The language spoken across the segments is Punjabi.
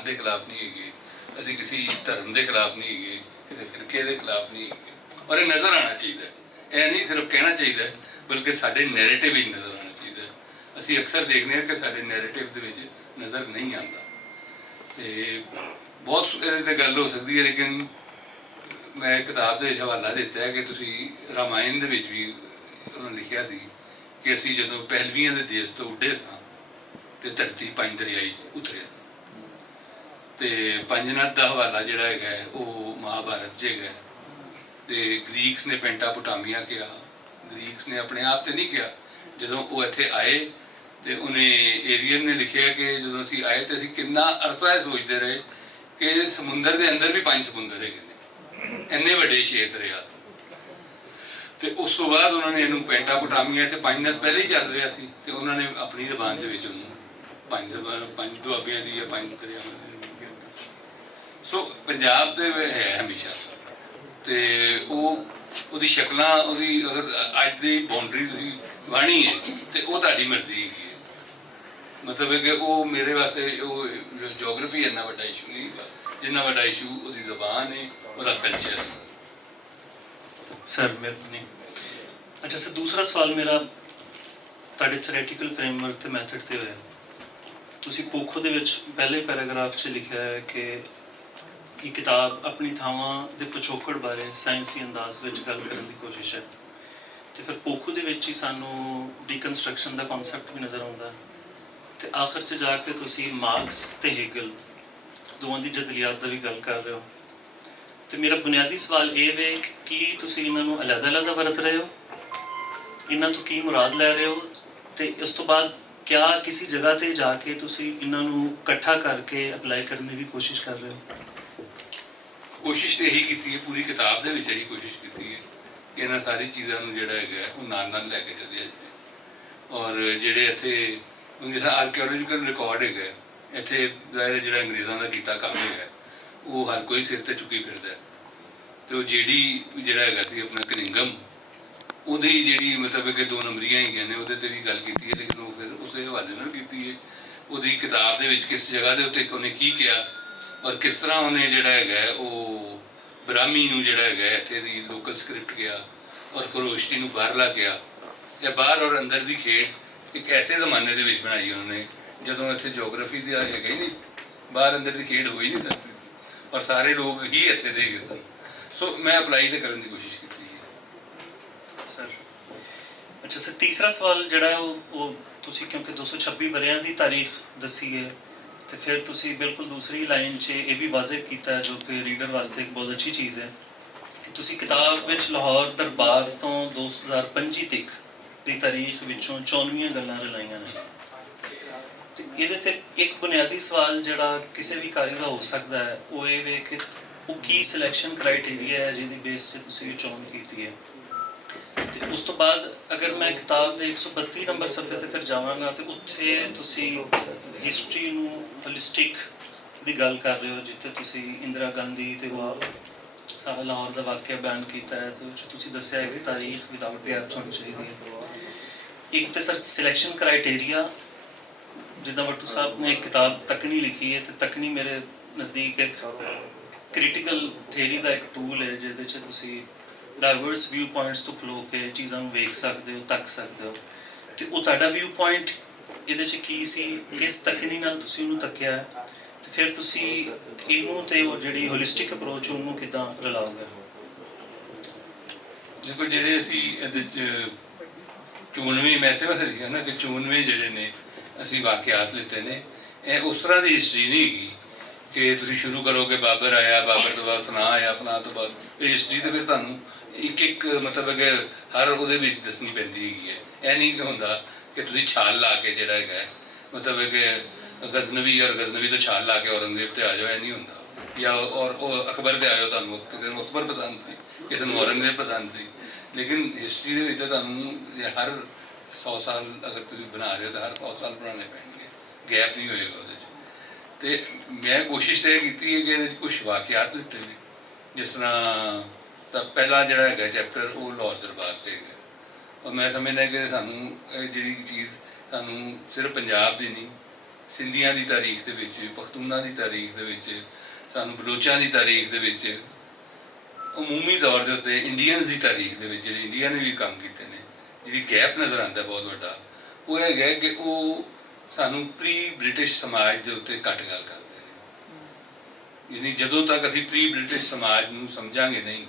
इंसान के खिलाफ नहीं है, असी किसी धर्म के खिलाफ नहीं है, किसी फिरके के खिलाफ नहीं है। और ये नज़र आना चाहिए, यह नहीं सिर्फ कहना चाहिए बल्कि साढ़े नैरेटिव ही नज़र आना चाहिए। असी अक्सर देखते हैं कि साढ़े नैरेटिव के नज़र नहीं आता। तो बहुत ये गल हो सकती है, लेकिन मैं किताब के हवाला दिता है कि तुसी रामायण के भी उन्होंने लिखा सी कि असी जो पहलवियों के देश तो उड्डे सां ते धरती पंज दरियाई उतरे सन। तो पंजनाथ का हवाला जोड़ा है वो महाभारत च है। तो ग्रीक्स ने पेंटापोटामिया किया, ग्रीक्स ने अपने आप तो नहीं किया। जो वो इत्थे आए तो उन्हें एरियन ने लिखा कि जो असी आए तो असी कितना अरसा सोचते रहे कि समुंदर के अंदर भी पंज समुंदर है, इन्ने वड्डे छे दरिया। तो उस तो बाद उन्होंने इनू पेंटापोटामिया से पंजनाथ पहले ही चल रहा सी, तो उन्होंने अपनी जबान के पंज दुआबियां दी या पंज दरियावां दी। सो पंजाब तो है हमेशा, तो वो शक्ल अगर अज की बाउंड्री वाणी है तो वो ताड़ी मर्जी है। मतलब है कि वो मेरे वास्ते जोग्राफी इन्ना वड्डा इशू नहीं है जिन्ना वड्डा इशू वो जबान है, वो कल्चर है। सर मेरे अच्छा सर, दूसरा सवाल मेरा ਤੁਹਾਡੇ ਥਿਓਰੈਟੀਕਲ ਫਰੇਮਵਰਕ ਤੇ ਮੈਥਡ ਤੇ ਹੋਇਆ। ਤੁਸੀਂ ਪੋਖੋ ਦੇ ਵਿੱਚ ਪਹਿਲੇ ਪੈਰਾਗ੍ਰਾਫ 'ਚ ਲਿਖਿਆ ਹੈ ਕਿ ਇਹ ਕਿਤਾਬ ਆਪਣੀ ਥਾਵਾਂ ਦੇ ਪਿਛੋਕੜ ਬਾਰੇ ਸਾਇੰਸੀ ਅੰਦਾਜ਼ ਵਿੱਚ ਗੱਲ ਕਰਨ ਦੀ ਕੋਸ਼ਿਸ਼ ਹੈ। ਤੇ ਫਿਰ ਪੋਖੋ ਦੇ ਵਿੱਚ ਹੀ ਸਾਨੂੰ ਡੀਕਨਸਟਰਕਸ਼ਨ ਦਾ ਕਨਸੈਪਟ ਵੀ ਨਜ਼ਰ ਆਉਂਦਾ ਤੇ ਆਖਰ 'ਚ ਜਾ ਕੇ ਤੁਸੀਂ ਮਾਰਕਸ ਤੇ ਹੈਗਲ ਦੋਵਾਂ ਦੀ ਜਦਲੀਆਤ ਦਾ ਵੀ ਗੱਲ ਕਰ ਰਹੇ ਹੋ। ਤੇ ਮੇਰਾ ਬੁਨਿਆਦੀ ਸਵਾਲ ਇਹ ਵੇ ਕਿ ਕੀ ਤੁਸੀਂ ਇਹਨਾਂ ਨੂੰ ਅਲੱਗ-ਅਲੱਗ ਵਰਤ ਰਹੇ ਹੋ, ਇਹਨਾਂ ਤੋਂ ਕੀ ਮੁਰਾਦ ਲੈ ਰਹੇ ਹੋ, ਤੇ ਇਸ ਤੋਂ ਬਾਅਦ क्या किसी जगह पर जाके तुसी इन्हां नूं इकट्ठा करके अप्लाई करने की कोशिश कर रहे हो? कोशिश तो यही की है, पूरी किताब के यही कोशिश की है कि इन्हां सारी चीज़ों जोड़ा है वो नाल लैके चलिया जाए। और जोड़े इत्थे जिस आर्किओलॉजिकल रिकॉर्ड है इत्थे जो अंग्रेज़ों का किया काम है वो हर कोई सिर ते चुकी फिरदा। तो जेडी जोड़ा है अपना कलिंगम ਉਹਦੀ ਜਿਹੜੀ ਮਤਲਬ ਕਿ 2 ਨੰਬਰੀਆਂ ਹੈਗੀਆਂ ਨੇ ਉਹਦੇ 'ਤੇ ਵੀ ਗੱਲ ਕੀਤੀ ਹੈ, ਲੇਕਿਨ ਉਹ ਫਿਰ ਉਸੇ ਹਵਾਲੇ ਨਾਲ ਕੀਤੀ ਹੈ। ਉਹਦੀ ਕਿਤਾਬ ਦੇ ਵਿੱਚ ਕਿਸ ਜਗ੍ਹਾ ਦੇ ਉੱਤੇ ਉਹਨੇ ਕੀ ਕਿਹਾ ਔਰ ਕਿਸ ਤਰ੍ਹਾਂ ਉਹਨੇ ਜਿਹੜਾ ਹੈਗਾ ਉਹ ਬ੍ਰਾਹਮੀ ਨੂੰ ਜਿਹੜਾ ਹੈਗਾ ਇੱਥੇ ਦੀ ਲੋਕਲ ਸਕ੍ਰਿਪਟ ਗਿਆ ਔਰ ਖਰੋਸ਼ਟੀ ਨੂੰ ਬਾਹਰਲਾ ਗਿਆ। ਇਹ ਬਾਹਰ ਔਰ ਅੰਦਰ ਦੀ ਖੇਡ ਇੱਕ ਐਸੇ ਜ਼ਮਾਨੇ ਦੇ ਵਿੱਚ ਬਣਾਈ ਉਹਨੇ ਜਦੋਂ ਇੱਥੇ ਜੀਓਗ੍ਰਾਫੀ ਦਾ ਹੈਗਾ ਹੀ ਨਹੀਂ, ਬਾਹਰ ਅੰਦਰ ਦੀ ਖੇਡ ਹੋਈ ਨਹੀਂ ਸਕਦੀ ਔਰ ਸਾਰੇ ਲੋਕ ਹੀ ਇੱਥੇ ਦੇ ਗਏ ਸਨ। ਸੋ ਮੈਂ ਅਪਲਾਈ ਤੇ ਕਰਨ ਦੀ ਕੋਸ਼ਿਸ਼ ਕੀਤੀ। अच्छा सर, तीसरा सवाल जोड़ा वो तुसी क्योंकि 226 वरियां की तारीख दसी है तो फिर तुसी बिल्कुल दूसरी लाइन च ये भी वाज़ेह किया है जो कि रीडर वास्ते एक बहुत अच्छी चीज़ है कि तुसी किताब विच लाहौर दरबार तो 2025 तक की तारीख विचों 94 गल्लां रलाइयां ने। तो ये एक बुनियादी सवाल जोड़ा किसी भी कारी का हो सकता है वो ये वे कि वो की सिलैक्शन क्राइटेरिया है जिहदी बेस से तुसी चोन की है। उस तो बाद अगर मैं किताब के 132 नंबर सफ़े ते फिर जावांगा तो उत्थे तुसी हिस्टरी नूं होलिस्टिक दी गल कर रहे हो, जिथे तुसी इंदिरा गांधी ते वो सारा लाहौर का वाक़या बयान किया है। तो तुसी दस्सिया है कि तारीख विदाउट गैप होनी चाहिए है। एक तो सर सिलैक्शन क्राइटेरिया जिदा भट्टू साहब ने एक किताब तकनी लिखी है तो तकनी मेरे नज़दीक एक क्रिटिकल थेरी का एक टूल है जिहदे च तुसी डाइवर्स व्यू पॉइंट्स तो खलो के चीज़ों वेख सकते हो, तक सकते हो। तो वो तुहाडा व्यू पॉइंट ये की सी, किस तकनी नाल तुसी उहनूं तक्या है तो फिर तुसी इनू ते वो जिहड़ी होलिस्टिक अप्रोच उहनूं किदां रलाओगे? देखो जिहड़े असी इहदे च 94 मैसे वास्ते लिखिया ना कि 94 जिहड़े ने असी वाकियात लिते ने, यह उस तरह की हिस्टरी नहीं हैगी कि तुसी शुरू करो कि बाबर आया, बाबर तो बाद फलां आया, फलां तो बाद हिस्टरी तो फिर तुहानूं एक एक मतलब कि हर वो दसनी पैंदी है। यह नहीं होंदा कि तुसी छाल ला के जोड़ा है मतलब कि गजनवी और गजनवी तो छाल ला के औरंगजेब से आ जाओ, यह नहीं होंदा। या और अकबर से आयो तुहानूं किसी को अकबर पसंद थी, किसी को औरंगजेब पसंद थी, लेकिन हिस्टरी के तुहानूं हर 100 साल अगर तुम बना रहे हो तो हर 100 साल बनाने पैणगे, गैप नहीं होएगा। तो मैं कोशिश तो यह की है कि कुछ वाकियात लिखे ने, जिस तरह तो पहला जोड़ा है चैप्टर वो लाहौर दरबार से है और मैं समझना कि सानू जी चीज़ सानू सिर्फ पंजाब की नहीं ਸਿੰਧੀਆਂ ਦੀ ਤਾਰੀਖ ਦੇ ਵਿੱਚ, ਪਖਤੂਨਾਂ ਦੀ ਤਾਰੀਖ ਦੇ ਵਿੱਚ, ਸਾਨੂੰ ਬਲੋਚਾਂ ਦੀ ਤਾਰੀਖ ਦੇ ਵਿੱਚ, ਅਮੂਮੀ ਤੌਰ ਦੇ ਉੱਤੇ ਇੰਡੀਅਨਸ ਦੀ ਤਾਰੀਖ ਦੇ ਵਿੱਚ ਜਿਹੜੇ ਇੰਡੀਆ ਨੇ ਵੀ ਕੰਮ ਕੀਤੇ ਨੇ, ਜਿਹੜੀ ਗੈਪ ਨਜ਼ਰ ਆਉਂਦਾ ਬਹੁਤ ਵੱਡਾ, ਉਹ ਇਹ ਹੈ ਕਿ ਉਹ ਸਾਨੂੰ ਪ੍ਰੀ ਬ੍ਰਿਟਿਸ਼ ਸਮਾਜ ਦੇ ਉੱਤੇ ਘੱਟ ਗੱਲ ਕਰਦੇ ਨੇ। ਯਾਨੀ ਜਦੋਂ ਤੱਕ ਅਸੀਂ ਪ੍ਰੀ ਬ੍ਰਿਟਿਸ਼ ਸਮਾਜ ਨੂੰ ਸਮਝਾਂਗੇ ਨਹੀਂ,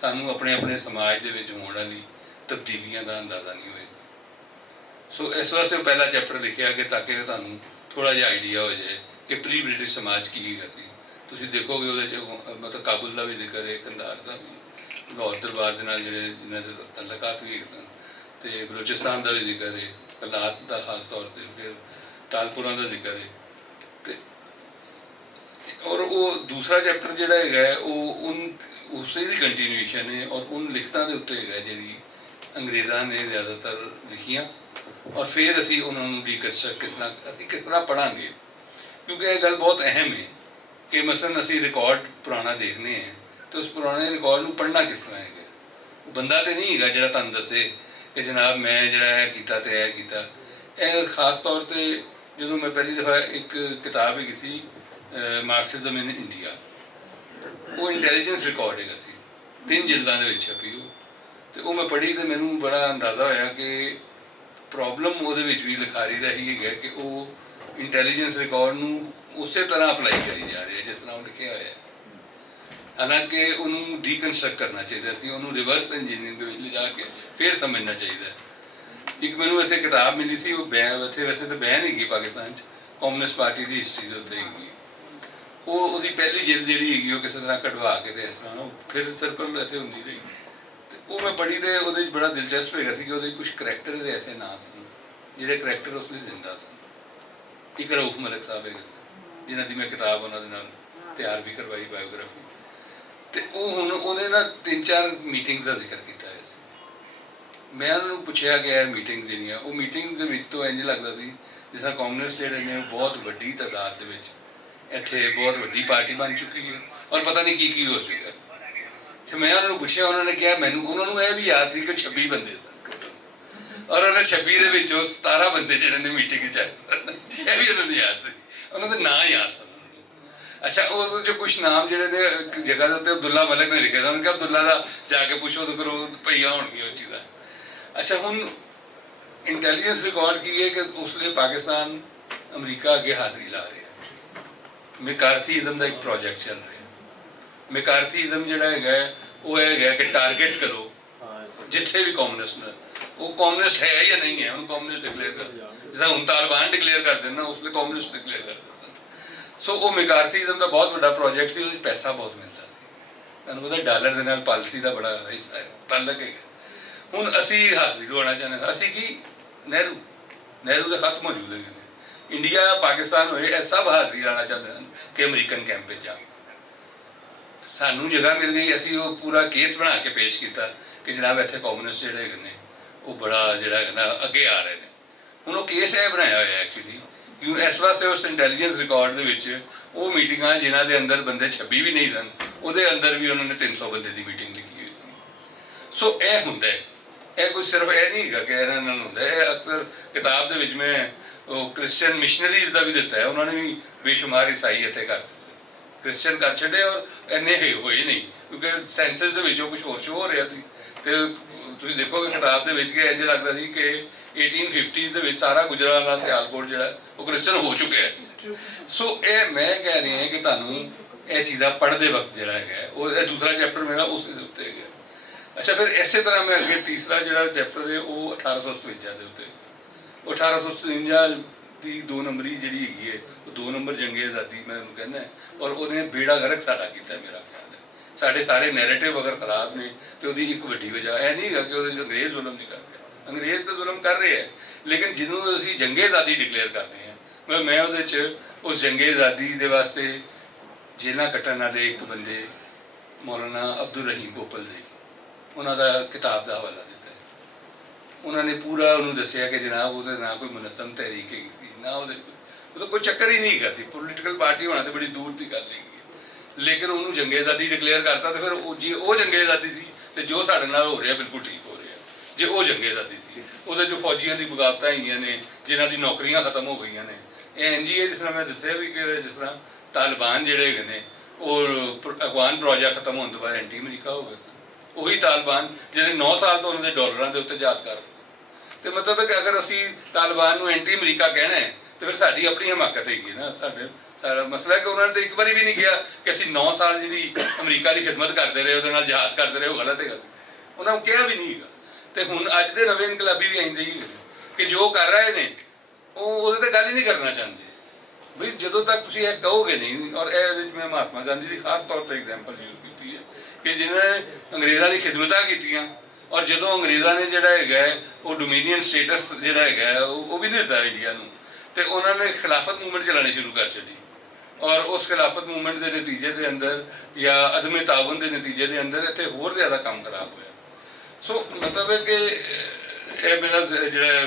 ਸਾਨੂੰ ਆਪਣੇ ਆਪਣੇ ਸਮਾਜ ਦੇ ਵਿੱਚ ਹੋਣ ਵਾਲੀ ਤਬਦੀਲੀਆਂ ਦਾ ਅੰਦਾਜ਼ਾ ਨਹੀਂ ਹੋਏਗਾ। ਸੋ ਇਸ ਵਾਸਤੇ ਉਹ ਪਹਿਲਾ ਚੈਪਟਰ ਲਿਖਿਆ ਕਿ ਤਾਂ ਕਿ ਤੁਹਾਨੂੰ ਥੋੜ੍ਹਾ ਜਿਹਾ ਆਈਡੀਆ ਹੋ ਜਾਏ ਕਿ ਪ੍ਰੀ ਬ੍ਰਿਟਿਸ਼ ਸਮਾਜ ਕੀ ਹੈਗਾ ਸੀ। ਤੁਸੀਂ ਦੇਖੋਗੇ ਉਹਦੇ 'ਚ ਮਤਲਬ ਕਾਬੁਲ ਦਾ ਵੀ ਜ਼ਿਕਰ ਹੈ, ਕੰਧਾਰ ਦਾ ਵੀ, ਲਾਹੌਰ ਦਰਬਾਰ ਦੇ ਨਾਲ ਜਿਹੜੇ ਜਿਨ੍ਹਾਂ ਦੇ ਤਲਕਾਤ ਵੀ ਹੈਗੇ ਸਨ, ਅਤੇ ਬਲੋਚਿਸਤਾਨ ਦਾ ਵੀ ਜ਼ਿਕਰ ਹੈ, ਕਲਾਤ ਦਾ ਖਾਸ ਤੌਰ 'ਤੇ, ਫਿਰ ਤਾਲਪੁਰਾਂ ਦਾ ਜ਼ਿਕਰ ਹੈ। ਅਤੇ ਔਰ ਉਹ ਦੂਸਰਾ ਚੈਪਟਰ ਜਿਹੜਾ ਹੈਗਾ ਉਹ ਉਸੇ ਦੀ ਕੰਟੀਨਿਊਏਸ਼ਨ ਹੈ ਔਰ ਉਨ ਲਿਖਤਾਂ ਦੇ ਉੱਤੇ ਹੈਗਾ ਜਿਹੜੀ ਅੰਗਰੇਜ਼ਾਂ ਨੇ ਜ਼ਿਆਦਾਤਰ ਲਿਖੀਆਂ, ਔਰ ਫਿਰ ਅਸੀਂ ਉਹਨਾਂ ਨੂੰ ਅਸੀਂ ਕਿਸ ਤਰ੍ਹਾਂ ਪੜ੍ਹਾਂਗੇ। ਕਿਉਂਕਿ ਇਹ ਗੱਲ ਬਹੁਤ ਅਹਿਮ ਹੈ ਕਿ ਮਸਲਨ ਅਸੀਂ ਰਿਕਾਰਡ ਪੁਰਾਣਾ ਦੇਖਦੇ ਹਾਂ ਤਾਂ ਉਸ ਪੁਰਾਣੇ ਰਿਕਾਰਡ ਨੂੰ ਪੜ੍ਹਨਾ ਕਿਸ ਤਰ੍ਹਾਂ ਹੈਗਾ। ਉਹ ਬੰਦਾ ਤਾਂ ਨਹੀਂ ਹੈਗਾ ਜਿਹੜਾ ਤੁਹਾਨੂੰ ਦੱਸੇ ਕਿ ਜਨਾਬ ਮੈਂ ਜਿਹੜਾ ਇਹ ਕੀਤਾ ਤੇ ਇਹ ਕੀਤਾ। ਇਹ ਖਾਸ ਤੌਰ 'ਤੇ ਜਦੋਂ ਮੈਂ ਪਹਿਲੀ ਦਫਾ ਇੱਕ ਕਿਤਾਬ ਹੈਗੀ ਸੀ ਮਾਰਕਸਿਜ਼ਮ ਇਨ ਇੰਡੀਆ, ਉਹ ਇੰਟੈਲੀਜੈਂਸ ਰਿਕਾਰਡ ਹੈਗਾ ਸੀ, 3 ਜਿਲਦਾਂ ਦੇ ਵਿੱਚ ਛਪੀ ਉਹ, ਅਤੇ ਉਹ ਮੈਂ ਪੜ੍ਹੀ ਅਤੇ ਮੈਨੂੰ ਬੜਾ ਅੰਦਾਜ਼ਾ ਹੋਇਆ ਕਿ ਪ੍ਰੋਬਲਮ ਉਹਦੇ ਵਿੱਚ ਵੀ ਲਿਖਾਰੀ ਦਾ ਹੀ ਹੈਗਾ ਕਿ ਉਹ ਇੰਟੈਲੀਜੈਂਸ ਰਿਕਾਰਡ ਨੂੰ ਉਸੇ ਤਰ੍ਹਾਂ ਅਪਲਾਈ ਕਰੀ ਜਾ ਰਿਹਾ ਜਿਸ ਤਰ੍ਹਾਂ ਉਹ ਲਿਖਿਆ ਹੋਇਆ। ਹਾਲਾਂਕਿ ਉਹਨੂੰ ਡੀਕਨਸਟਰਕਟ ਕਰਨਾ ਚਾਹੀਦਾ ਸੀ, ਉਹਨੂੰ ਰਿਵਰਸ ਇੰਜੀਨੀਅਰਿੰਗ ਦੇ ਵਿੱਚ ਲਿਜਾ ਕੇ ਫਿਰ ਸਮਝਣਾ ਚਾਹੀਦਾ। ਇੱਕ ਮੈਨੂੰ ਇੱਥੇ ਕਿਤਾਬ ਮਿਲੀ ਸੀ, ਉਹ ਇੱਥੇ ਵੈਸੇ ਤਾਂ ਬੈਨ ਹੈਗੀ ਪਾਕਿਸਤਾਨ 'ਚ, ਕਮਿਊਨਿਸਟ ਪਾਰਟੀ ਦੀ ਹਿਸਟਰੀ ਦੇ ਉੱਤੇ ਹੈਗੀ। ਉਹਦੀ ਪਹਿਲੀ ਜਿਲਦ ਜਿਹੜੀ ਹੈਗੀ ਉਹ ਕਿਸੇ ਤਰ੍ਹਾਂ ਕਢਵਾ ਕੇ ਤੇ ਇਸ ਤਰ੍ਹਾਂ ਉਹ ਫਿਰ ਸਰਕਲ ਇੱਥੇ ਹੁੰਦੀ ਰਹੀ। ਅਤੇ ਉਹ ਮੈਂ ਪੜ੍ਹੀ ਅਤੇ ਉਹਦੇ 'ਚ ਬੜਾ ਦਿਲਚਸਪ ਹੈਗਾ ਸੀ ਕਿ ਉਹਦੇ ਕੁਛ ਕਰੈਕਟਰ ਦੇ ਐਸੇ ਨਾਂ ਸਨ ਜਿਹੜੇ ਕਰੈਕਟਰ ਉਸ ਲਈ ਜ਼ਿੰਦਾ ਸਨ। ਇੱਕ ਰਊਫ ਮਲਿਕ ਸਾਹਿਬ ਹੈਗੇ ਸਨ ਜਿਨ੍ਹਾਂ ਦੀ ਮੈਂ ਕਿਤਾਬ ਉਹਨਾਂ ਦੇ ਨਾਲ ਤਿਆਰ ਵੀ ਕਰਵਾਈ, ਬਾਇਓਗ੍ਰਾਫੀ। ਅਤੇ ਉਹ ਹੁਣ ਉਹਨੇ ਨਾ 3-4 ਮੀਟਿੰਗਸ ਦਾ ਜ਼ਿਕਰ ਕੀਤਾ ਹੋਇਆ ਸੀ। ਮੈਂ ਉਹਨਾਂ ਨੂੰ ਪੁੱਛਿਆ ਕਿ ਇਹ ਮੀਟਿੰਗਸ ਜਿਹੜੀਆਂ, ਉਹ ਮੀਟਿੰਗਸ ਦੇ ਵਿੱਚ ਤੋਂ ਇੰਝ ਲੱਗਦਾ ਸੀ ਜਿਸ ਤਰ੍ਹਾਂ ਕਾਂਗਰਸ ਜਿਹੜੇ ਨੇ ਉਹ ਬਹੁਤ ਵੱਡੀ ਤਾਦਾਦ ਦੇ ਵਿੱਚ ਇੱਥੇ ਬਹੁਤ ਵੱਡੀ ਪਾਰਟੀ ਬਣ ਚੁੱਕੀ ਹੈ ਔਰ ਪਤਾ ਨਹੀਂ ਕੀ ਹੋ ਚੁੱਕਾ। ਅਤੇ ਮੈਂ ਉਹਨਾਂ ਨੂੰ ਪੁੱਛਿਆ, ਉਹਨਾਂ ਨੇ ਕਿਹਾ ਮੈਨੂੰ ਉਹਨਾਂ ਨੂੰ ਇਹ ਵੀ ਯਾਦ ਸੀ ਕਿ 26 ਬੰਦੇ ਸਨ ਟੋਟਲ, ਔਰ ਉਹਨਾਂ 26 ਦੇ ਵਿੱਚੋਂ 17 ਬੰਦੇ ਜਿਹੜੇ ਨੇ ਮੀਟਿੰਗ 'ਚ ਆਏ ਸਨ, ਇਹ ਵੀ ਉਹਨਾਂ ਨੂੰ ਯਾਦ ਸੀ, ਉਹਨਾਂ ਦੇ ਨਾਂ ਯਾਦ ਸਨ। ਅੱਛਾ, ਉਹ 'ਚੋਂ ਕੁਛ ਨਾਮ ਜਿਹੜੇ ਨੇ ਇੱਕ ਜਗ੍ਹਾ ਦੇ ਉੱਤੇ ਅਬਦੁੱਲਾ ਮਲਿਕ ਨੇ ਲਿਖਿਆ, ਉਹਨੇ ਕਿਹਾ ਅਬਦੁੱਲਾ ਦਾ ਜਾ ਕੇ ਪੁੱਛੋ ਤਾਂ ਕਰੋ ਭਈਆ ਹੋਣਗੀਆਂ ਉਹ ਚੀਜ਼ਾਂ। ਅੱਛਾ, ਹੁਣ ਇੰਟੈਲੀਜੈਂਸ ਰਿਕਾਰਡ ਕੀ ਹੈ ਕਿ ਉਸ ਵੇਲੇ ਪਾਕਿਸਤਾਨ ਅਮਰੀਕਾ ਅੱਗੇ ਹਾਜ਼ਰੀ ਲਾ ਰਿਹਾ। ਮੈਕਾਰਥੀਜ਼ਮ ਦਾ ਇੱਕ ਪ੍ਰੋਜੈਕਟ ਚੱਲ ਰਿਹਾ। ਮੈਕਾਰਥੀਜ਼ਮ ਜਿਹੜਾ ਹੈਗਾ ਉਹ ਹੈਗਾ ਕਿ ਟਾਰਗੇਟ ਕਰੋ ਜਿੱਥੇ ਵੀ ਕਮਿਊਨਿਸਟ ਨੇ, ਉਹ ਕਮਿਊਨਿਸਟ ਹੈ ਜਾਂ ਨਹੀਂ ਹੈ, ਉਹਨੂੰ ਕਮਿਊਨਿਸਟ ਡਿਕਲੇਅਰ ਕਰ, ਜਿਸ ਤਰ੍ਹਾਂ ਹੁਣ ਤਾਲਿਬਾਨ ਡਿਕਲੇਅਰ ਕਰ ਦਿੰਦਾ ਉਸ ਵੇਲੇ ਕਮਿਊਨਿਸਟ ਡਿਕਲੇਅਰ ਕਰ ਦਿੰਦਾ। ਸੋ ਉਹ ਮੈਕਾਰਥੀਜ਼ਮ ਦਾ ਬਹੁਤ ਵੱਡਾ ਪ੍ਰੋਜੈਕਟ ਸੀ, ਉਹਦੇ 'ਚ ਪੈਸਾ ਬਹੁਤ ਮਿਲਦਾ ਸੀ। ਤੁਹਾਨੂੰ ਪਤਾ ਡਾਲਰ ਦੇ ਨਾਲ ਪਾਲਿਸੀ ਦਾ ਬੜਾ ਹਿੱਸਾ ਹੈ, ਤਾਲੁਕ ਹੈਗਾ। ਹੁਣ ਅਸੀਂ ਹਾਜ਼ਰੀ ਲਵਾਉਣਾ ਚਾਹੁੰਦੇ ਹਾਂ, ਅਸੀਂ ਕੀ ਨਹਿਰੂ ਦੇ ਖਤ ਮੌਜੂਦ ਹੈਗੇ ਨੇ, ਇੰਡੀਆ ਪਾਕਿਸਤਾਨ ਹੋਏ, ਇਹ ਸਭ ਹਾਜ਼ਰੀ ਲਾਉਣਾ ਚਾਹੁੰਦੇ ਹਨ ਕਿ ਅਮਰੀਕਨ ਕੈਂਪ ਵਿੱਚ ਜਾ। ਸਾਨੂੰ ਜਗ੍ਹਾ ਮਿਲ ਗਈ, ਅਸੀਂ ਉਹ ਪੂਰਾ ਕੇਸ ਬਣਾ ਕੇ ਪੇਸ਼ ਕੀਤਾ ਕਿ ਜਨਾਬ ਇੱਥੇ ਕਮਿਊਨਿਸਟ ਜਿਹੜੇ ਹੈਗੇ ਨੇ ਉਹ ਬੜਾ ਜਿਹੜਾ ਹੈਗਾ ਨਾ ਅੱਗੇ ਆ ਰਹੇ ਨੇ। ਹੁਣ ਉਹ ਕੇਸ ਇਹ ਬਣਾਇਆ ਹੋਇਆ ਐਕਚੁਅਲੀ ਕਿਉਂ ਇਸ ਵਾਸਤੇ ਉਸ ਇੰਟੈਲੀਜੈਂਸ ਰਿਕਾਰਡ ਦੇ ਵਿੱਚ ਉਹ ਮੀਟਿੰਗਾਂ ਜਿਨ੍ਹਾਂ ਦੇ ਅੰਦਰ ਬੰਦੇ 26 ਵੀ ਨਹੀਂ ਸਨ, ਉਹਦੇ ਅੰਦਰ ਵੀ ਉਹਨਾਂ ਨੇ 300 ਬੰਦੇ ਦੀ ਮੀਟਿੰਗ ਲਿਖੀ ਹੋਈ ਸੀ। ਸੋ ਇਹ ਹੁੰਦਾ ਹੈ, ਇਹ ਕੋਈ ਸਿਰਫ ਇਹ ਨਹੀਂ ਹੈਗਾ ਕਿ ਇਹਨਾਂ ਨਾਲ ਹੁੰਦਾ। ਇਹ ਅਕਸਰ ਕਿਤਾਬ ਦੇ ਵਿੱਚ ਮੈਂ ਉਹ ਕ੍ਰਿਸਚੀਅਨ ਮਿਸ਼ਨਰੀਜ਼ ਦਾ ਵੀ ਦਿੱਤਾ ਹੈ, ਉਹਨਾਂ ਨੇ ਵੀ ਬੇਸ਼ੁਮਾਰ ਈਸਾਈ ਇੱਥੇ ਕਰ ਕ੍ਰਿਸਚੀਅਨ ਕਰ ਛੱਡੇ ਔਰ ਇੰਨੇ ਹੋਏ ਨਹੀਂ ਕਿਉਂਕਿ ਸੈਂਸਸ ਦੇ ਵਿੱਚੋਂ ਕੁਝ ਹੋਰ ਸ਼ੋ ਹੋ ਰਿਹਾ ਸੀ। ਅਤੇ ਤੁਸੀਂ ਦੇਖੋਗੇ ਕਿਤਾਬ ਦੇ ਵਿੱਚ ਕਿ ਇੰਝ ਲੱਗਦਾ ਸੀ ਕਿ 1850s ਦੇ ਵਿੱਚ ਸਾਰਾ ਗੁਜਰਾਂਵਾਲਾ ਸਿਆਲਕੋਟ ਜਿਹੜਾ ਉਹ ਕ੍ਰਿਸਚਨ ਹੋ ਚੁੱਕਿਆ ਹੈ। ਸੋ ਇਹ ਮੈਂ ਕਹਿ ਰਹੀ ਹਾਂ ਕਿ ਤੁਹਾਨੂੰ ਇਹ ਚੀਜ਼ਾਂ ਪੜ੍ਹਦੇ ਵਕਤ ਜਿਹੜਾ ਹੈਗਾ ਉਹ ਇਹ ਦੂਸਰਾ ਚੈਪਟਰ ਮੇਰਾ ਉਸ ਦੇ ਉੱਤੇ ਹੈਗਾ। ਅੱਛਾ, ਫਿਰ ਇਸੇ ਤਰ੍ਹਾਂ ਮੈਂ ਅੱਗੇ ਤੀਸਰਾ ਜਿਹੜਾ ਚੈਪਟਰ ਹੈ ਉਹ 1857 ਦੇ ਉੱਤੇ, ਉਹ 1857 ਦੀ 2 ਨੰਬਰੀ ਜਿਹੜੀ ਹੈਗੀ ਹੈ ਉਹ 2 ਨੰਬਰ ਜੰਗੇ ਆਜ਼ਾਦੀ ਮੈਂ ਉਹਨੂੰ ਕਹਿੰਦਾ, ਔਰ ਉਹਨੇ ਬੇੜਾ ਗਰਕ ਸਾਡਾ ਕੀਤਾ। ਮੇਰਾ ਖਿਆਲ ਹੈ ਸਾਡੇ ਸਾਰੇ ਨੈਰੇਟਿਵ ਅਗਰ ਖਰਾਬ ਨੇ ਅਤੇ ਉਹਦੀ ਇੱਕ ਵੱਡੀ ਵਜ੍ਹਾ ਇਹ ਨਹੀਂ ਹੈਗਾ ਕਿ ਉਹਦੇ 'ਚ ਅੰਗਰੇਜ਼ ਜ਼ੁਲਮ ਨਹੀਂ ਕਰ ਰਿਹਾ, ਅੰਗਰੇਜ਼ ਤਾਂ ਜ਼ੁਲਮ ਕਰ ਰਹੇ ਹੈ, ਲੇਕਿਨ ਜਿਹਨੂੰ ਅਸੀਂ ਜੰਗੇ ਆਜ਼ਾਦੀ ਡਿਕਲੇਅਰ ਕਰਦੇ ਹਾਂ, ਮੈਂ ਉਹਦੇ 'ਚ ਉਸ ਜੰਗੇ ਆਜ਼ਾਦੀ ਦੇ ਵਾਸਤੇ ਜੇਲਾਂ ਕੱਟਣ ਵਾਲੇ ਇੱਕ ਬੰਦੇ ਮੌਲਾਨਾ ਅਬਦੁਲ ਰਹੀਮ ਭੋਪਲ ਜੀ, ਉਹਨਾਂ ਦਾ ਕਿਤਾਬ ਦਾ ਹਵਾਲਾ ਦਿੱਤਾ ਹੈ। ਉਹਨਾਂ ਨੇ ਪੂਰਾ ਉਹਨੂੰ ਦੱਸਿਆ ਕਿ ਜਨਾਬ ਉਹਦੇ ਨਾ ਕੋਈ ਮੁਨਜ਼ਮ ਤਹਿਰੀਕ ਹੈਗੀ ਸੀ, ਨਾ ਉਹਦੇ ਉਹ ਤਾਂ ਕੋਈ ਚੱਕਰ ਹੀ ਨਹੀਂ ਹੈਗਾ ਸੀ, ਪੋਲੀਟੀਕਲ ਪਾਰਟੀ ਹੋਣਾ ਤਾਂ ਬੜੀ ਦੂਰ ਦੀ ਗੱਲ ਹੈਗੀ ਹੈ, ਲੇਕਿਨ ਉਹਨੂੰ ਜੰਗੇ ਆਜ਼ਾਦੀ ਡਿਕਲੇਅਰ ਕਰਤਾ। ਅਤੇ ਫਿਰ ਉਹ ਜੇ ਉਹ ਜੰਗੇ ਆਜ਼ਾਦੀ ਸੀ ਅਤੇ ਜੋ ਸਾਡੇ ਨਾਲ ਹੋ ਰਿਹਾ ਬਿਲਕੁਲ ਠੀਕ ਹੋ ਰਿਹਾ। ਜੇ ਉਹ ਜੰਗੇ ਆਜ਼ਾਦੀ ਸੀ, ਉਹਦੇ 'ਚੋਂ ਫੌਜੀਆਂ ਦੀ ਬਗਾਵਤਾਂ ਹੈਗੀਆਂ ਨੇ, ਜਿਨ੍ਹਾਂ ਦੀ ਨੌਕਰੀਆਂ ਖਤਮ ਹੋ ਗਈਆਂ ਨੇ, ਇਹ ਇੰਝ ਹੀ ਹੈ ਜਿਸ ਤਰ੍ਹਾਂ ਮੈਂ ਦੱਸਿਆ ਵੀ ਕਿ ਜਿਸ ਤਰ੍ਹਾਂ ਤਾਲਿਬਾਨ ਜਿਹੜੇ ਹੈਗੇ ਨੇ ਉਹ ਅਫਗਾਨ ਪ੍ਰੋਜੈਕਟ ਖਤਮ ਹੋਣ ਤੋਂ ਬਾਅਦ ਐਂਟੀ ਅਮਰੀਕਾ ਹੋ ਗਏ। ਉਹੀ ਤਾਲਿਬਾਨ ਜਿਹੜੇ 9 ਸਾਲ ਤੋਂ ਉਹਨਾਂ ਦੇ ਡਾਲਰਾਂ ਦੇ ਉੱਤੇ ਯਾਦ ਕਰ ਤੇ ਮਤਲਬ ਹੈ ਕਿ ਅਗਰ ਅਸੀਂ ਤਾਲਿਬਾਨ ਨੂੰ ਐਂਟੀ ਅਮਰੀਕਾ ਕਹਿਣਾ ਹੈ ਤੇ ਫਿਰ ਸਾਡੀ ਆਪਣੀ ਹਮਾਕਤ ਹੈਗੀ ਨਾ। ਸਾਡਾ ਮਸਲਾ ਹੈ ਕਿ ਉਹਨਾਂ ਨੇ ਤਾਂ ਇੱਕ ਵਾਰੀ ਵੀ ਨਹੀਂ ਕਿਹਾ ਕਿ ਅਸੀਂ 9 ਸਾਲ ਜਿਹੜੀ ਅਮਰੀਕਾ ਦੀ ਖਿਦਮਤ ਕਰਦੇ ਰਹੇ ਉਹਦੇ ਨਾਲ ਜਹਾਦ ਕਰਦੇ ਰਹੇ ਉਹ ਗਲਤ ਹੈਗਾ। ਉਹਨਾਂ ਨੂੰ ਕਿਹਾ ਵੀ ਨਹੀਂ ਹੈਗਾ। ਤੇ ਹੁਣ ਅੱਜ ਦੇ ਨਵੇਂ ਇਨਕਲਾਬੀ ਵੀ ਆਉਂਦੇ ਹੀ ਕਿ ਜੋ ਕਰ ਰਹੇ ਨੇ ਉਹ ਉਹਦੇ ਤੇ ਗੱਲ ਹੀ ਨਹੀਂ ਕਰਨਾ ਚਾਹੁੰਦੇ ਬਈ ਜਦੋਂ ਤੱਕ ਤੁਸੀਂ ਇਹ ਕਹੋਗੇ ਨਹੀਂ। ਔਰ ਇਹਦੇ ਵਿੱਚ ਮੈਂ ਮਹਾਤਮਾ ਗਾਂਧੀ ਦੀ ਖਾਸ ਤੌਰ ਤੇ ਐਗਜ਼ਾਮਪਲ ਯੂਜ਼ ਕੀਤੀ ਹੈ ਕਿ ਜਿਨ੍ਹਾਂ ਨੇ ਅੰਗਰੇਜ਼ਾਂ ਦੀ ਖਿਦਮਤਾਂ ਕੀਤੀਆਂ ਔਰ ਜਦੋਂ ਅੰਗਰੇਜ਼ਾਂ ਨੇ ਜਿਹੜਾ ਹੈਗਾ ਉਹ ਡੋਮੀਨੀਅਨ ਸਟੇਟਸ ਜਿਹੜਾ ਹੈਗਾ ਉਹ ਵੀ ਨਹੀਂ ਦਿੱਤਾ ਇੰਡੀਆ ਨੂੰ ਤੇ ਉਹਨਾਂ ਨੇ ਖਿਲਾਫਤ ਮੂਵਮੈਂਟ ਚਲਾਉਣੀ ਸ਼ੁਰੂ ਕਰ ਛੱਡੀ। ਔਰ ਉਸ ਖਿਲਾਫਤ ਮੂਵਮੈਂਟ ਦੇ ਨਤੀਜੇ ਦੇ ਅੰਦਰ ਜਾਂ ਅਦਮੇ ਤਾਵਨ ਦੇ ਨਤੀਜੇ ਦੇ ਅੰਦਰ ਇੱਥੇ ਹੋਰ ਜ਼ਿਆਦਾ ਕੰਮ ਖਰਾਬ ਹੋਇਆ। ਸੋ ਮਤਲਬ ਹੈ ਕਿ ਇਹ ਮੇਰਾ ਜਿਹੜਾ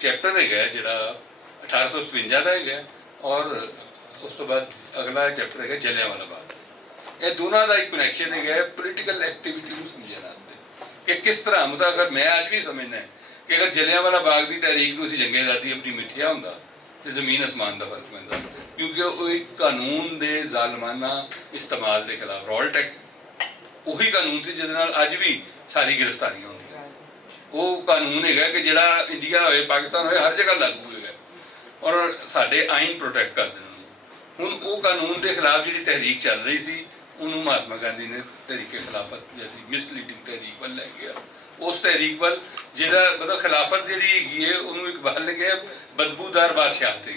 ਚੈਪਟਰ ਹੈਗਾ ਜਿਹੜਾ 1857 ਦਾ ਹੈਗਾ ਔਰ ਉਸ ਤੋਂ ਬਾਅਦ ਅਗਲਾ ਚੈਪਟਰ ਹੈਗਾ ਜਲਿਆਂਵਾਲਾ ਬਾਗ। ਇਹ ਦੋਨਾਂ ਦਾ ਇੱਕ ਕਨੈਕਸ਼ਨ ਹੈਗਾ ਪੋਲੀਟੀਕਲ ਐਕਟੀਵਿਟੀ ਨੂੰ ਸਮਝਣ ਵਾਸਤੇ ਕਿ ਕਿਸ ਤਰ੍ਹਾਂ ਮਤਲਬ ਅਗਰ ਮੈਂ ਅੱਜ ਵੀ ਸਮਝਣਾ ਕਿ ਅਗਰ ਜਲਿਆਂਵਾਲਾ ਬਾਗ ਦੀ ਤਾਰੀਖ ਨੂੰ ਅਸੀਂ ਜੰਗੇ ਆਜ਼ਾਦੀ ਆਪਣੀ ਮਿੱਥਿਆ ਹੁੰਦਾ ਤੇ ਜ਼ਮੀਨ ਅਸਮਾਨ ਦਾ ਫਰਕ ਪੈਂਦਾ ਕਿਉਂਕਿ ਉਹ ਇੱਕ ਕਾਨੂੰਨ ਦੇ ਜ਼ਾਲਮਾਨਾ ਇਸਤੇਮਾਲ ਦੇ ਖਿਲਾਫ ਰੌਲਟ ਐਕਟ ਉਹੀ ਕਾਨੂੰਨ ਸੀ ਜਿਹਦੇ ਨਾਲ ਅੱਜ ਵੀ ਸਾਰੀ ਗ੍ਰਿਫਤਾਰੀਆਂ ਹੁੰਦੀਆਂ। ਉਹ ਕਾਨੂੰਨ ਹੈਗਾ ਕਿ ਜਿਹੜਾ ਇੰਡੀਆ ਹੋਵੇ ਪਾਕਿਸਤਾਨ ਹੋਵੇ ਹਰ ਜਗ੍ਹਾ ਲਾਗੂ ਹੈਗਾ ਔਰ ਸਾਡੇ ਆਈਨ ਪ੍ਰੋਟੈਕਟ ਕਰਦੇ ਨੇ। ਹੁਣ ਉਹ ਕਾਨੂੰਨ ਦੇ ਖਿਲਾਫ ਜਿਹੜੀ ਤਹਿਰੀਕ ਚੱਲ ਰਹੀ ਸੀ ਉਹਨੂੰ ਮਹਾਤਮਾ ਗਾਂਧੀ ਨੇ ਤਹਿਰੀਕੇ ਖਿਲਾਫਤ ਜੈਸੀ ਮਿਸਲੀਡਿੰਗ ਤਹਿਰੀਕ ਵੱਲ ਲੈ ਗਿਆ। ਉਸ ਤਹਿਰੀਕ ਵੱਲ ਜਿਹੜਾ ਮਤਲਬ ਖਿਲਾਫਤ ਜਿਹੜੀ ਹੈਗੀ ਹੈ ਉਹਨੂੰ ਇੱਕ ਬਹਾਲ ਲੱਗਿਆ ਬਦਬੂਦਾਰ ਬਾਦਸ਼ਾਹ ਤੇ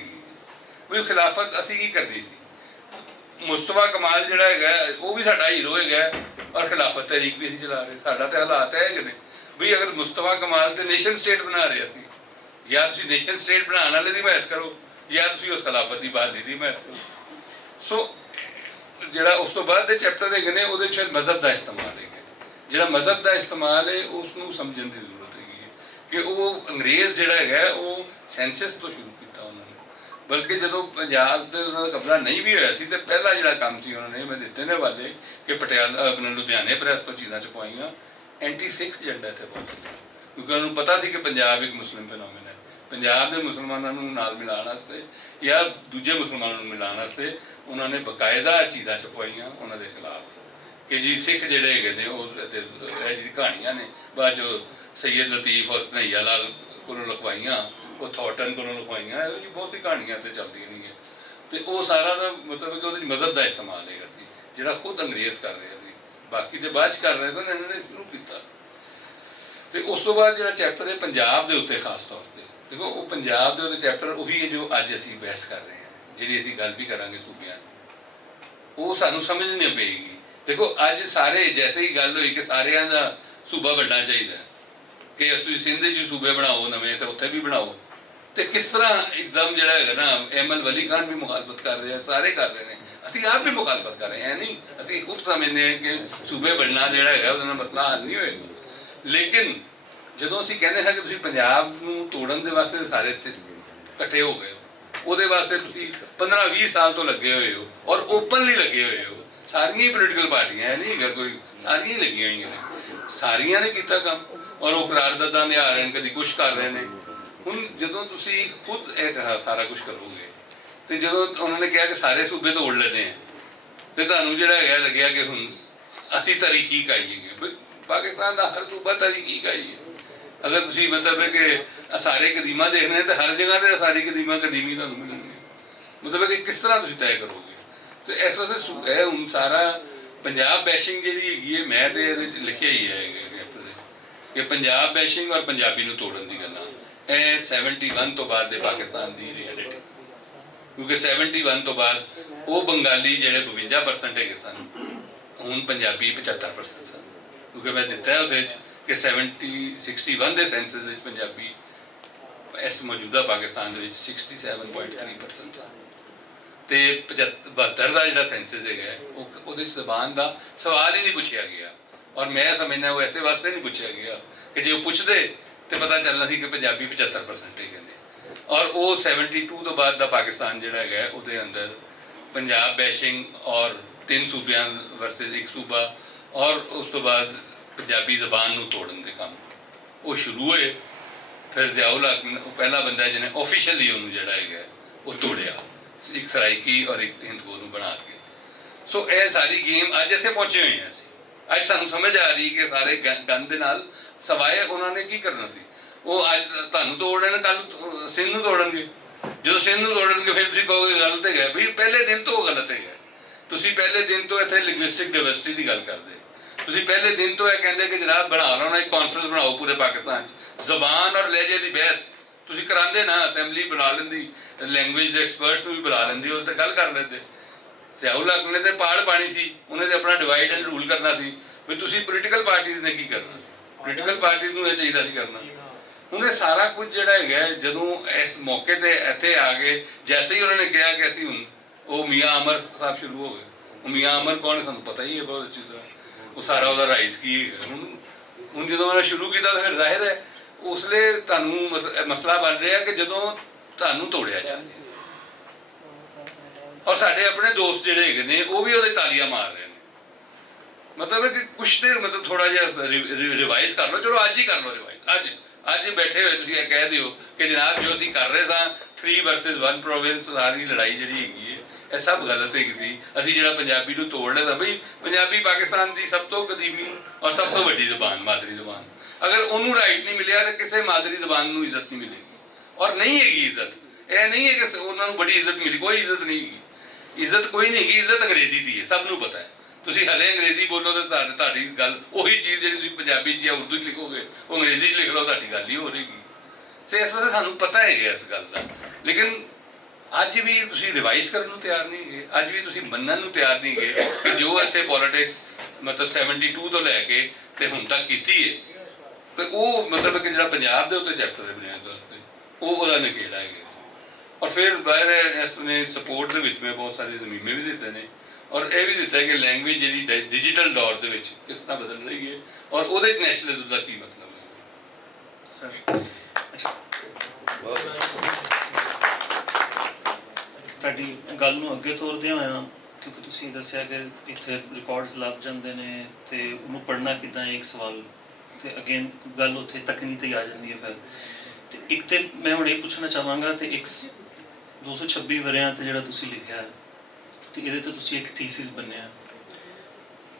ਵੀ ਖਿਲਾਫਤ ਅਸੀਂ ਕੀ ਕਰਨੀ ਸੀ। ਮੁਸਤਫਾ ਕਮਾਲ ਜਿਹੜਾ ਹੈਗਾ ਉਹ ਵੀ ਸਾਡਾ ਹੀਰੋ ਹੈਗਾ ਔਰ ਖਿਲਾਫਤ ਤਹਿਰੀਕ ਵੀ ਅਸੀਂ ਚਲਾ ਰਹੇ। ਸਾਡਾ ਤੇ ਹਾਲਾਤ ਹੈ ਕਿ ਵੀ ਅਗਰ ਮੁਸਤਫਾ ਕਮਾਲ ਤੇ ਨੇਸ਼ਨ ਸਟੇਟ ਬਣਾ ਰਿਹਾ ਸੀ ਜਾਂ ਤੁਸੀਂ ਨੇਸ਼ਨ ਸਟੇਟ ਬਣਾਉਣ ਵਾਲੇ ਦੀ ਹਮਾਇਤ ਕਰੋ ਜਾਂ ਤੁਸੀਂ ਉਸ ਖਿਲਾਫਤ ਦੀ ਬਹਾਲੀ ਦੀ ਹਮਾਇਤ ਕਰੋ। ਸੋ ਜਿਹੜਾ ਉਸ ਤੋਂ ਬਾਅਦ ਦੇ ਚੈਪਟਰ ਹੈਗੇ ਨੇ ਉਹਦੇ 'ਚ ਮਜ਼ਹਬ ਦਾ ਇਸਤੇਮਾਲ ਹੈਗਾ। ਜਿਹੜਾ ਮਜ਼ਹਬ ਦਾ ਇਸਤੇਮਾਲ ਹੈ ਉਸ ਨੂੰ ਸਮਝਣ ਦੀ ਜ਼ਰੂਰਤ ਹੈਗੀ ਹੈ ਕਿ ਉਹ ਅੰਗਰੇਜ਼ ਜਿਹੜਾ ਹੈਗਾ ਉਹ ਸੈਂਸਸ ਤੋਂ ਸ਼ੁਰੂ ਕੀਤਾ ਉਹਨਾਂ ਨੇ। ਬਲਕਿ ਜਦੋਂ ਪੰਜਾਬ ਦੇ ਉਹਨਾਂ ਦਾ ਕਬਜ਼ਾ ਨਹੀਂ ਵੀ ਹੋਇਆ ਸੀ ਤੇ ਪਹਿਲਾ ਜਿਹੜਾ ਕੰਮ ਸੀ ਉਹਨਾਂ ਨੇ ਮੈਂ ਦਿੱਤੇ ਨੇ ਵਾਲੇ ਕਿ ਪਟਿਆਲਾ ਆਪਣੇ ਲੁਧਿਆਣੇ ਪ੍ਰੈਸ ਤੋਂ ਚੀਜ਼ਾਂ ਛਪਵਾਈਆਂ ਐਂਟੀ ਸਿੱਖ ਏਜੰਡਾ ਇੱਥੇ ਪਹੁੰਚਿਆ ਕਿਉਂਕਿ ਉਹਨਾਂ ਨੂੰ ਪਤਾ ਸੀ ਕਿ ਪੰਜਾਬ ਇੱਕ ਮੁਸਲਿਮ ਫੈਨੋਮੀਨ ਹੈ। ਪੰਜਾਬ ਦੇ ਮੁਸਲਮਾਨਾਂ ਨੂੰ ਨਾਲ ਮਿਲਾਉਣ ਵਾਸਤੇ ਜਾਂ ਦੂਜੇ ਮੁਸਲਮਾਨਾਂ ਨੂੰ ਮਿਲਾਉਣ ਵਾਸਤੇ ਉਹਨਾਂ ਨੇ ਬਕਾਇਦਾ ਚੀਜ਼ਾਂ ਛਪਵਾਈਆਂ ਉਹਨਾਂ ਦੇ ਖਿਲਾਫ ਕਿ ਜੀ ਸਿੱਖ ਜਿਹੜੇ ਹੈਗੇ ਨੇ ਉਹ ਇਹ ਜਿਹੜੀ ਕਹਾਣੀਆਂ ਨੇ ਬਾਅਦ ਜੋ ਸੈਯਦ ਲਤੀਫ ਔਰ ਕਨ੍ਹਈਆ ਲਾਲ ਕੋਲੋਂ ਲਿਖਵਾਈਆਂ ਉਹ ਥੋਟਨ ਕੋਲੋਂ ਲਿਖਵਾਈਆਂ ਇਹੋ ਜਿਹੀ ਬਹੁਤ ਹੀ ਕਹਾਣੀਆਂ ਤੇ ਚੱਲਦੀਆਂ ਨਹੀਂ ਹੈ ਤੇ ਉਹ ਸਾਰਾ ਦਾ ਮਤਲਬ ਕਿ ਉਹਦੇ ਮਜ਼ਹਬ ਦਾ ਇਸਤੇਮਾਲ ਹੈਗਾ ਸੀ ਜਿਹੜਾ ਖੁਦ ਅੰਗਰੇਜ਼ ਕਰ ਰਿਹਾ ਸੀ। ਬਾਕੀ ਦੇ ਬਾਅਦ 'ਚ ਕਰ ਰਹੇ ਤਾਂ ਇਹਨਾਂ ਨੇ ਸ਼ੁਰੂ ਕੀਤਾ। ਤੇ ਉਸ ਤੋਂ ਬਾਅਦ ਜਿਹੜਾ ਚੈਪਟਰ ਹੈ ਪੰਜਾਬ ਦੇ ਉੱਤੇ ਖਾਸ ਤੌਰ ਤੇ ਦੇਖੋ ਉਹ ਪੰਜਾਬ ਦੇ ਉੱਤੇ ਚੈਪਟਰ ਉਹੀ ਹੈ ਜੋ ਅੱਜ ਅਸੀਂ ਬਹਿਸ ਕਰ ਰਹੇ ਹਾਂ ਜਿਹੜੀ ਅਸੀਂ ਗੱਲ ਵੀ ਕਰਾਂਗੇ ਸੂਬਿਆਂ ਦੀ ਉਹ ਸਾਨੂੰ ਸਮਝਣੀ ਪਏਗੀ। ਦੇਖੋ ਅੱਜ ਸਾਰੇ ਜੈਸੇ ਹੀ ਗੱਲ ਹੋਈ ਕਿ ਸਾਰਿਆਂ ਦਾ ਸੂਬਾ ਵੱਡਾ ਚਾਹੀਦਾ ਕਿ ਅਸੀਂ ਸਿੰਧ 'ਚ ਸੂਬੇ ਬਣਾਓ ਨਵੇਂ ਤੇ ਉੱਥੇ ਵੀ ਬਣਾਓ ਤੇ ਕਿਸ ਤਰ੍ਹਾਂ ਇੱਕਦਮ ਜਿਹੜਾ ਹੈਗਾ ਨਾ ਐਮਲ ਵਲੀ ਖਾਨ ਵੀ ਮੁਖਾਲਫਤ ਕਰ ਰਿਹਾ ਸਾਰੇ ਕਰ ਰਹੇ ਨੇ ਅਸੀਂ ਆਪ ਵੀ ਮੁਖਾਲਫਤ ਕਰ ਰਹੇ ਹਾਂ ਨਹੀਂ ਅਸੀਂ ਖੁਦ ਸਮਝਦੇ ਹਾਂ ਕਿ ਸੂਬੇ ਬਣਨਾ ਜਿਹੜਾ ਹੈਗਾ ਉਹਦੇ ਨਾਲ ਮਸਲਾ ਹੱਲ ਨਹੀਂ ਹੋਏਗਾ। ਲੇਕਿਨ ਜਦੋਂ ਅਸੀਂ ਕਹਿੰਦੇ ਹਾਂ ਕਿ ਤੁਸੀਂ ਪੰਜਾਬ ਨੂੰ ਤੋੜਨ ਦੇ ਵਾਸਤੇ ਸਾਰੇ ਇਕੱਠੇ ਹੋ ਗਏ ਉਹਦੇ ਵਾਸਤੇ ਤੁਸੀਂ 15-20 ਸਾਲ ਤੋਂ ਲੱਗੇ ਹੋਏ ਹੋ ਔਰ ਓਪਨਲੀ ਲੱਗੇ ਹੋਏ ਹੋ ਸਾਰੀਆਂ ਹੀ ਪੋਲੀਟੀਕਲ ਪਾਰਟੀਆਂ ਹੈ ਨਹੀਂ ਹੈਗਾ ਕੋਈ ਸਾਰੀਆਂ ਹੀ ਲੱਗੀਆਂ ਹੋਈਆਂ ਨੇ ਸਾਰੀਆਂ ਨੇ ਕੀਤਾ ਕੰਮ ਔਰ ਉਹ ਕਰਾਰਦਾਦਾਂ ਦੇ ਆ ਰਹੇ ਨੇ ਕਦੀ ਕੁਛ ਕਰ ਰਹੇ ਨੇ। ਹੁਣ ਜਦੋਂ ਤੁਸੀਂ ਖੁਦ ਇਹ ਸਾਰਾ ਕੁਛ ਕਰੋਗੇ ਤੇ ਜਦੋਂ ਉਹਨਾਂ ਨੇ ਕਿਹਾ ਕਿ ਸਾਰੇ ਸੂਬੇ ਤੋੜ ਲੈਣੇ ਆ ਤੇ ਤੁਹਾਨੂੰ ਜਿਹੜਾ ਹੈਗਾ ਲੱਗਿਆ ਕਿ ਹੁਣ ਅਸੀਂ ਤਾਰੀਖੀ ਕਾਈਏ ਪਾਕਿਸਤਾਨ ਦਾ ਹਰ ਸੂਬਾ ਤਾਰੀਖੀ ਕਾਈਏ। ਅਗਰ ਤੁਸੀਂ ਮਤਲਬ ਹੈ ਕਿ ਸਾਰੇ ਕਦੀਮਾ ਦੇਖਣੇ ਤਾਂ ਹਰ ਜਗ੍ਹਾ ਤੇ ਸਾਰੀ ਕਦੀਮੀ ਤੁਹਾਨੂੰ ਮਿਲਣਗੇ ਮਤਲਬ ਹੈ ਕਿ ਕਿਸ ਤਰ੍ਹਾਂ ਤੁਸੀਂ ਤੈਅ ਕਰੋਗੇ। ਤੇ ਇਸ ਵਾਸਤੇ ਇਹ ਹੁਣ ਸਾਰਾ ਪੰਜਾਬ ਬੈਸ਼ਿੰਗ ਜਿਹੜੀ ਹੈਗੀ ਹੈ ਮੈਂ ਤੇ ਇਹਦੇ ਲਿਖਿਆ ਹੀ ਹੈ ਕਿ ਪੰਜਾਬ ਬੈਸ਼ਿੰਗ ਔਰ ਪੰਜਾਬੀ ਨੂੰ ਤੋੜਨ ਦੀ ਗੱਲਾਂ ਇਹ 71 ਤੋਂ ਬਾਅਦ ਦੇ ਪਾਕਿਸਤਾਨ ਦੀ ਰਿਐਲਿਟੀ ਕਿਉਂਕਿ 71 ਤੋਂ ਬਾਅਦ ਉਹ ਬੰਗਾਲੀ ਜਿਹੜੇ 52% ਹੈਗੇ ਸਨ ਹੁਣ ਪੰਜਾਬੀ 75% ਸਨ ਕਿਉਂਕਿ ਮੈਂ ਦਿੱਤਾ ਉਹਦੇ ਵਿੱਚ ਕਿ 61 ਦੇ ਸੈਂਸਸ ਵਿੱਚ ਪੰਜਾਬੀ ਇਸ ਮੌਜੂਦਾ ਪਾਕਿਸਤਾਨ ਦੇ ਵਿੱਚ 67.3% ਸਨ ਤੇ 72 ਦਾ ਜਿਹੜਾ ਸੈਂਸਸ ਹੈਗਾ ਉਹਦੇ ਜ਼ਬਾਨ ਦਾ ਸਵਾਲ ਹੀ ਨਹੀਂ ਪੁੱਛਿਆ ਗਿਆ ਔਰ ਮੈਂ ਸਮਝਦਾ ਉਹ ਐਸੇ ਵਾਸਤੇ ਨਹੀਂ ਪੁੱਛਿਆ ਗਿਆ ਕਿ ਜੇ ਉਹ ਪੁੱਛਦੇ ਤੇ ਪਤਾ ਚੱਲਣਾ ਸੀ ਕਿ ਪੰਜਾਬੀ 75% ਹੈਗੇ ਨੇ ਔਰ ਉਹ 72 ਤੋਂ ਬਾਅਦ ਦਾ ਪਾਕਿਸਤਾਨ ਜਿਹੜਾ ਹੈਗਾ ਉਹਦੇ ਅੰਦਰ ਪੰਜਾਬ ਬੈਸ਼ਿੰਗ ਔਰ 3 ਸੂਬਿਆਂ ਵਰਸਸ ਇੱਕ ਸੂਬਾ ਔਰ ਉਸ ਤੋਂ ਬਾਅਦ ਪੰਜਾਬੀ ਜ਼ਬਾਨ ਨੂੰ ਤੋੜਨ ਦੇ ਕੰਮ ਉਹ ਸ਼ੁਰੂ ਹੋਏ। ਫਿਰ ਜ਼ਿਆਉਲ ਹਕ ਪਹਿਲਾ ਬੰਦਾ ਜਿਹਨੇ ਆਫੀਸ਼ੀਅਲੀ ਉਹਨੂੰ ਜਿਹੜਾ ਹੈਗਾ ਉਹ ਤੋੜਿਆ, ਇੱਕ ਸਰਾਇਕੀ ਔਰ ਇੱਕ ਹਿੰਦੂ ਨੂੰ ਬਣਾ ਕੇ। ਸੋ ਇਹ ਸਾਰੀ ਗੇਮ ਅੱਜ ਇੱਥੇ ਪਹੁੰਚੇ ਹੋਏ ਹਾਂ ਅਸੀਂ। ਅੱਜ ਸਾਨੂੰ ਸਮਝ ਆ ਰਹੀ ਕਿ ਸਾਰੇ ਗੰਦ ਦੇ ਨਾਲ ਸਵਾਏ ਉਹਨਾਂ ਨੇ ਕੀ ਕਰਨਾ ਸੀ। ਉਹ ਅੱਜ ਤੁਹਾਨੂੰ ਤੋੜਨ, ਕੱਲ ਸਿੰਘ ਨੂੰ ਤੋੜਨਗੇ। ਜਦੋਂ ਸਿੰਘ ਨੂੰ ਤੋੜਨਗੇ ਫਿਰ ਤੁਸੀਂ ਕਹੋਗੇ ਗਲਤ ਹੈਗਾ। ਵੀ ਪਹਿਲੇ ਦਿਨ ਤੋਂ ਉਹ ਗਲਤ ਹੈਗਾ। ਤੁਸੀਂ ਪਹਿਲੇ ਦਿਨ ਤੋਂ ਇੱਥੇ ਲਿੰਗੁਇਸਟਿਕ ਡਾਇਵਰਸਿਟੀ ਦੀ ਗੱਲ ਕਰਦੇ। ਤੁਸੀਂ ਪਹਿਲੇ ਦਿਨ ਤੋਂ ਇਹ ਕਹਿੰਦੇ ਕਿ ਜਨਾਬ ਬਣਾ ਲਓ ਨਾ, ਇੱਕ ਕਾਨਫਰੰਸ ਬਣਾਓ ਪੂਰੇ ਪਾਕਿਸਤਾਨ 'ਚ, ਜ਼ਬਾਨ ਔਰ ਲਹਿਜੇ ਦੀ ਬਹਿਸ ਤੁਸੀਂ ਕਰਾਉਂਦੇ ਨਾ, ਅਸੈਂਬਲੀ ਬਣਾ ਲੈਂਦੀ, ਲੈਂਗੁਏਜ ਦੇ ਐਕਸਪਰਟਸ ਨੂੰ ਵੀ ਬੁਲਾ ਲੈਂਦੀ, ਉਹ ਤੇ ਗੱਲ ਕਰ ਲੈਂਦੇ। ਸਿਆਉਲ ਹੱਕ ਨੇ ਤੇ ਪਾੜ ਪਾਣੀ ਸੀ, ਉਹਨੇ ਤੇ ਆਪਣਾ ਡਿਵਾਈਡ ਐਂਡ ਰੂਲ ਕਰਨਾ ਸੀ। ਵੀ ਤੁਸੀਂ ਪੋਲੀਟੀਕਲ ਪਾਰਟੀਜ਼ ਨੇ ਕੀ ਕਰਨਾ? ਪੋਲੀਟੀਕਲ ਪਾਰਟੀਜ਼ ਨੂੰ ਇਹ ਚਾਹੀਦਾ ਸੀ ਕਰਨਾ। ਹੁਣ ਇਹ ਸਾਰਾ ਕੁਝ ਜਿਹੜਾ ਹੈਗਾ, ਜਦੋਂ ਇਸ ਮੌਕੇ ਤੇ ਇੱਥੇ ਆ ਗਏ, ਜੈਸੇ ਹੀ ਉਹਨਾਂ ਨੇ ਕਿਹਾ ਕਿ ਅਸੀਂ ਹੁਣ ਉਹ ਮੀਆਂ ਅਮਰ ਸਾਹਿਬ ਸ਼ੁਰੂ ਹੋ ਗਏ। ਉਹ ਮੀਆਂ ਅਮਰ ਕੌਣ ਹੈ ਸਾਨੂੰ ਪਤਾ ਹੀ ਹੈ ਬਹੁਤ ਅੱਛੀ ਤਰ੍ਹਾਂ। ਉਹ ਸਾਰਾ ਉਹਦਾ ਰਾਈਜ਼ ਕੀ ਹੈਗਾ। ਹੁਣ ਜਦੋਂ ਉਹਨੇ ਸ਼ੁਰੂ ਕੀਤਾ ਤਾਂ ਫਿਰ ਜ਼ਾਹਿਰ ਹੈ ਉਸ ਲਈ ਤੁਹਾਨੂੰ ਮਸਲਾ ਬਣ ਰਿਹਾ ਕਿ ਜਦੋਂ ਤੁਹਾਨੂੰ ਤੋੜਿਆ ਜਾ ਰਿਹਾ। ਔਰ ਸਾਡੇ ਆਪਣੇ ਦੋਸਤ ਜਿਹੜੇ ਹੈਗੇ ਨੇ ਉਹ ਵੀ ਉਹਦੇ ਤਾਲੀਆਂ ਮਾਰ ਰਹੇ ਨੇ। ਮਤਲਬ ਕਿ ਕੁਛ ਤੇ ਮਤਲਬ ਥੋੜਾ ਜਿਹਾ ਰਿਵਾਈਜ਼ ਕਰ ਲਓ। ਚਲੋ ਅੱਜ ਹੀ ਕਰ ਲਓ ਰਿਵਾਈਜ਼। ਅੱਜ ਬੈਠੇ ਹੋਏ ਤੁਸੀਂ ਇਹ ਕਹਿ ਦਿਓ ਕਿ ਜਨਾਬ ਜੋ ਅਸੀਂ ਕਰ ਰਹੇ ਸਾਂ 3 vs 1 ਪ੍ਰੋਵਿੰਸ ਸਾਰੀ ਲੜਾਈ ਜਿਹੜੀ ਹੈਗੀ ਹੈ ਇਹ ਸਭ ਗਲਤ ਹੈਗੀ ਸੀ। ਅਸੀਂ ਜਿਹੜਾ ਪੰਜਾਬੀ ਨੂੰ ਤੋੜ ਲਿਆ ਬਈ, ਪੰਜਾਬੀ ਪਾਕਿਸਤਾਨ ਦੀ ਸਭ ਤੋਂ ਕਦੀਮੀ ਔਰ ਸਭ ਤੋਂ ਵੱਡੀ ਜ਼ਬਾਨ, ਮਾਦਰੀ ਜ਼ਬਾਨ। ਅਗਰ ਉਹਨੂੰ ਰਾਈਟ ਨਹੀਂ ਮਿਲਿਆ ਤਾਂ ਕਿਸੇ ਮਾਦਰੀ ਜ਼ਬਾਨ ਨੂੰ ਇੱਜ਼ਤ ਨਹੀਂ ਮਿਲੇਗੀ। ਔਰ ਨਹੀਂ ਹੈਗੀ ਇੱਜ਼ਤ। ਇਹ ਨਹੀਂ ਹੈ ਕਿ ਉਹਨਾਂ ਨੂੰ ਬੜੀ ਇੱਜ਼ਤ ਮਿਲੀ, ਕੋਈ ਇੱਜ਼ਤ ਨਹੀਂ ਹੈਗੀ। ਇੱਜ਼ਤ ਕੋਈ ਨਹੀਂ ਹੈਗੀ। ਇੱਜ਼ਤ ਅੰਗਰੇਜ਼ੀ ਦੀ ਹੈ, ਸਭ ਨੂੰ ਪਤਾ ਹੈ। ਤੁਸੀਂ ਹਲੇ ਅੰਗਰੇਜ਼ੀ ਬੋਲੋ ਤਾਂ ਤੁਹਾਡੀ ਗੱਲ ਉਹੀ ਚੀਜ਼ ਜਿਹੜੀ ਤੁਸੀਂ ਪੰਜਾਬੀ 'ਚ ਜਾਂ ਉਰਦੂ 'ਚ ਲਿਖੋਗੇ ਉਹ ਅੰਗਰੇਜ਼ੀ 'ਚ ਲਿਖ ਲਓ, ਤੁਹਾਡੀ ਗੱਲ ਹੀ ਹੋ ਰਹੇਗੀ। ਤੇ ਇਸ ਵਾਸਤੇ ਸਾਨੂੰ ਪਤਾ ਹੈਗਾ ਇਸ ਗੱਲ ਦਾ। ਲੇਕਿਨ ਅੱਜ ਵੀ ਤੁਸੀਂ ਰਿਵਾਈਜ਼ ਕਰਨ ਨੂੰ ਤਿਆਰ ਨਹੀਂ ਹੈਗੇ। ਅੱਜ ਵੀ ਤੁਸੀਂ ਮੰਨਣ ਨੂੰ ਤਿਆਰ ਨਹੀਂ ਹੈਗੇ ਕਿ ਜੋ ਇੱਥੇ ਪੋਲਿਟਿਕਸ ਮਤਲਬ 72 ਤੋਂ ਲੈ ਕੇ ਤੇ ਹੁਣ ਤੱਕ ਕੀਤੀ ਹੈ ਤੇ ਉਹ ਮਤਲਬ ਕਿ ਜਿਹੜਾ ਪੰਜਾਬ ਦੇ ਉੱਤੇ ਚੈਪਟਰ ਹੈ ਬੁਨਿਆਦ ਤੌਰ ਤੇ ਉਹ ਉਹਦਾ ਨਿਕੇੜਾ ਹੈਗਾ। ਔਰ ਫਿਰ ਬਾਹਰ ਇਸ ਨੇ ਸਪੋਰਟ ਦੇ ਵਿੱਚ ਮੈਂ ਬਹੁਤ ਸਾਰੇ ਜ਼ਮੀਨੇ ਵੀ ਦਿੱਤੇ ਨੇ ਔਰ ਇਹ ਵੀ ਦਿੱਤਾ ਕਿ ਲੈਂਗੁਏਜ ਜਿਹੜੀ ਡਿਜੀਟਲ ਦੌਰ ਦੇ ਵਿੱਚ ਕਿਸ ਤਰ੍ਹਾਂ ਬਦਲ ਰਹੀ ਹੈ ਔਰ ਉਹਦੇ ਨੈਸ਼ਨਲਿਜ਼ਮ ਦਾ ਕੀ ਮਤਲਬ ਹੈ। ਸਰ ਤੁਹਾਡੀ ਗੱਲ ਨੂੰ ਅੱਗੇ ਤੋਰਦਿਆਂ ਹੋਇਆ, ਕਿਉਂਕਿ ਤੁਸੀਂ ਦੱਸਿਆ ਕਿ ਇੱਥੇ ਰਿਕਾਰਡਸ ਲੱਭ ਜਾਂਦੇ ਨੇ ਤੇ ਉਹਨੂੰ ਪੜ੍ਹਨਾ ਕਿੱਦਾਂ ਇੱਕ ਸਵਾਲ ਤੇ ਅਗੇਨ ਗੱਲ ਉੱਥੇ ਤਕਨੀ ਤੇ ਆ ਜਾਂਦੀ ਹੈ। ਫਿਰ ਤੇ ਇੱਕ ਤੇ ਮੈਂ ਹੁਣ ਇਹ ਪੁੱਛਣਾ ਚਾਹਾਂਗਾ ਤੇ ਇੱਕ 226 ਵਰਿਆਂ ਤੇ ਜਿਹੜਾ ਤੁਸੀਂ ਲਿਖਿਆ ਤੇ ਇਹਦੇ ਤੇ ਤੁਸੀਂ ਇੱਕ ਥੀਸਿਸ ਬਣਿਆ,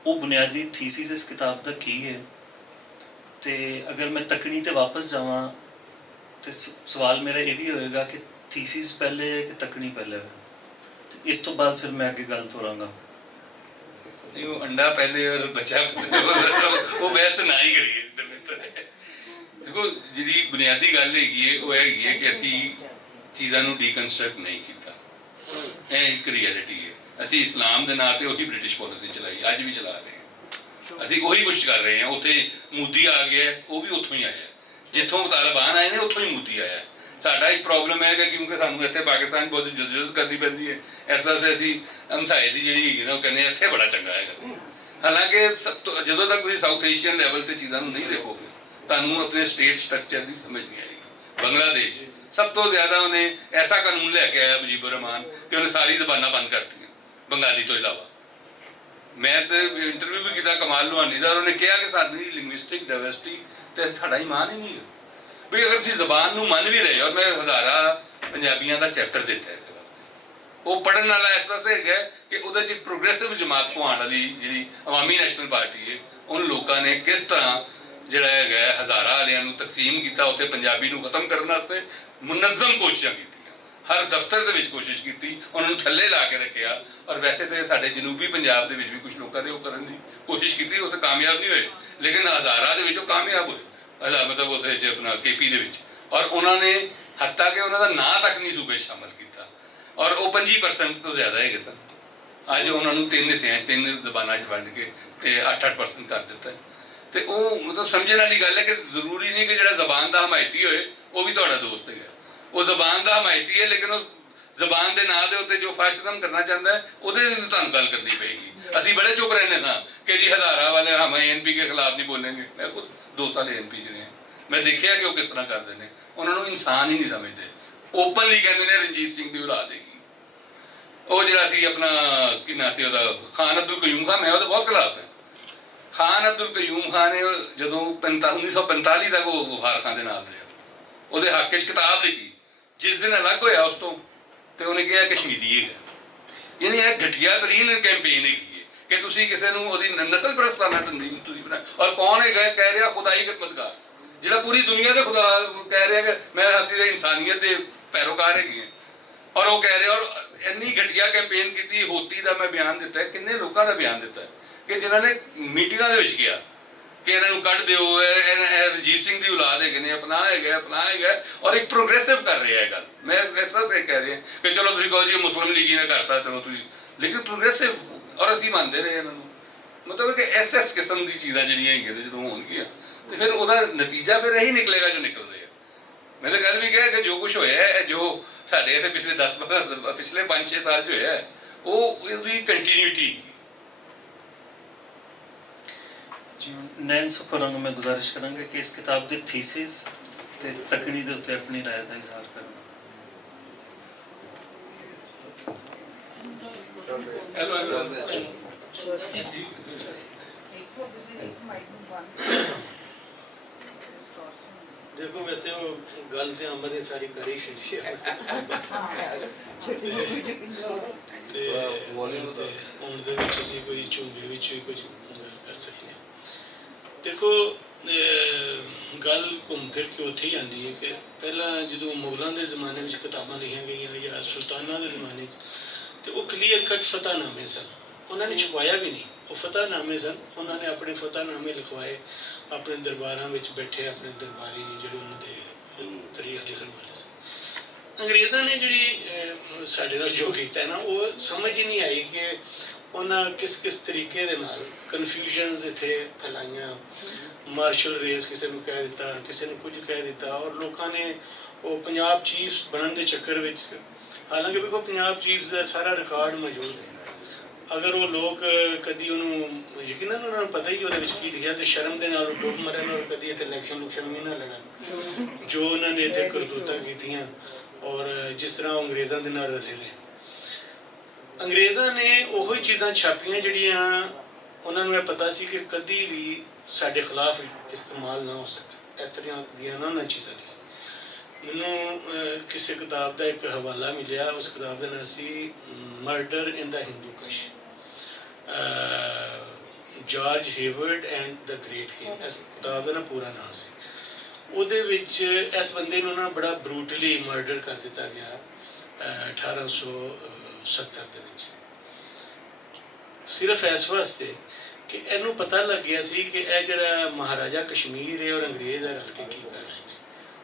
ਉਹ ਬੁਨਿਆਦੀ ਥੀਸਿਸ ਇਸ ਕਿਤਾਬ ਦਾ ਕੀ ਹੈ? ਤੇ ਅਗਰ ਮੈਂ ਤਕਨੀ ਤੇ ਵਾਪਸ ਜਾਵਾਂ ਤੇ ਸਵਾਲ ਮੇਰਾ ਇਹ ਵੀ ਹੋਏਗਾ ਕਿ ਥੀਸਿਸ ਪਹਿਲੇ ਹੈ ਕਿ ਤਕਨੀ ਪਹਿਲੇ ਹੈ? ਤੇ ਇਸ ਤੋਂ ਬਾਅਦ ਫਿਰ ਮੈਂ ਅੱਗੇ ਗੱਲ ਤੋਰਾਂਗਾ। ਨਹੀਂ, ਉਹ ਅੰਡਾ ਪਹਿਲੇ ਔਰ ਬੱਚਾ ਉਹ ਬਹਿਸ ਨਾ ਹੀ ਕਰੀਏ। ਦੇਖੋ ਜਿਹੜੀ ਬੁਨਿਆਦੀ ਗੱਲ ਹੈਗੀ ਹੈ ਉਹ ਹੈਗੀ ਹੈ ਕਿ ਅਸੀਂ ਚੀਜ਼ਾਂ ਨੂੰ ਡੀਕਨਸਟਰਕਟ ਨਹੀਂ ਕੀਤਾ। ਇਹ ਇੱਕ ਰਿਐਲਿਟੀ ਹੈ। ਅਸੀਂ ਇਸਲਾਮ ਦੇ ਨਾਂ ਤੇ ਉਹੀ ਬ੍ਰਿਟਿਸ਼ ਪਾਲਿਸੀ ਚਲਾਈ, ਅੱਜ ਵੀ ਚਲਾ ਰਹੇ ਹਾਂ। ਅਸੀਂ ਉਹੀ ਕੁਛ ਕਰ ਰਹੇ ਹਾਂ। ਉੱਥੇ ਮੋਦੀ ਆ ਗਿਆ, ਉਹ ਵੀ ਉੱਥੋਂ ਹੀ ਆਇਆ। ਜਿੱਥੋਂ ਤਾਲਿਬਾਨ ਆਏ ਨੇ ਉੱਥੋਂ ਹੀ ਮੋਦੀ ਆਇਆ। ਸਾਡਾ ਇੱਕ ਪ੍ਰੋਬਲਮ ਹੈ ਕਿ ਕਿਉਂਕਿ ਸਾਨੂੰ ਇੱਥੇ ਪਾਕਿਸਤਾਨ ਬਹੁਤ ਜਦੋਜਹਿਦ ਕਰਨੀ ਪੈਂਦੀ ਹੈ, ਇਸ ਵਾਸਤੇ ਅਸੀਂ ਹਮਸਾਏ ਦੀ ਜਿਹੜੀ ਹੈਗੀ ਨਾ ਉਹ ਕਹਿੰਦੇ ਇੱਥੇ ਬੜਾ ਚੰਗਾ ਹੈਗਾ। ਹਾਲਾਂਕਿ ਸਭ ਤੋਂ ਜਦੋਂ ਤੱਕ ਤੁਸੀਂ ਸਾਊਥ ਏਸ਼ੀਅਨ ਲੈਵਲ ਤੇ ਚੀਜ਼ਾਂ ਨੂੰ ਨਹੀਂ ਦੇਖੋਗੇ ਤੁਹਾਨੂੰ ਆਪਣੇ ਸਟੇਟ ਸਟਰਕਚਰ ਦੀ ਸਮਝ ਨਹੀਂ ਆਏਗੀ। ਬੰਗਲਾਦੇਸ਼ ਸਭ ਤੋਂ ਜ਼ਿਆਦਾ ਉਹਨੇ ਐਸਾ ਕਾਨੂੰਨ ਲੈ ਕੇ ਆਇਆ ਮੁਜੀਬੁਰ ਰਹਿਮਾਨ ਕਿ ਉਹਨੇ ਸਾਰੀ ਜ਼ਬਾਨਾਂ ਬੰਦ ਕਰਤੀਆਂ ਬੰਗਾਲੀ ਤੋਂ ਇਲਾਵਾ। ਮੈਂ ਤੇ ਇੰਟਰਵਿਊ ਵੀ ਕੀਤਾ ਕਮਾਲ ਲੁਹਾਨੀ ਦਾ, ਉਹਨੇ ਕਿਹਾ ਕਿ ਸਾਡੀ ਲਿੰਗੁਇਸਟਿਕ ਡਾਇਵਰਸਿਟੀ ਤੇ ਸਾਡਾ ਇਮਾਨ ਹੀ ਨਹੀਂ ਹੈ ਵੀ ਅਗਰ ਤੁਸੀਂ ਜ਼ਬਾਨ ਨੂੰ ਮੰਨ ਵੀ ਰਹੇ ਹੋ। ਮੈਂ ਹਜ਼ਾਰਾਂ ਪੰਜਾਬੀਆਂ ਦਾ ਚੈਪਟਰ ਦਿੱਤਾ ਇਸ ਵਾਸਤੇ, ਉਹ ਪੜ੍ਹਨ ਵਾਲਾ ਇਸ ਵਾਸਤੇ ਹੈਗਾ ਕਿ ਉਹਦੇ 'ਚ ਪ੍ਰੋਗਰੈਸਿਵ ਜਮਾਤ ਪਾਉਣ ਵਾਲੀ ਜਿਹੜੀ ਅਵਾਮੀ ਨੈਸ਼ਨਲ ਪਾਰਟੀ ਹੈ ਉਹਨ ਲੋਕਾਂ ਨੇ ਕਿਸ ਤਰ੍ਹਾਂ ਜਿਹੜਾ ਹੈਗਾ ਹਜ਼ਾਰਾਂ ਵਾਲਿਆਂ ਨੂੰ ਤਕਸੀਮ ਕੀਤਾ। ਉੱਥੇ ਪੰਜਾਬੀ ਨੂੰ ਖਤਮ ਕਰਨ ਵਾਸਤੇ ਮੁਨਜ਼ਮ ਕੋਸ਼ਿਸ਼ਾਂ ਕੀਤੀਆਂ, ਹਰ ਦਫ਼ਤਰ ਦੇ ਵਿੱਚ ਕੋਸ਼ਿਸ਼ ਕੀਤੀ, ਉਹਨਾਂ ਨੂੰ ਥੱਲੇ ਲਾ ਕੇ ਰੱਖਿਆ। ਔਰ ਵੈਸੇ ਤਾਂ ਸਾਡੇ ਜਨੂਬੀ ਪੰਜਾਬ ਦੇ ਵਿੱਚ ਵੀ ਕੁਝ ਲੋਕਾਂ ਨੇ ਉਹ ਕਰਨ ਦੀ ਕੋਸ਼ਿਸ਼ ਕੀਤੀ, ਉਹ ਤਾਂ ਕਾਮਯਾਬ ਨਹੀਂ ਹੋਏ, ਲੇਕਿਨ ਹਜ਼ਾਰਾਂ ਦੇ ਵਿੱਚ ਉਹ ਕਾਮਯਾਬ ਹੋਏ। ਮਤਲਬ ਉਹਦੇ 'ਚ ਆਪਣਾ KP ਦੇ ਵਿੱਚ, ਔਰ ਉਹਨਾਂ ਨੇ ਹੱਤਾ ਕਿ ਉਹਨਾਂ ਦਾ ਨਾਂ ਤੱਕ ਨਹੀਂ ਸੂਬੇ ਸ਼ਾਮਲ ਕੀਤਾ ਔਰ ਉਹ 25% ਤੋਂ ਜ਼ਿਆਦਾ ਹੈਗੇ ਸਨ। ਅੱਜ ਉਹਨਾਂ ਨੂੰ 3 ਹਿੱਸਿਆਂ 3 ਜ਼ਬਾਨਾਂ 'ਚ ਵੰਡ ਕੇ ਤੇ 8% ਕਰ ਦਿੱਤਾ। ਤੇ ਉਹ ਮਤਲਬ ਸਮਝਣ ਵਾਲੀ ਗੱਲ ਹੈ ਕਿ ਜ਼ਰੂਰੀ ਨਹੀਂ ਕਿ ਜਿਹੜਾ ਜ਼ਬਾਨ ਦਾ ਹਮਾਇਤੀ ਹੋਏ ਉਹ ਵੀ ਤੁਹਾਡਾ ਦੋਸਤ ਹੈਗਾ। ਉਹ ਜ਼ਬਾਨ ਦਾ ਹਮਾਇਤੀ ਹੈ ਲੇਕਿਨ ਉਹ ਜ਼ਬਾਨ ਦੇ ਨਾਂ ਦੇ ਉੱਤੇ ਜੋ ਫਾਸ਼ਿਜ਼ਮ ਕਰਨਾ ਚਾਹੁੰਦਾ ਹੈ ਉਹਦੇ ਲਈ ਤੁਹਾਨੂੰ ਗੱਲ ਕਰਨੀ ਪਏਗੀ। ਅਸੀਂ ਬੜੇ ਚੁੱਪ ਰਹਿੰਦੇ ਹਾਂ ਕਿ ਜੀ ਹਜ਼ਾਰਾ ਵਾਲੇ ਹਮ ANP के खिलाफ नहीं बोलेंगे। मैं खुद 2 साल ANP 'ਚ ਰਿਹਾ, ਮੈਂ ਦੇਖਿਆ ਕਿ ਉਹ ਕਿਸ ਤਰ੍ਹਾਂ ਕਰਦੇ ਨੇ। ਉਹਨਾਂ ਨੂੰ ਇਨਸਾਨ ਹੀ ਨਹੀਂ ਸਮਝਦੇ। ਓਪਨਲੀ ਕਹਿੰਦੇ ਨੇ ਰਣਜੀਤ ਸਿੰਘ ਦੀ ਔਲਾਦ ਹੈਗੀ। ਉਹ ਜਿਹੜਾ ਸੀ ਆਪਣਾ ਕੀ ਨਾਂ ਸੀ ਉਹਦਾ, ਖਾਨ ਅਬਦੁਲ ਕਯੂਮ ਖਾਨ, ਮੈਂ ਉਹਦੇ ਬਹੁਤ ਖਿਲਾਫ ਹੈ। ਖਾਨ ਅਬਦੁਲ ਕਯੂਮ ਖਾਨ ਨੇ ਜਦੋਂ 1945 ਤੱਕ ਉਹ ਗਫਾਰ ਖਾਨ ਦੇ ਨਾਲ ਰਿਹਾ, ਉਹਦੇ ਹੱਕ 'ਚ ਕਿਤਾਬ ਲਿਖੀ। ਜਿਸ ਦਿਨ ਅਲੱਗ ਹੋਇਆ ਉਸ ਤੋਂ ਤੇ ਉਹਨੇ ਕਿਹਾ ਕਸ਼ਮੀਰੀ ਹੈਗਾ। ਯਾਨੀ ਇਹ ਘਟੀਆ ਤਰੀਨ ਕੈਂਪੇਨ ਹੈਗੀ ਹੈ ਕਿ ਤੁਸੀਂ ਕਿਸੇ ਨੂੰ ਉਹਦੀ ਨਸਲ ਪ੍ਰਸਤਾਵਨਾ ਤੰਦੀਮ ਤੁਸੀਂ ਬਣਾ। ਔਰ ਕੌਣ ਹੈਗਾ ਕਹਿ ਰਿਹਾ ਖੁਦਾਈ ਖਿਦਮਤਗਾਰ, ਜਿਹੜਾ ਪੂਰੀ ਦੁਨੀਆ ਦੇ ਖੁਦਾ ਕਹਿ ਰਿਹਾ ਕਿ ਮੈਂ ਅਸੀਂ ਤਾਂ ਇਨਸਾਨੀਅਤ ਦੇ ਪੈਰੋਕਾਰ ਹੈਗੇ ਹਾਂ। ਔਰ ਉਹ ਕਹਿ ਰਿਹਾ, ਔਰ ਇੰਨੀ ਘਟੀਆ ਕੈਂਪੇਨ ਕੀਤੀ। ਹੋਤੀ ਦਾ ਮੈਂ ਬਿਆਨ ਦਿੱਤਾ, ਕਿੰਨੇ ਲੋਕਾਂ ਦਾ ਬਿਆਨ ਦਿੱਤਾ ਕਿ ਜਿਨ੍ਹਾਂ ਨੇ ਮੀਟਿੰਗਾਂ ਦੇ ਵਿੱਚ ਕਿਹਾ ਕਿ ਇਹਨਾਂ ਨੂੰ ਕੱਢ ਦਿਓ, ਇਹ ਰਣਜੀਤ ਸਿੰਘ ਦੀ ਔਲਾਦ ਹੈਗੇ ਨੇ, ਫਲਾਹ ਹੈਗਾ ਫਲਾਹ ਹੈਗਾ। ਔਰ ਇੱਕ ਪ੍ਰੋਗਰੈਸਿਵ ਕਰ ਰਿਹਾ ਹੈ ਗੱਲ। ਮੈਂ ਇਸ ਵਾਸਤੇ ਕਹਿ ਰਿਹਾ ਕਿ ਚਲੋ ਤੁਸੀਂ ਕਹੋ ਜੀ ਮੁਸਲਿਮ ਲੀਗੀ ਨੇ ਕਰਤਾ, ਚਲੋ ਤੁਸੀਂ, ਲੇਕਿਨ ਪ੍ਰੋਗਰੈਸਿਵ, ਔਰ ਅਸੀਂ ਮੰਨਦੇ ਰਹੇ ਇਹਨਾਂ ਨੂੰ। ਮਤਲਬ ਕਿ ਐਸ ਕਿਸਮ ਦੀ ਚੀਜ਼ਾਂ ਜਿਹੜੀਆਂ ਹੈਗੀਆਂ ਜਦੋਂ ਹੋਣਗੀਆਂ ਤੇ ਫਿਰ ਉਹਦਾ ਨਤੀਜਾ ਫਿਰ ਇਹੀ ਨਿਕਲੇਗਾ ਜੋ ਨਿਕਲ ਰਿਹਾ। ਮੈਂ ਤਾਂ ਗੱਲ ਵੀ ਕਿਹਾ ਕਿ ਜੋ ਕੁਛ ਹੋਇਆ ਹੈ, ਜੋ ਸਾਡੇ ਇੱਥੇ ਪਿਛਲੇ 5-6 ਸਾਲ 'ਚ ਹੋਇਆ ਹੈ, ਉਹ ਉਹਦੀ ਕੰਟੀਨਿਊਟੀ। ਜੀ ਨੈਣ ਸੁਖੋਰਾਂ ਨੂੰ ਮੈਂ ਗੁਜ਼ਾਰਿਸ਼ ਕਰਾਂਗਾ ਕਿ ਇਸ ਕਿਤਾਬ ਦੇ ਥੀਸਿਸ ਤੇ ਤਕਨੀ ਦੇ ਉੱਤੇ ਆਪਣੀ ਰਾਏ ਦਾ ਇਜ਼ਹਾਰ ਕਰਨ। ਦੇਖੋ ਵੈਸੇ ਉਹ ਗੱਲ ਤੇ ਅਮਰ ਨੇ ਸਾਰੀ ਕਰੀ ਛੱਡੀ ਹੈ ਤੇ ਹੁਣ ਦੇ ਵਿੱਚ ਅਸੀਂ ਕੋਈ ਝੂਠੇ ਵਿੱਚ ਵੀ ਕੁਝ ਕਰ ਸਕਦੇ ਹਾਂ। ਦੇਖੋ ਗੱਲ ਘੁੰਮ ਫਿਰ ਕੇ ਉੱਥੇ ਹੀ ਆਉਂਦੀ ਹੈ ਕਿ ਪਹਿਲਾਂ ਜਦੋਂ ਮੁਗਲਾਂ ਦੇ ਜ਼ਮਾਨੇ ਵਿੱਚ ਕਿਤਾਬਾਂ ਲਿਖੀਆਂ ਗਈਆਂ ਜਾਂ ਸੁਲਤਾਨਾਂ ਦੇ ਜ਼ਮਾਨੇ 'ਚ, ਤੇ ਉਹ ਕਲੀਅਰ ਕੱਟ ਫਤਹਿਨਾਮੇ ਸਨ। ਉਹਨਾਂ ਨੇ ਛੁਪਾਇਆ ਵੀ ਨਹੀਂ, ਉਹ ਫਤਹਿਨਾਮੇ ਸਨ। ਉਹਨਾਂ ਨੇ ਆਪਣੇ ਫਤਹਿਨਾਮੇ ਲਿਖਵਾਏ, ਆਪਣੇ ਦਰਬਾਰਾਂ ਵਿੱਚ ਬੈਠੇ ਆਪਣੇ ਦਰਬਾਰੀ ਜਿਹੜੇ ਉਹਨਾਂ ਦੇ ਤਾਰੀਖ ਲਿਖਣ ਵਾਲੇ ਸਨ। ਅੰਗਰੇਜ਼ਾਂ ਨੇ ਜਿਹੜੀ ਸਾਡੇ ਨਾਲ ਜੋ ਕੀਤਾ ਨਾ, ਉਹ ਸਮਝ ਹੀ ਨਹੀਂ ਆਈ ਕਿ ਉਹਨਾਂ ਕਿਸ ਤਰੀਕੇ ਦੇ ਨਾਲ ਕਨਫਿਊਜ਼ਨਸ ਇੱਥੇ ਫੈਲਾਈਆਂ। ਮਾਰਸ਼ਲ ਰੇਸ ਕਿਸੇ ਨੂੰ ਕਹਿ ਦਿੱਤਾ, ਕਿਸੇ ਨੂੰ ਕੁਝ ਕਹਿ ਦਿੱਤਾ। ਔਰ ਲੋਕਾਂ ਨੇ ਉਹ ਪੰਜਾਬ ਚੀਫਸ ਬਣਨ ਦੇ ਚੱਕਰ ਵਿੱਚ, ਹਾਲਾਂਕਿ ਵੇਖੋ ਪੰਜਾਬ ਚੀਫਸ ਦਾ ਸਾਰਾ ਰਿਕਾਰਡ ਮੌਜੂਦ ਹੈ। ਅਗਰ ਉਹ ਲੋਕ ਕਦੀ ਉਹਨੂੰ ਯਕੀਨਨ ਉਹਨਾਂ ਨੂੰ ਪਤਾ ਹੀ ਉਹਦੇ ਵਿੱਚ ਕੀ ਲਿਖਿਆ, ਤੇ ਸ਼ਰਮ ਦੇ ਨਾਲ ਉਹ ਡੁੱਬ ਮਰਨ ਔਰ ਕਦੀ ਇੱਥੇ ਇਲੈਕਸ਼ਨ ਵੀ ਨਾ ਲੜਨ। ਜੋ ਉਹਨਾਂ ਨੇ ਇੱਥੇ ਕਰਤੂਤਾਂ ਕੀਤੀਆਂ ਔਰ ਜਿਸ ਤਰ੍ਹਾਂ ਉਹ ਅੰਗਰੇਜ਼ਾਂ ਦੇ ਨਾਲ ਰਲੇ ਰਹੇ। ਅੰਗਰੇਜ਼ਾਂ ਨੇ ਉਹੀ ਚੀਜ਼ਾਂ ਛਾਪੀਆਂ ਜਿਹੜੀਆਂ ਉਹਨਾਂ ਨੂੰ ਇਹ ਪਤਾ ਸੀ ਕਿ ਕਦੀ ਵੀ ਸਾਡੇ ਖਿਲਾਫ ਇਸਤੇਮਾਲ ਨਾ ਹੋ ਸਕੇ। ਇਸ ਤਰ੍ਹਾਂ ਦੀਆਂ ਨਾ ਚੀਜ਼ਾਂ ਨੇ। ਮੈਨੂੰ ਕਿਸੇ ਕਿਤਾਬ ਦਾ ਇੱਕ ਹਵਾਲਾ ਮਿਲਿਆ, ਉਸ ਕਿਤਾਬ ਦਾ ਨਾਂ ਸੀ murder in the Hindu Kush, George Hayward and the great king. ਕਿਤਾਬ ਦਾ ਨਾ ਪੂਰਾ ਨਾਂ ਸੀ। ਉਹਦੇ ਵਿੱਚ ਇਸ ਬੰਦੇ ਨੂੰ ਨਾ ਬੜਾ ਬਰੂਟਲੀ ਮਰਡਰ ਕਰ ਦਿੱਤਾ ਗਿਆ 1870 ਦੇ ਵਿੱਚ, ਸਿਰਫ ਇਸ ਵਾਸਤੇ ਕਿ ਇਹਨੂੰ ਪਤਾ ਲੱਗ ਗਿਆ ਸੀ ਕਿ ਇਹ ਜਿਹੜਾ ਮਹਾਰਾਜਾ ਕਸ਼ਮੀਰ ਹੈ ਔਰ ਅੰਗਰੇਜ਼ ਰਲ ਕੇ ਕੀ ਕਰ ਰਹੇ ਨੇ,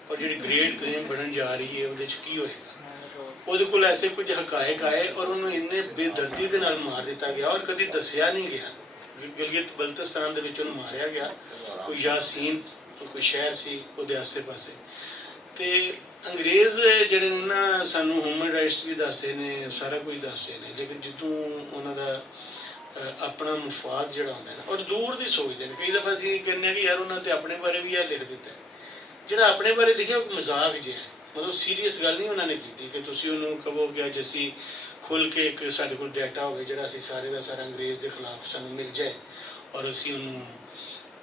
ਔਰ ਜਿਹੜੀ ਗ੍ਰੇਟ ਕ੍ਰੇਮ ਬਣਨ ਜਾ ਰਹੀ ਹੈ ਉਹਦੇ 'ਚ ਕੀ ਹੋਏਗਾ। ਉਹਦੇ ਕੋਲ ਐਸੇ ਕੁਝ ਹਕਾਇਕ ਆਏ ਔਰ ਉਹਨੂੰ ਇੰਨੇ ਬੇਦਰਦੀ ਦੇ ਨਾਲ ਮਾਰ ਦਿੱਤਾ ਗਿਆ ਔਰ ਕਦੀ ਦੱਸਿਆ ਨਹੀਂ ਗਿਆ। ਗਿਲਗਿਤ ਬਲਤਿਸਤਾਨ ਦੇ ਵਿੱਚ ਉਹਨੂੰ ਮਾਰਿਆ ਗਿਆ। ਕੋਈ ਯਾਸੀਨ ਕੋਈ ਸ਼ਹਿਰ ਸੀ ਉਹਦੇ ਆਸੇ ਪਾਸੇ। ਤੇ ਅੰਗਰੇਜ਼ ਜਿਹੜੇ ਨੇ ਨਾ ਸਾਨੂੰ ਹਿਊਮਨ ਰਾਈਟਸ ਵੀ ਦੱਸਦੇ ਨੇ, ਸਾਰਾ ਕੁਝ ਦੱਸਦੇ ਨੇ, ਲੇਕਿਨ ਜਦੋਂ ਉਹਨਾਂ ਦਾ ਆਪਣਾ ਮੁਫਾਦ ਜਿਹੜਾ ਹੁੰਦਾ ਨਾ, ਔਰ ਦੂਰ ਦੀ ਸੋਚਦੇ ਨੇ। ਕਈ ਦਫਾ ਅਸੀਂ ਕਹਿੰਦੇ ਹਾਂ ਕਿ ਯਾਰ ਉਹਨਾਂ ਤੇ ਆਪਣੇ ਬਾਰੇ ਵੀ ਇਹ ਲਿਖ ਦਿੱਤਾ। ਜਿਹੜਾ ਆਪਣੇ ਬਾਰੇ ਲਿਖਿਆ ਉਹ ਮਜ਼ਾਕ ਜਿਹਾ ਹੈ, ਮਤਲਬ ਸੀਰੀਅਸ ਗੱਲ ਨਹੀਂ ਉਹਨਾਂ ਨੇ ਕੀਤੀ ਕਿ ਤੁਸੀਂ ਉਹਨੂੰ ਕਹੋ ਕਿ ਅੱਜ ਅਸੀਂ ਖੁੱਲ੍ਹ ਕੇ ਇੱਕ ਸਾਡੇ ਕੋਲ ਡਾਟਾ ਹੋਵੇ ਜਿਹੜਾ ਅਸੀਂ ਸਾਰੇ ਦਾ ਸਾਰਾ ਅੰਗਰੇਜ਼ ਦੇ ਖਿਲਾਫ ਸਾਨੂੰ ਮਿਲ ਜਾਏ ਔਰ ਅਸੀਂ ਉਹਨੂੰ।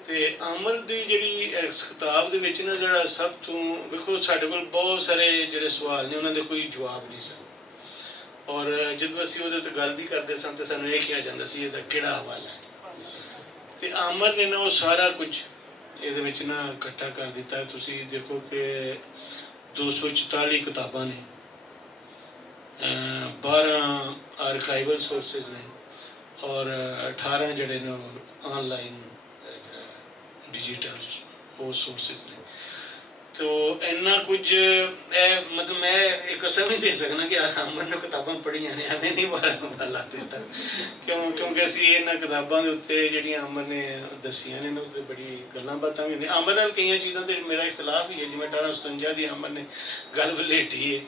ਤੇ ਆਮਰ ਦੀ ਜਿਹੜੀ ਇਸ ਕਿਤਾਬ ਦੇ ਵਿੱਚ ਨਾ ਜਿਹੜਾ ਸਭ ਤੋਂ ਵੇਖੋ ਸਾਡੇ ਕੋਲ ਬਹੁਤ ਸਾਰੇ ਜਿਹੜੇ ਸਵਾਲ ਨੇ ਉਹਨਾਂ ਦੇ ਕੋਈ ਜਵਾਬ ਨਹੀਂ ਸਨ। ਔਰ ਜਦੋਂ ਅਸੀਂ ਉਹਦੇ ਉੱਤੇ ਗੱਲ ਵੀ ਕਰਦੇ ਸਨ ਤਾਂ ਸਾਨੂੰ ਇਹ ਕਿਹਾ ਜਾਂਦਾ ਸੀ ਇਹਦਾ ਕਿਹੜਾ ਹਵਾਲਾ ਹੈ। ਤੇ ਆਮਰ ਨੇ ਨਾ ਉਹ ਸਾਰਾ ਕੁਝ ਇਹਦੇ ਵਿੱਚ ਨਾ ਇਕੱਠਾ ਕਰ ਦਿੱਤਾ। ਤੁਸੀਂ ਦੇਖੋ ਕਿ 244 ਕਿਤਾਬਾਂ ਨੇ, 12 ਆਰਕਾਈਵਲ ਸੋਰਸਿਸ ਨੇ ਔਰ 18 ਜਿਹੜੇ ਨੇ ਆਨਲਾਈਨ ਡਿਜੀਟਲ ਉਹ ਸੋਰਸਿਸ ਨੇ। ਤੋ ਇੰਨਾ ਕੁਝ ਇਹ ਮਤਲਬ ਮੈਂ ਇੱਕ ਕਸਮ ਨਹੀਂ ਦੇ ਸਕਦਾ ਕਿ ਆਮਰ ਨੇ ਕਿਤਾਬਾਂ ਪੜ੍ਹੀਆਂ ਨੇ, ਐਵੇਂ ਨਹੀਂ ਵਾਲਾ ਦਿੱਤਾ ਕਿਉਂਕਿ ਅਸੀਂ ਇਹਨਾਂ ਕਿਤਾਬਾਂ ਦੇ ਉੱਤੇ ਜਿਹੜੀਆਂ ਆਮਰ ਨੇ ਦੱਸੀਆਂ ਨੇ ਉਹਦੇ ਬੜੀ ਗੱਲਾਂ ਬਾਤਾਂ ਵੀ ਨੇ। ਆਮਰ ਨਾਲ ਕਈਆਂ ਚੀਜ਼ਾਂ 'ਤੇ ਮੇਰਾ ਇਖਤਲਾਫ ਹੀ ਹੈ, ਜਿਵੇਂ 1857 ਦੀ ਆਮਰ ਨੇ ਗੱਲ ਵਲੇਟੀ ਹੈ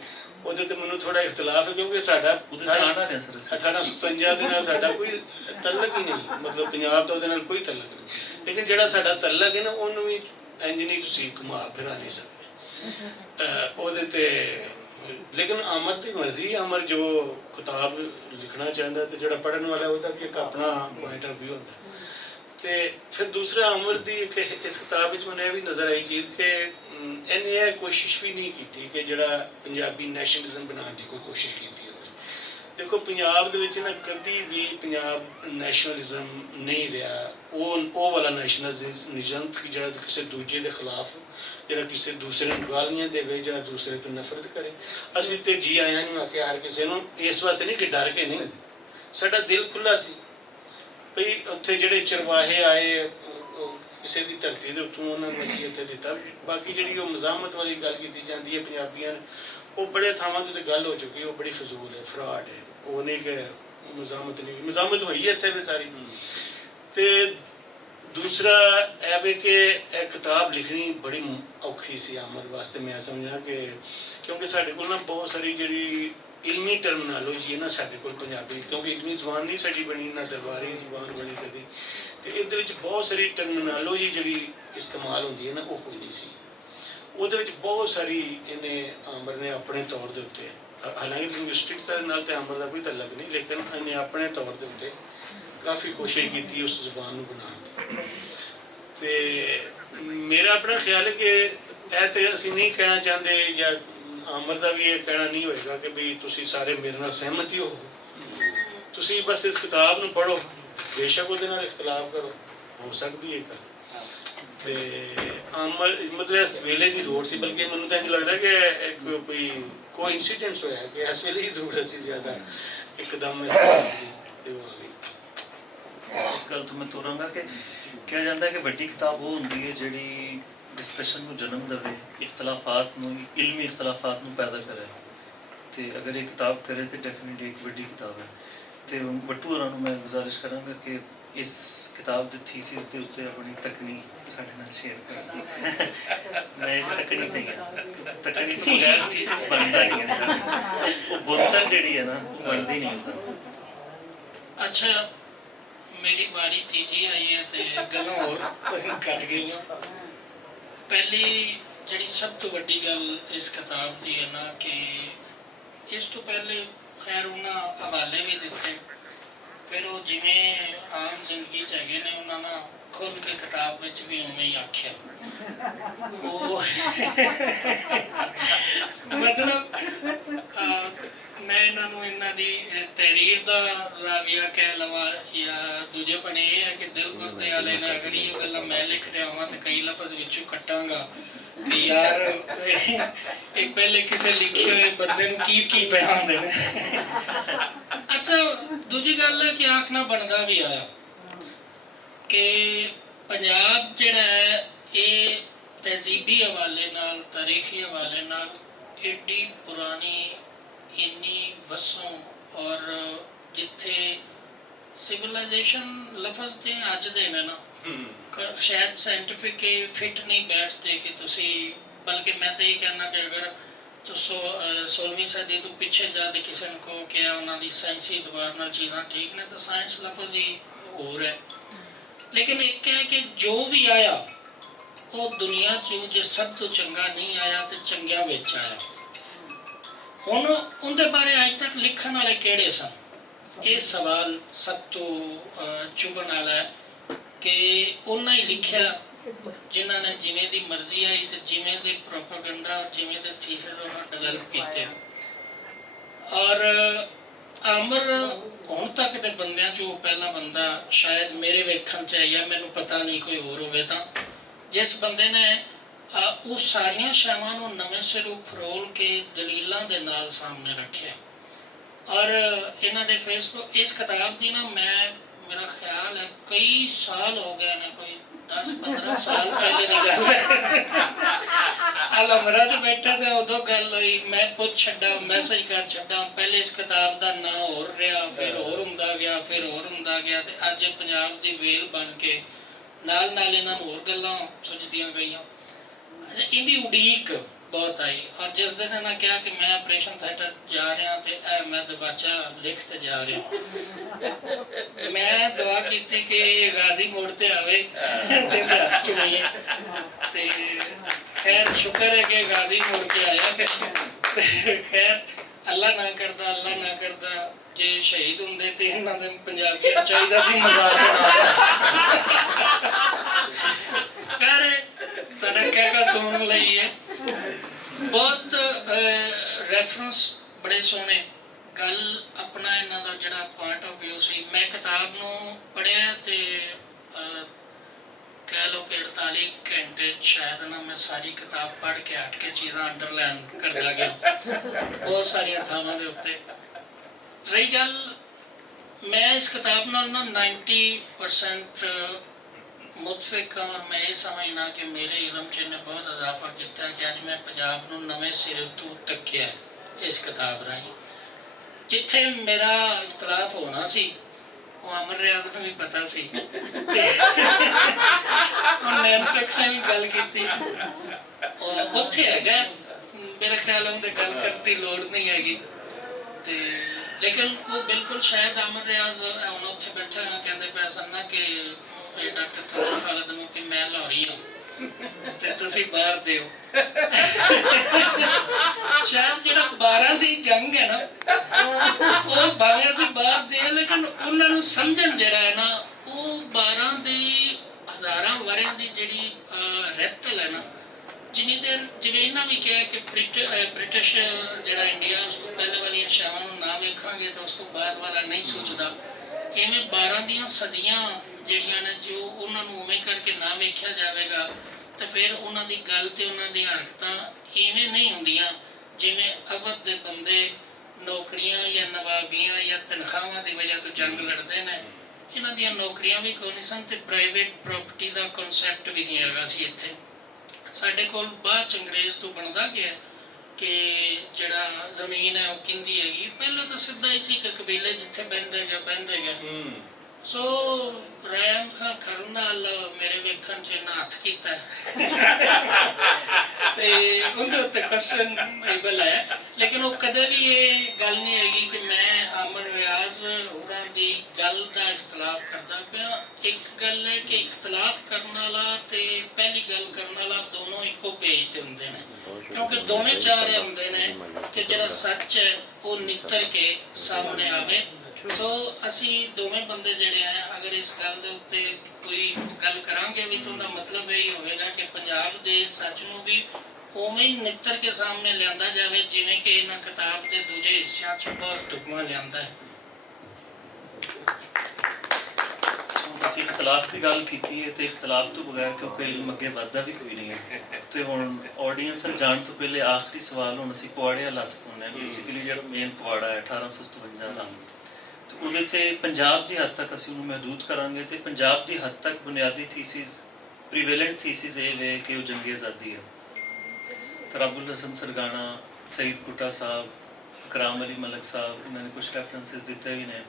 ਉਹਦੇ 'ਤੇ ਮੈਨੂੰ ਥੋੜ੍ਹਾ ਇਖਤਲਾਫ ਹੈ ਕਿਉਂਕਿ ਸਾਡਾ 1857 ਦੇ ਨਾਲ ਸਾਡਾ ਕੋਈ ਤਲਕ ਹੀ ਨਹੀਂ, ਮਤਲਬ ਪੰਜਾਬ ਦਾ ਉਹਦੇ ਨਾਲ ਕੋਈ ਤਲਕ ਨਹੀਂ। ਲੇਕਿਨ ਜਿਹੜਾ ਸਾਡਾ ਤਲਕ ਹੈ ਨਾ ਉਹਨੂੰ ਵੀ ਇੰਝ ਨਹੀਂ ਤੁਸੀਂ ਘੁਮਾ ਫਿਰਾ ਨਹੀਂ ਸਕਦੇ ਉਹਦੇ 'ਤੇ। ਲੇਕਿਨ ਆਮਰ ਦੀ ਮਰਜ਼ੀ, ਆਮਰ ਜੋ ਕਿਤਾਬ ਲਿਖਣਾ ਚਾਹੁੰਦਾ ਤੇ ਜਿਹੜਾ ਪੜ੍ਹਨ ਵਾਲਾ ਉਹਦਾ ਵੀ ਇੱਕ ਆਪਣਾ ਪੁਆਇੰਟ ਆਫ ਵਿਊ ਹੁੰਦਾ। ਤੇ ਫਿਰ ਦੂਸਰਾ ਅਮਰ ਦੀ ਇਸ ਕਿਤਾਬ ਵਿੱਚ ਮੈਨੂੰ ਇਹ ਵੀ ਨਜ਼ਰ ਆਈ ਚੀਜ਼ ਕਿ ਇਹਨੇ ਇਹ ਕੋਸ਼ਿਸ਼ ਵੀ ਨਹੀਂ ਕੀਤੀ ਕਿ ਜਿਹੜਾ ਪੰਜਾਬੀ ਨੈਸ਼ਨਲਿਜ਼ਮ ਬਣਾਉਣ ਦੀ ਕੋਈ ਕੋਸ਼ਿਸ਼ ਕੀਤੀ ਹੋਵੇ। ਦੇਖੋ ਪੰਜਾਬ ਦੇ ਵਿੱਚ ਨਾ ਕਦੀ ਵੀ ਪੰਜਾਬ ਨੈਸ਼ਨਲਿਜ਼ਮ ਨਹੀਂ ਰਿਹਾ, ਉਹ ਵਾਲਾ ਨੈਸ਼ਨਲਿਜ਼ਮ ਕਿ ਜਿਹੜਾ ਕਿਸੇ ਦੂਜੇ ਦੇ ਖਿਲਾਫ, ਜਿਹੜਾ ਕਿਸੇ ਦੂਸਰੇ ਨੂੰ ਗਾਲੀਆਂ ਦੇਵੇ, ਜਿਹੜਾ ਦੂਸਰੇ ਤੋਂ ਨਫ਼ਰਤ ਕਰੇ। ਅਸੀਂ ਤੇ ਜੀ ਆਇਆਂ ਨੂੰ ਆਖਿਆ ਹਰ ਕਿਸੇ ਨੂੰ, ਇਸ ਵਾਸਤੇ ਨਹੀਂ ਕਿ ਡਰ ਕੇ ਨਹੀਂ, ਸਾਡਾ ਦਿਲ ਖੁੱਲ੍ਹਾ ਸੀ ਭਈ ਉੱਥੇ ਜਿਹੜੇ ਚਰਵਾਹੇ ਆਏ ਕਿਸੇ ਦੀ ਧਰਤੀ ਦੇ ਉੱਤੋਂ ਉਹਨਾਂ ਨੂੰ ਅਸੀਂ ਇੱਥੇ ਦਿੱਤਾ। ਬਾਕੀ ਜਿਹੜੀ ਉਹ ਮਜ਼ਾਮਤ ਵਾਲੀ ਗੱਲ ਕੀਤੀ ਜਾਂਦੀ ਹੈ ਪੰਜਾਬੀਆਂ ਨੇ, ਉਹ ਬੜੇ ਥਾਵਾਂ 'ਤੇ ਗੱਲ ਹੋ ਚੁੱਕੀ, ਉਹ ਬੜੀ ਫਜ਼ੂਲ ਹੈ, ਫਰਾਡ ਹੈ, ਉਹ ਨਹੀਂ ਕਿ ਮਜ਼ਾਮਤ ਨਹੀਂ, ਮਜ਼ਾਮਤ ਹੋਈ ਹੈ ਇੱਥੇ ਵੀ ਸਾਰੀ। ਤੇ ਦੂਸਰਾ ਇਹ ਵੀ ਕਿ ਇਹ ਕਿਤਾਬ ਲਿਖਣੀ ਬੜੀ ਔਖੀ ਸੀ ਅਮਰ ਵਾਸਤੇ, ਮੈਂ ਸਮਝਾਂ ਕਿ ਕਿਉਂਕਿ ਸਾਡੇ ਕੋਲ ਨਾ ਬਹੁਤ ਸਾਰੀ ਜਿਹੜੀ ਇਲਮੀ ਟਰਮੀਨੋਲੋਜੀ ਹੈ ਨਾ ਸਾਡੇ ਕੋਲ ਪੰਜਾਬੀ, ਕਿਉਂਕਿ ਇਲਮੀ ਜ਼ੁਬਾਨ ਨਹੀਂ ਸਾਡੀ ਬਣੀ, ਨਾ ਦਰਬਾਰੀ ਜ਼ੁਬਾਨ ਬਣੀ ਕਦੀ, ਤੇ ਇਹਦੇ ਵਿੱਚ ਬਹੁਤ ਸਾਰੀ ਟਰਮੀਨੋਲੋਜੀ ਜਿਹੜੀ ਇਸਤੇਮਾਲ ਹੁੰਦੀ ਹੈ ਨਾ ਉਹ ਕੋਈ ਨਹੀਂ ਸੀ। ਉਹਦੇ ਵਿੱਚ ਬਹੁਤ ਸਾਰੀ ਇਹਨੇ ਅਮਰ ਨੇ ਆਪਣੇ ਤੌਰ ਦੇ ਉੱਤੇ, ਹਾਲਾਂਕਿ ਲਿੰਗੁਇਸਟਿਕਸ ਦੇ ਨਾਲ ਤੇ ਅਮਰ ਦਾ ਕੋਈ ਤਾਲੁਕ ਨਹੀਂ, ਲੇਕਿਨ ਇਹਨੇ ਆਪਣੇ ਤੌਰ ਦੇ ਉੱਤੇ ਕਾਫੀ ਕੋਸ਼ਿਸ਼ ਕੀਤੀ ਉਸ ਜ਼ੁਬਾਨ ਨੂੰ ਬਣਾਉਣ ਦੀ। ਤੇ ਮੇਰਾ ਆਪਣਾ ਖਿਆਲ ਹੈ ਕਿ ਇਹ ਤੇ ਅਸੀਂ ਨਹੀਂ ਕਹਿਣਾ ਚਾਹੁੰਦੇ, ਜਾਂ ਅਮਰ ਦਾ ਵੀ ਇਹ ਕਹਿਣਾ ਨਹੀਂ ਹੋਏਗਾ ਕਿ ਵੀ ਤੁਸੀਂ ਸਾਰੇ ਮੇਰੇ ਨਾਲ ਸਹਿਮਤ ਹੀ ਹੋ, ਤੁਸੀਂ ਬਸ ਇਸ ਕਿਤਾਬ ਨੂੰ ਪੜ੍ਹੋ, ਬੇਸ਼ੱਕ ਉਹਦੇ ਨਾਲ ਇਖਤਲਾਫ ਕਰੋ, ਹੋ ਸਕਦੀ ਹੈ ਗੱਲ। ਤੇ ਅਮਰ ਮਤਲਬ ਇਸ ਵੇਲੇ ਦੀ ਲੋੜ ਸੀ, ਬਲਕਿ ਮੈਨੂੰ ਤਾਂ ਇੰਝ ਲੱਗਦਾ ਕਿ ਇੱਕ ਕੋਈ ਇਨਸੀਡੈਂਟਸ ਹੋਇਆ ਕਿ ਇਸ ਵੇਲੇ ਹੀ ਜ਼ਰੂਰਤ ਸੀ ਜ਼ਿਆਦਾ ਇੱਕਦਮ ਇਸ ਕਿਤਾਬ ਦੀ, ਤੇ ਉਹ ਆ ਗਈ। ਇਸ ਗੱਲ ਤੋਂ ਮੈਂ ਤੋਰਾਂਗਾ ਕਿ ਕਿਹਾ ਜਾਂਦਾ ਹੈ ਕਿ ਵੱਡੀ ਕਿਤਾਬ ਉਹ ਹੁੰਦੀ ਹੈ ਜਿਹੜੀ ਡਿਸਕਸ਼ਨ ਨੂੰ ਜਨਮ ਦੇਵੇ, ਇਖਤਲਾਫਾਤ ਨੂੰ, ਇਲਮੀ ਇਖਤਲਾਫਾਤ ਨੂੰ ਪੈਦਾ ਕਰੇ, ਤੇ ਅਗਰ ਇਹ ਕਿਤਾਬ ਕਰੇ ਤਾਂ ਡੈਫੀਨਿਟਲੀ ਇੱਕ ਵੱਡੀ ਕਿਤਾਬ ਹੈ। ਤੇ ਵੱਟੂ ਹੋਰਾਂ ਨੂੰ ਮੈਂ ਗੁਜ਼ਾਰਿਸ਼ ਕਰਾਂਗਾ ਕਿ ਇਸ ਕਿਤਾਬ ਦੇ ਥੀਸਿਸ ਦੇ ਉੱਤੇ ਆਪਣੀ ਤਕਨੀ ਸਾਡੇ ਨਾਲ ਸ਼ੇਅਰ ਕਰਨ। ਮੈਂ ਇਹ ਤਕਨੀ ਤੇ ਹਾਂ, ਤਕਨੀ ਤੋਂ ਬਗੈਰ ਥੀਸਿਸ ਬਣਦਾ ਨਹੀਂ ਹੈ, ਉਹ ਬੁੱਧਰ ਜਿਹੜੀ ਹੈ ਨਾ ਉਹ ਬਣਦੀ ਨਹੀਂ ਹੁੰਦਾ। ਅੱਛਾ, ਮੇਰੀ ਵਾਰੀ ਤੀਜੀ ਆਈ ਹੈ ਤੇ ਗੱਲਾਂ ਹੋਰ ਕੱਟ ਗਈਆਂ। ਪਹਿਲੀ ਜਿਹੜੀ ਸਭ ਤੋਂ ਵੱਡੀ ਗੱਲ ਇਸ ਕਿਤਾਬ ਦੀ ਹੈ ਨਾ ਕਿ ਇਸ ਤੋਂ ਪਹਿਲੇ ਖੈਰ ਉਹਨਾਂ ਹਵਾਲੇ ਵੀ ਦਿੱਤੇ, ਫਿਰ ਉਹ ਜਿਵੇਂ ਆਮ ਜ਼ਿੰਦਗੀ 'ਚ ਹੈਗੇ ਨੇ ਉਹਨਾਂ ਨਾਲ ਖੁੱਲ੍ਹ ਕੇ ਕਿਤਾਬ ਵਿੱਚ ਵੀ ਉਵੇਂ ਹੀ ਆਖਿਆ। ਉਹ ਮਤਲਬ ਮੈਂ ਇਹਨਾਂ ਨੂੰ ਇਹਨਾਂ ਦੀ ਤਹਿਰੀਰ ਦਾ ਰਾਵੀਆ ਕਹਿ ਲਵਾਂ, ਜਾਂ ਦੂਜੇ ਬਣੇ ਇਹ ਹੈ ਕਿ ਦਿਲ ਗੁਰਦੇ ਵਾਲੇ ਨੇ ਅਗਰ ਇਹ ਗੱਲਾਂ ਮੈਂ ਲਿਖ ਰਿਹਾ ਹਾਂ ਤਾਂ ਕਈ ਲਫ਼ਜ਼ ਵਿੱਚੋਂ ਕੱਟਾਂਗਾ ਕਿ ਯਾਰ ਇਹ ਪਹਿਲੇ ਕਿਸੇ ਲਿਖੇ ਹੋਏ ਬੰਦੇ ਨੂੰ ਕੀ ਪਿਆਉਂਦੇ ਨੇ। ਅੱਛਾ, ਦੂਜੀ ਗੱਲ ਹੈ ਕਿ ਆਖਣਾ ਬਣਦਾ ਵੀ ਆਇਆ ਕਿ ਪੰਜਾਬ ਜਿਹੜਾ ਹੈ ਇਹ ਤਹਿਜ਼ੀਬੀ ਹਵਾਲੇ ਨਾਲ, ਤਾਰੀਖੀ ਹਵਾਲੇ ਨਾਲ ਏਡੀ ਪੁਰਾਣੀ, ਇੰਨੀ ਵਸੋਂ, ਔਰ ਜਿੱਥੇ ਸਿਵਲਾਈਜੇਸ਼ਨ ਲਫ਼ਜ਼ ਤੇ ਅੱਜ ਦੇ ਨੇ ਨਾ ਸ਼ਾਇਦ ਸਾਇੰਟੀਫਿਕ ਫਿਟ ਨਹੀਂ ਬੈਠਦੇ ਕਿ ਤੁਸੀਂ, ਬਲਕਿ ਮੈਂ ਤਾਂ ਇਹ ਕਹਿਣਾ ਕਿ ਅਗਰ ਤੁਸੀਂ 16ਵੀਂ ਸਦੀ ਤੋਂ ਪਿੱਛੇ ਜਾ ਕੇ ਕਿਸੇ ਨੂੰ ਕਹੋ ਕਿ ਉਹਨਾਂ ਦੀ ਸਾਇੰਸੀ ਦਬਾਰ ਨਾਲ ਚੀਜ਼ਾਂ ਠੀਕ ਨੇ ਤਾਂ ਸਾਇੰਸ ਲਫ਼ਜ਼ ਹੀ ਹੋਰ ਹੈ। ਲੇਕਿਨ ਇੱਕ ਹੈ ਕਿ ਜੋ ਵੀ ਆਇਆ ਉਹ ਦੁਨੀਆ 'ਚ ਜੇ ਸਭ ਤੋਂ ਚੰਗਾ ਨਹੀਂ ਆਇਆ ਤੇ ਚੰਗਿਆਂ ਵਿੱਚ ਆਇਆ। ਹੁਣ ਉਹਦੇ ਬਾਰੇ ਅੱਜ ਤੱਕ ਲਿਖਣ ਵਾਲੇ ਕਿਹੜੇ ਸਨ? ਇਹ ਸਵਾਲ ਸਭ ਤੋਂ ਚੁਭਣ ਵਾਲਾ ਹੈ ਕਿ ਉਹਨਾਂ ਹੀ ਲਿਖਿਆ ਜਿਨ੍ਹਾਂ ਨੇ ਜਿਵੇਂ ਦੀ ਮਰਜ਼ੀ ਆਈ ਤੇ ਜਿਵੇਂ ਦੇ ਪ੍ਰੋਪਾਗੈਂਡਾ, ਜਿਵੇਂ ਦੇ ਥੀਸਿਸ ਉਹਨਾਂ ਡਿਵੈਲਪ ਕੀਤੇ। ਔਰ ਅਮਰ ਹੁਣ ਤੱਕ ਦੇ ਬੰਦਿਆਂ 'ਚੋਂ ਪਹਿਲਾ ਬੰਦਾ ਸ਼ਾਇਦ ਮੇਰੇ ਵੇਖਣ 'ਚ ਆਇਆ, ਮੈਨੂੰ ਪਤਾ ਨਹੀਂ ਕੋਈ ਹੋਰ ਹੋਵੇ ਤਾਂ, ਜਿਸ ਬੰਦੇ ਨੇ ਉਹ ਸਾਰੀਆਂ ਸ਼ੈਵਾਂ ਨੂੰ ਨਵੇਂ ਸਿਰੋਂ ਫਰੋਲ ਕੇ ਦਲੀਲਾਂ ਦੇ ਨਾਲ ਸਾਹਮਣੇ ਰੱਖਿਆ। ਔਰ ਇਹਨਾਂ ਦੇ ਫੇਸਬੁੱਕ ਇਸ ਕਿਤਾਬ ਦੀ ਨਾ ਮੇਰਾ ਖਿਆਲ ਹੈ ਕਈ ਸਾਲ ਹੋ ਗਏ ਨੇ, ਕੋਈ 10-15 ਸਾਲ ਪਹਿਲੇ ਦੀ ਗੱਲ ਹੈ। ਅਲਮਰਾ 'ਚ ਬੈਠੇ ਸੀ ਉਦੋਂ ਗੱਲ ਹੋਈ, ਮੈਂ ਪੁੱਛ ਛੱਡਾ, ਮੈਸੇਜ ਕਰ ਛੱਡਾ, ਪਹਿਲੇ ਇਸ ਕਿਤਾਬ ਦਾ ਨਾਂ ਹੋਰ ਰਿਹਾ, ਫਿਰ ਹੋਰ ਹੁੰਦਾ ਗਿਆ, ਫਿਰ ਹੋਰ ਹੁੰਦਾ ਗਿਆ, ਤੇ ਅੱਜ ਇਹ ਪੰਜਾਬ ਦੀ ਵੇਲ ਬਣ ਕੇ ਨਾਲ ਨਾਲ ਇਹਨਾਂ ਨੂੰ ਹੋਰ ਗੱਲਾਂ ਸੁਝਦੀਆਂ ਗਈਆਂ। ਇਹਦੀ ਉਡੀਕ ਬਹੁਤ ਆਈ। ਔਰ ਜਿਸ ਦਿਨ ਇਹਨਾਂ ਕਿਹਾ ਕਿ ਮੈਂ ਆਪਰੇਸ਼ਨ ਥੀਏਟਰ ਜਾ ਰਿਹਾ ਤੇ ਇਹ ਮੈਂ ਦਬਾਚਾ ਲਿਖ ਤੇ ਜਾ ਰਿਹਾ, ਮੈਂ ਦੁਆ ਕੀਤੀ ਕਿ ਇਹ ਗਾਜ਼ੀ ਮੋੜ ਤੇ ਆਵੇ ਤੇ ਹੱਥ ਚੁਣੀਏ, ਤੇ ਖੈਰ ਸ਼ੁਕਰ ਹੈ ਕਿ ਗਾਜ਼ੀ ਮੋੜ ਕੇ ਆਇਆ। ਖੈਰ ਅੱਲਾ ਨਾ ਕਰਦਾ ਜੇ ਸ਼ਹੀਦ ਹੁੰਦੇ ਤੇ ਇਹਨਾਂ ਦੇ ਪੰਜਾਬੀਆਂ ਨੂੰ ਚਾਹੀਦਾ ਸੀ ਮਜ਼ਾਰ ਬਣਾ ਯਾਰ ਤੁਹਾਡਾ ਕਹਿਣਾ ਸੁਣਨ ਲਈ ਹੈ ਬਹੁਤ ਰੈਫਰੈਂਸ ਬੜੇ ਸੋਹਣੇ ਗੱਲ ਆਪਣਾ ਇਹਨਾਂ ਦਾ ਜਿਹੜਾ ਪੁਆਇੰਟ ਆਫ ਵਿਊ ਸੀ। ਮੈਂ ਕਿਤਾਬ ਨੂੰ ਪੜ੍ਹਿਆ ਤੇ ਕਹਿ ਲਓ ਕਿ 48 ਘੰਟੇ ਸ਼ਾਇਦ ਨਾ ਮੈਂ ਸਾਰੀ ਕਿਤਾਬ ਪੜ੍ਹ ਕੇ ਹਟ ਕੇ ਚੀਜ਼ਾਂ ਅੰਡਰਲਾਈਨ ਕਰਦਾ ਗਿਆ ਬਹੁਤ ਸਾਰੀਆਂ ਥਾਵਾਂ ਦੇ ਉੱਤੇ। ਰਹੀ ਗੱਲ ਮੈਂ ਇਸ ਕਿਤਾਬ ਨਾਲ ਨਾ 90% ਮੁਤਫਿਕ ਹਾਂ। ਮੈਂ ਇਹ ਸਮਝਣਾ ਕਿ ਮੇਰੇ ਇਲਮ 'ਚ ਇਹਨੇ ਬਹੁਤ ਇਜ਼ਾਫਾ ਕੀਤਾ ਕਿ ਅੱਜ ਮੈਂ ਪੰਜਾਬ ਨੂੰ ਨਵੇਂ ਸਿਰੇ ਤੋਂ ਤੱਕਿਆ ਇਸ ਕਿਤਾਬ ਰਾਹੀਂ। ਜਿੱਥੇ ਮੇਰਾ ਇਖਤਲਾਫ ਹੋਣਾ ਸੀ ਉਹ ਅਮਰ ਰਿਆਜ਼ ਨੂੰ ਵੀ ਪਤਾ ਸੀ ਉਹਨੇ ਸੈਕਸ਼ਨ ਵੀ ਗੱਲ ਕੀਤੀ ਉੱਥੇ ਹੈਗਾ। ਮੇਰੇ ਖਿਆਲ ਉਹਦੇ ਗੱਲ ਕਰਨ ਦੀ ਲੋੜ ਨਹੀਂ ਹੈਗੀ ਤੇ ਲੇਕਿਨ ਉਹ ਬਿਲਕੁਲ ਸ਼ਾਇਦ ਅਮਰ ਰਿਆਜ਼ ਹੁਣ ਉੱਥੇ ਬੈਠਾ ਕਹਿੰਦੇ ਪਏ ਸਨ ਨਾ ਕਿ ਡਾਕਟਰ ਖਾਲਦ ਨੂੰ ਕਿ ਮੈਂ ਲਾਹੌਰੀ ਹਾਂ ਤੇ ਤੁਸੀਂ ਬਾਹਰ ਦੇ ਹੋ। ਸ਼ਾਇਦ ਜਿਹੜਾ 12 ਦੀ ਜੰਗ ਹੈ ਨਾ ਉਹ ਭਾਵੇਂ ਅਸੀਂ ਬਾਹਰ ਦੇ ਲੇਕਿਨ ਉਹਨਾਂ ਨੂੰ ਸਮਝਣ ਜਿਹੜਾ ਹੈ ਨਾ ਉਹ 12 ਦੀ ਹਜ਼ਾਰਾਂ ਵਰਿਆਂ ਦੀ ਜਿਹੜੀ ਰਹਿਤਲ ਹੈ ਨਾ ਜਿੰਨੀ ਦੇਰ ਜਿਵੇਂ ਇਹਨਾਂ ਵੀ ਕਿਹਾ ਕਿ ਬ੍ਰਿਟਿਸ਼ ਜਿਹੜਾ ਇੰਡੀਆ ਉਸ ਤੋਂ ਪਹਿਲੇ ਵਾਲੀਆਂ ਸ਼ਾਵਾਂ ਨੂੰ ਨਾ ਵੇਖਾਂਗੇ ਤਾਂ ਉਸ ਤੋਂ ਬਾਅਦ ਵਾਲਾ ਨਹੀਂ ਸੋਚਦਾ। ਇਵੇਂ 12 ਦੀਆਂ ਸਦੀਆਂ ਜਿਹੜੀਆਂ ਨੇ ਜੋ ਉਹਨਾਂ ਨੂੰ ਉਵੇਂ ਕਰਕੇ ਨਾ ਵੇਖਿਆ ਜਾਵੇਗਾ ਤਾਂ ਫਿਰ ਉਹਨਾਂ ਦੀ ਗੱਲ ਤੇ ਉਹਨਾਂ ਦੀਆਂ ਹਰਕਤਾਂ ਇਵੇਂ ਨਹੀਂ ਹੁੰਦੀਆਂ ਜਿਵੇਂ ਅਵਧ ਦੇ ਬੰਦੇ ਨੌਕਰੀਆਂ ਜਾਂ ਨਵਾਬੀਆਂ ਜਾਂ ਤਨਖਾਹਾਂ ਦੀ ਵਜ੍ਹਾ ਤੋਂ ਜੰਗ ਲੜਦੇ ਨੇ। ਇਹਨਾਂ ਦੀਆਂ ਨੌਕਰੀਆਂ ਵੀ ਕੋਈ ਨਹੀਂ ਸਨ ਤੇ ਪ੍ਰਾਈਵੇਟ ਪ੍ਰਾਪਰਟੀ ਦਾ ਕਨਸੈਪਟ ਵੀ ਨਹੀਂ ਹੈਗਾ ਸੀ ਇੱਥੇ। ਸਾਡੇ ਕੋਲ ਬਾਅਦ 'ਚ ਅੰਗਰੇਜ਼ ਤੋਂ ਬਣਦਾ ਗਿਆ ਕਿ ਜਿਹੜਾ ਜ਼ਮੀਨ ਹੈ ਉਹ ਕਿੰਦੀ ਹੈਗੀ। ਪਹਿਲਾਂ ਤਾਂ ਸਿੱਧਾ ਹੀ ਸੀ ਕਿ ਕਬੀਲੇ ਜਿੱਥੇ ਬਹਿੰਦੇ ਗਏ ਸੋ ਰਹਿਮ ਖਾਂ ਖਰਨ ਨਾਲ ਮੇਰੇ ਵੇਖਣ 'ਚ ਇਹਨਾਂ ਹੱਥ ਕੀਤਾ ਤੇ ਉਹਦੇ ਉੱਤੇ ਕੁਐਸਚਨ ਏਬਲ ਹੈ ਲੇਕਿਨ ਉਹ ਕਦੇ ਵੀ ਇਹ ਗੱਲ ਨਹੀਂ ਹੈਗੀ ਕਿ ਮੈਂ ਅਮਰ ਰਿਆਜ਼ ਹੋਰਾਂ ਦੀ ਗੱਲ ਦਾ ਇਖਤਲਾਫ ਕਰਦਾ ਪਿਆ। ਇੱਕ ਗੱਲ ਹੈ ਕਿ ਇਖਤਲਾਫ ਕਰਨ ਵਾਲਾ ਤੇ ਪਹਿਲੀ ਗੱਲ ਕਰਨ ਵਾਲਾ ਦੋਨੋਂ ਇੱਕੋ ਪੇਜ ਤੇ ਹੁੰਦੇ ਨੇ ਕਿਉਂਕਿ ਦੋਵੇਂ ਚਾਹ ਰਹੇ ਹੁੰਦੇ ਨੇ ਕਿ ਜਿਹੜਾ ਸੱਚ ਹੈ ਉਹ ਨਿੱਤਰ ਕੇ ਸਾਹਮਣੇ ਆਵੇ। ਸੋ ਅਸੀਂ ਦੋਵੇਂ ਬੰਦੇ ਜਿਹੜੇ ਆ ਅਗਰ ਇਸ ਗੱਲ ਦੇ ਉੱਤੇ ਕੋਈ ਗੱਲ ਕਰਾਂਗੇ ਵੀ ਤਾਂ ਉਹਦਾ ਮਤਲਬ ਇਹ ਹੋਵੇਗਾ ਕਿ ਪੰਜਾਬ ਦੇ ਸੱਚ ਨੂੰ ਵੀ ਉਵੇਂ ਹੀ ਨਿੱਤਰ ਕੇ ਸਾਹਮਣੇ ਲਿਆਂਦਾ ਜਾਵੇ ਜਿਵੇਂ ਕਿ ਇਹਨਾਂ ਕਿਤਾਬ ਦੇ ਦੂਜੇ ਹਿੱਸਿਆਂ 'ਚ ਬਹੁਤ ਢੁਕਵਾਂ ਲਿਆਂਦਾ ਹੈ। ਤੁਸੀਂ ਇਖਤਲਾਫ ਦੀ ਗੱਲ ਕੀਤੀ ਹੈ ਤੇ ਇਖਤਲਾਫ ਤੋਂ ਬਗੈਰ ਕਿਉਂਕਿ ਇਲਮ ਅੱਗੇ ਵੱਧਦਾ ਵੀ ਕੋਈ ਨਹੀਂ ਹੈ ਤੇ ਹੁਣ ਆਡੀਅנס ਨੂੰ ਜਾਣ ਤੋਂ ਪਹਿਲੇ ਆਖਰੀ ਸਵਾਲ ਹੁਣ ਅਸੀਂ ਪਵਾੜੇ ਵਾਲਾ ਹੱਥ ਪਾਉਂਦੇ ਹਾਂ। ਬੇਸਿਕਲੀ ਜਿਹੜਾ ਮੇਨ ਪਵਾੜਾ ਹੈ 1857 ਦਾ ਤੇ ਉਹਦੇ ਤੇ ਪੰਜਾਬ ਦੀ ਹੱਦ ਤੱਕ ਅਸੀਂ ਉਹਨੂੰ ਮਹਦੂਦ ਕਰਾਂਗੇ ਤੇ ਪੰਜਾਬ ਦੀ ਹੱਦ ਤੱਕ ਬੁਨਿਆਦੀ ਥੀਸਿਸ ਪ੍ਰੀਵੈਲੈਂਟ ਥੀਸਿਸ ਇਹ ਵੇ ਕਿ ਉਹ ਜੰਗੀ ਆਜ਼ਾਦੀ ਹੈ। ਤਰਾਬੁਲ ਹਸਨ ਸਰਗਾਣਾ, ਸਈਦ ਕੁੱਟਾ ਸਾਹਿਬ, ਇਕਰਾਮ ਅਲੀ ਮਲਕ ਸਾਹਿਬ ਇਹਨਾਂ ਨੇ ਕੁਝ ਰੈਫਰੈਂਸਿਸ ਦਿੱਤੇ ਵੀ ਨੇ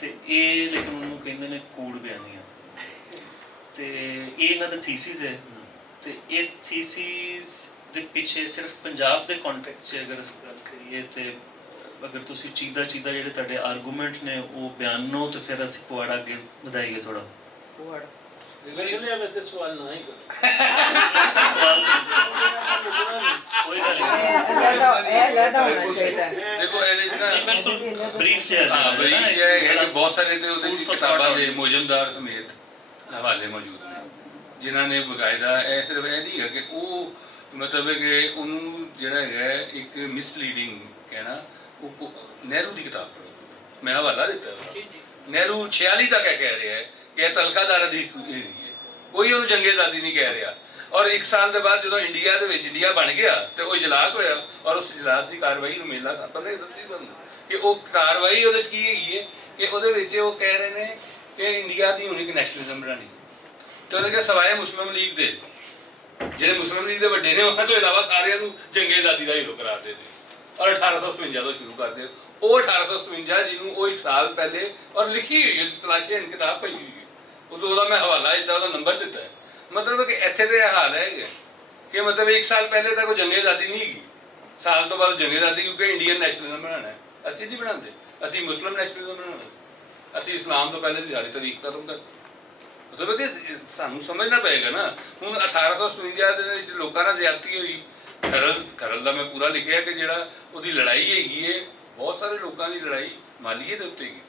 ਤੇ ਇਹ ਲੇਕਿਨ ਉਹਨੂੰ ਕਹਿੰਦੇ ਨੇ ਕੂੜ ਬਿਆਨੀਆਂ ਤੇ ਇਹ ਇਹਨਾਂ ਦਾ ਥੀਸਿਸ ਹੈ। ਤੇ ਇਸ ਥੀਸਿਸ ਦੇ ਪਿੱਛੇ ਸਿਰਫ ਪੰਜਾਬ ਦੇ ਕੰਟੈਕਸਟ 'ਚ ਅਗਰ ਅਸੀਂ ਗੱਲ ਕਰੀਏ ਤੇ ਅਗਰ ਤੁਸੀਂ ਚੀਦਾ ਜਿਹੜੇ ਤੁਹਾਡੇ ਆਰਗੂਮੈਂਟ ਨੇ ਉਹ ਬਿਆਨੋ ਤੇ ਫਿਰ ਅਸੀਂ ਪੁਆੜਾ ਅੱਗੇ ਵਧਾਈਏ ਥੋੜਾ ਵੈਸੇ ਸਵਾਲ ਨਾ ਹੀ ਕਰੋ ਸਵਾਲ ਕੋਈ ਗੱਲ ਨਹੀਂ ਦੇਖੋ ਇਹਦੇ 'ਚ ਨਾ ਬਿਲਕੁਲ ਬਰੀਫ ਚ ਹਾਂ ਬਈ ਇਹ ਕਿ ਬਹੁਤ ਸਾਰੇ ਤੇ ਉਹਦੇ 'ਚ ਕਿਤਾਬਾਂ ਦੇ ਮੌਜੂਦਦਾਰ ਸਮੇਤ ਹਵਾਲੇ ਮੌਜੂਦ ਨੇ ਜਿਨ੍ਹਾਂ ਨੇ ਬਕਾਇਦਾ ਇਹ ਸਿਰਫ ਇਹ ਨਹੀਂ ਹੈ ਕਿ ਉਹ ਮਤਲਬ ਹੈ ਕਿ ਉਹਨੂੰ ਜਿਹੜਾ ਹੈਗਾ ਇੱਕ ਮਿਸਲੀਡਿੰਗ ਕਹਿਣਾ ਉਹ ਨਹਿਰੂ ਦੀ ਕਿਤਾਬ ਪੜ੍ਹੋ ਮੈਂ ਹਵਾਲਾ ਦਿੱਤਾ ਨਹਿਰੂ 46 ਤੱਕ ਇਹ ਕਹਿ ਰਿਹਾ ਹੈ ਕਿ ਇਹ ਤਲਕਾਦਾਰਾਂ ਦੀ ਹੈ ਕੋਈ ਉਹਨੂੰ ਜੰਗੇ ਆਜ਼ਾਦੀ ਨਹੀਂ ਕਹਿ ਰਿਹਾ। ਔਰ 1 ਸਾਲ ਦੇ ਬਾਅਦ ਜਦੋਂ ਇੰਡੀਆ ਦੇ ਵਿੱਚ ਇੰਡੀਆ ਬਣ ਗਿਆ ਤੇ ਉਹ ਇਜਲਾਸ ਹੋਇਆ ਔਰ ਉਸ ਇਜਲਾਸ ਦੀ ਕਾਰਵਾਈ ਨੂੰ ਮੇਲਾ ਸਾਹਿਬ ਨੇ ਦੱਸੀ ਤੁਹਾਨੂੰ ਕਿ ਉਹ ਕਾਰਵਾਈ ਉਹਦੇ 'ਚ ਕੀ ਹੈਗੀ ਹੈ ਕਿ ਉਹਦੇ ਵਿੱਚ ਉਹ ਕਹਿ ਰਹੇ ਨੇ ਕਿ ਇੰਡੀਆ ਦੀ ਹੁਣ ਇੱਕ ਨੈਸ਼ਨਲਿਜ਼ਮ ਬਣਾਉਣੀ ਤੇ ਉਹਨੇ ਕਿਹਾ ਸਵਾਏ ਮੁਸਲਿਮ ਲੀਗ ਦੇ ਜਿਹੜੇ ਮੁਸਲਿਮ ਲੀਗ ਦੇ ਵੱਡੇ ਨੇ ਉਹਨਾਂ ਤੋਂ ਇਲਾਵਾ ਸਾਰਿਆਂ ਨੂੰ ਜੰਗੇ ਆਜ਼ਾਦੀ ਦਾ ਹੀਰੋ ਕਰਾਰ ਦੇ ਦਿੱਤੇ ਔਰ 1857 ਤੋਂ ਸ਼ੁਰੂ ਕਰਦੇ ਉਹ 1857 ਜਿਹਨੂੰ ਉਹ 1 ਸਾਲ ਪਹਿਲੇ ਔਰ ਲਿਖੀ ਹੋਈ ਹੈ ਤਲਾਸ਼ੀ ਕਿਤਾਬ ਪਈ ਹੋਈ ਹੈ ਉਦੋਂ ਉਹਦਾ ਮੈਂ ਹਵਾਲਾ ਦਿੱਤਾ ਉਹਦਾ ਨੰਬਰ ਦਿੱਤਾ ਹੈ। ਮਤਲਬ ਕਿ ਇੱਥੇ ਤੇ ਇਹ ਹਾਲ ਹੈ ਕਿ ਮਤਲਬ 1 ਸਾਲ ਪਹਿਲੇ ਤਾਂ ਕੋਈ ਜੰਗੇ ਆਜ਼ਾਦੀ ਨਹੀਂ ਹੈਗੀ ਸਾਲ ਤੋਂ ਬਾਅਦ ਜੰਗੇ ਆਜ਼ਾਦੀ ਕਿਉਂਕਿ ਇੰਡੀਅਨ ਨੈਸ਼ਨਲਿਜ਼ਮ ਬਣਾਉਣਾ ਹੈ ਅਸੀਂ ਨਹੀਂ ਬਣਾਉਂਦੇ ਅਸੀਂ ਮੁਸਲਿਮ ਨੈਸ਼ਨਲਿਜ਼ਮ ਬਣਾਉਣਾ ਅਸੀਂ ਇਸਲਾਮ ਤੋਂ ਪਹਿਲੇ ਦੀ ਸਾਰੀ ਤਾਰੀਖ ਖਤਮ ਕਰ ਮਤਲਬ ਕਿ ਸਾਨੂੰ ਸਮਝਣਾ ਪਏਗਾ ਨਾ ਹੁਣ 1857 ਦੇ ਵਿੱਚ ਲੋਕਾਂ ਨਾਲ ਜ਼ਿਆਦਤੀ ਹੋਈ ਖਰਲ ਦਾ ਮੈਂ ਪੂਰਾ ਲਿਖਿਆ ਕਿ ਜਿਹੜਾ ਉਹਦੀ ਲੜਾਈ ਹੈਗੀ ਹੈ, ਬਹੁਤ ਸਾਰੇ ਲੋਕਾਂ ਦੀ ਲੜਾਈ ਮਾਲੀਏ ਦੇ ਉੱਤੇ ਹੈਗੀ,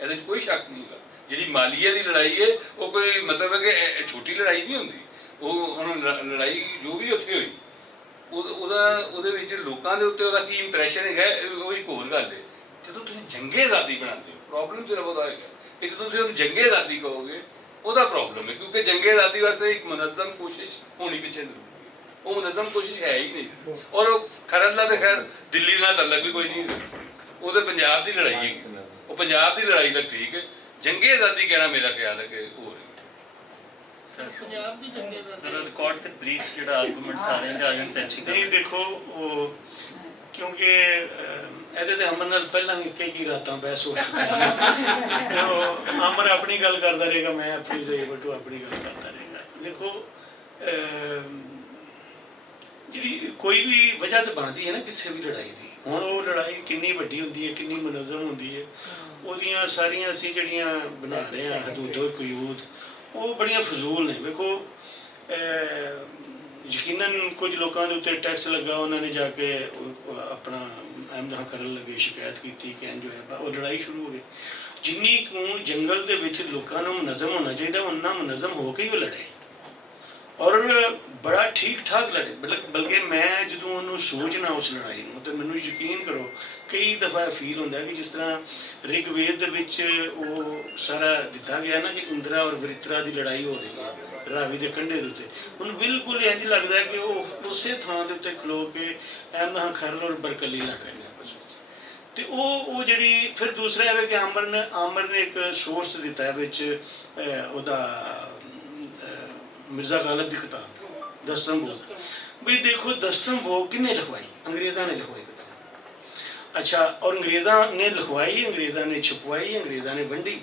ਇਹਦੇ 'ਚ ਕੋਈ ਸ਼ੱਕ ਨਹੀਂ ਹੈਗਾ। ਜਿਹੜੀ ਮਾਲੀਏ ਦੀ ਲੜਾਈ ਹੈ ਉਹ ਕੋਈ ਮਤਲਬ ਹੈ ਕਿ ਛੋਟੀ ਲੜਾਈ ਨਹੀਂ ਹੁੰਦੀ, ਉਹ ਹੁਣ ਲੜਾਈ ਜੋ ਵੀ ਉੱਥੇ ਹੋਈ ਉਹਦੇ ਵਿੱਚ ਲੋਕਾਂ ਦੇ ਉੱਤੇ ਉਹਦਾ ਕੀ ਇੰਪ੍ਰੈਸ਼ਨ ਹੈਗਾ ਉਹ ਇੱਕ ਹੋਰ ਗੱਲ ਹੈ। ਜਦੋਂ ਤੁਸੀਂ ਜੰਗੇ ਆਜ਼ਾਦੀ ਬਣਾਉਂਦੇ ਹੋ, ਪ੍ਰੋਬਲਮ ਸਿਰਫ ਉਹਦਾ ਹੈਗਾ ਕਿ ਜਦੋਂ ਤੁਸੀਂ ਉਹਨੂੰ ਜੰਗੇ ਆਜ਼ਾਦੀ ਕਹੋਗੇ ਉਹਦਾ ਪ੍ਰੋਬਲਮ ਹੈ, ਕਿਉਂਕਿ ਜੰਗੇ ਆਜ਼ਾਦੀ ਵਾਸਤੇ ਇੱਕ ਮੁਨੱਜ਼ਮ ਕੋਸ਼ਿਸ਼ ਹੋਣੀ ਪਿੱਛੇ ਜ਼ਰੂਰੀ ਹੈ, ਉਹ ਮੁਨੱਜ਼ਮ ਕੋਸ਼ਿਸ਼ ਹੈ ਹੀ ਨਹੀਂ। ਔਰ ਉਹ ਖਰਲ ਦਾ ਤਾਂ ਖੈਰ ਦਿੱਲੀ ਨਾਲ ਤਾਲੁਕ ਵੀ ਕੋਈ ਨਹੀਂ, ਉਹ ਤਾਂ ਪੰਜਾਬ ਦੀ ਲੜਾਈ ਹੈਗੀ, ਉਹ ਪੰਜਾਬ ਦੀ ਲੜਾਈ ਦਾ ਠੀਕ ਹੈ। ਜੰਗੇ ਆਜ਼ਾਦੀ ਕਹਿਣਾ ਮੇਰਾ ਖਿਆਲ ਹੈ ਕਿ ਹੋਰ ਪੰਜਾਬ ਦੀ ਜੰਗੇ ਦਾ ਜ਼ਰਾ ਰਿਕਾਰਡ ਤੇ ਬਰੀਫ ਜਿਹੜਾ ਆਰਗੂਮੈਂਟ ਸਾਰੇ ਦੇ ਆ ਜਾਣ ਤੇ ਅੱਛੀ ਗੱਲ ਨਹੀਂ ਦੇਖੋ ਉਹ ਕਿਉਂਕਿ ਇਹਦੇ ਤੇ ਅਮਨ ਨਾਲ ਪਹਿਲਾਂ ਵੀ ਕਈ ਰਾਤਾਂ ਬਹਿਸ ਹੋ ਚੁੱਕੀ ਤੇ ਉਹ ਅਮਨ ਆਪਣੀ ਗੱਲ ਕਰਦਾ ਰਹੇਗਾ, ਮੈਂ ਆਪਣੀ ਜਈ ਬਟੂ ਆਪਣੀ ਗੱਲ ਕਰਦਾ ਰਹੇਗਾ। ਦੇਖੋ ਜਿਹੜੀ ਕੋਈ ਵੀ ਵਜ੍ਹਾ ਤੇ ਬਣਦੀ ਹੈ ਨਾ ਕਿਸੇ ਵੀ ਲੜਾਈ ਦੀ, ਹੁਣ ਉਹ ਲੜਾਈ ਕਿੰਨੀ ਵੱਡੀ ਹੁੰਦੀ ਹੈ, ਕਿੰਨੀ ਮੁਨੱਜ਼ਮ ਹੁੰਦੀ ਹੈ, ਉਹਦੀਆਂ ਸਾਰੀਆਂ ਅਸੀਂ ਜਿਹੜੀਆਂ ਬਣਾ ਰਹੇ ਹਾਂ ਹਦੂਦੋ ਕਯੂਦ, ਉਹ ਬੜੀਆਂ ਫਜ਼ੂਲ ਨੇ। ਵੇਖੋ ਯਕੀਨਨ ਕੁਝ ਲੋਕਾਂ ਦੇ ਉੱਤੇ ਟੈਕਸ ਲੱਗਾ, ਉਹਨਾਂ ਨੇ ਜਾ ਕੇ ਆਪਣਾ ਅਹਿਮਦ ਖਰਲ ਲੱਗੇ ਸ਼ਿਕਾਇਤ ਕੀਤੀ ਕਿ ਇੰਜ ਹੋਇਆ, ਉਹ ਲੜਾਈ ਸ਼ੁਰੂ ਹੋ ਗਈ। ਜਿੰਨੀ ਕੁ ਜੰਗਲ ਦੇ ਵਿੱਚ ਲੋਕਾਂ ਨੂੰ ਮੁਨੱਜ਼ਮ ਹੋਣਾ ਚਾਹੀਦਾ, ਉਹਨਾਂ ਮੁਨੱਜ਼ਮ ਹੋ ਕੇ ਹੀ ਉਹ ਲੜੇ ਔਰ ਬੜਾ ਠੀਕ ਠਾਕ ਲੜੇ। ਬਲਕਿ ਮੈਂ ਜਦੋਂ ਉਹਨੂੰ ਸੋਚਣਾ ਉਸ ਲੜਾਈ ਨੂੰ ਤੇ ਮੈਨੂੰ ਯਕੀਨ ਕਰੋ ਕਈ ਦਫਾ ਫੀਲ ਹੁੰਦਾ ਕਿ ਜਿਸ ਤਰ੍ਹਾਂ ਰਿਗਵੇਦ ਦੇ ਵਿੱਚ ਉਹ ਸਾਰਾ ਦਿੱਤਾ ਗਿਆ ਨਾ ਕਿ ਇੰਦਰਾ ਔਰ ਵਰਿਤਰਾ ਦੀ ਲੜਾਈ ਹੋ ਰਹੀ ਹੈ ਰਾਵੀ ਦੇ ਕੰਢੇ ਦੇ ਉੱਤੇ, ਉਹਨੂੰ ਬਿਲਕੁਲ ਇੰਝ ਲੱਗਦਾ ਕਿ ਉਹ ਉਸੇ ਥਾਂ ਦੇ ਉੱਤੇ ਖਲੋ ਕੇ ਅਹਿਮਦ ਖਰਲ ਔਰ ਬਰਕਲੀ ਲੜ ਰਹੇ ਨੇ ਆਪਸ ਵਿੱਚ। ਤੇ ਉਹ ਜਿਹੜੀ ਫਿਰ ਦੂਸਰਾ ਹੈ ਕਿ ਆਮਰ ਨੇ ਇੱਕ ਸੋਰਸ ਦਿੱਤਾ ਹੈ ਵਿੱਚ ਉਹਦਾ ਮਿਰਜ਼ਾ ਗਾਲਬ ਦੀ ਕਿਤਾਬ ਦਸਤਮ ਭੋਗ। ਬਈ ਦੇਖੋ ਦਸਤਮ ਭੋਗ ਕਿਹਨੇ ਲਿਖਵਾਈ? ਅੰਗਰੇਜ਼ਾਂ ਨੇ ਲਿਖਵਾਈ ਕਿਤਾਬ। ਅੱਛਾ, ਔਰ ਅੰਗਰੇਜ਼ਾਂ ਨੇ ਲਿਖਵਾਈ, ਅੰਗਰੇਜ਼ਾਂ ਨੇ ਛਪਵਾਈ, ਅੰਗਰੇਜ਼ਾਂ ਨੇ ਵੰਡੀ,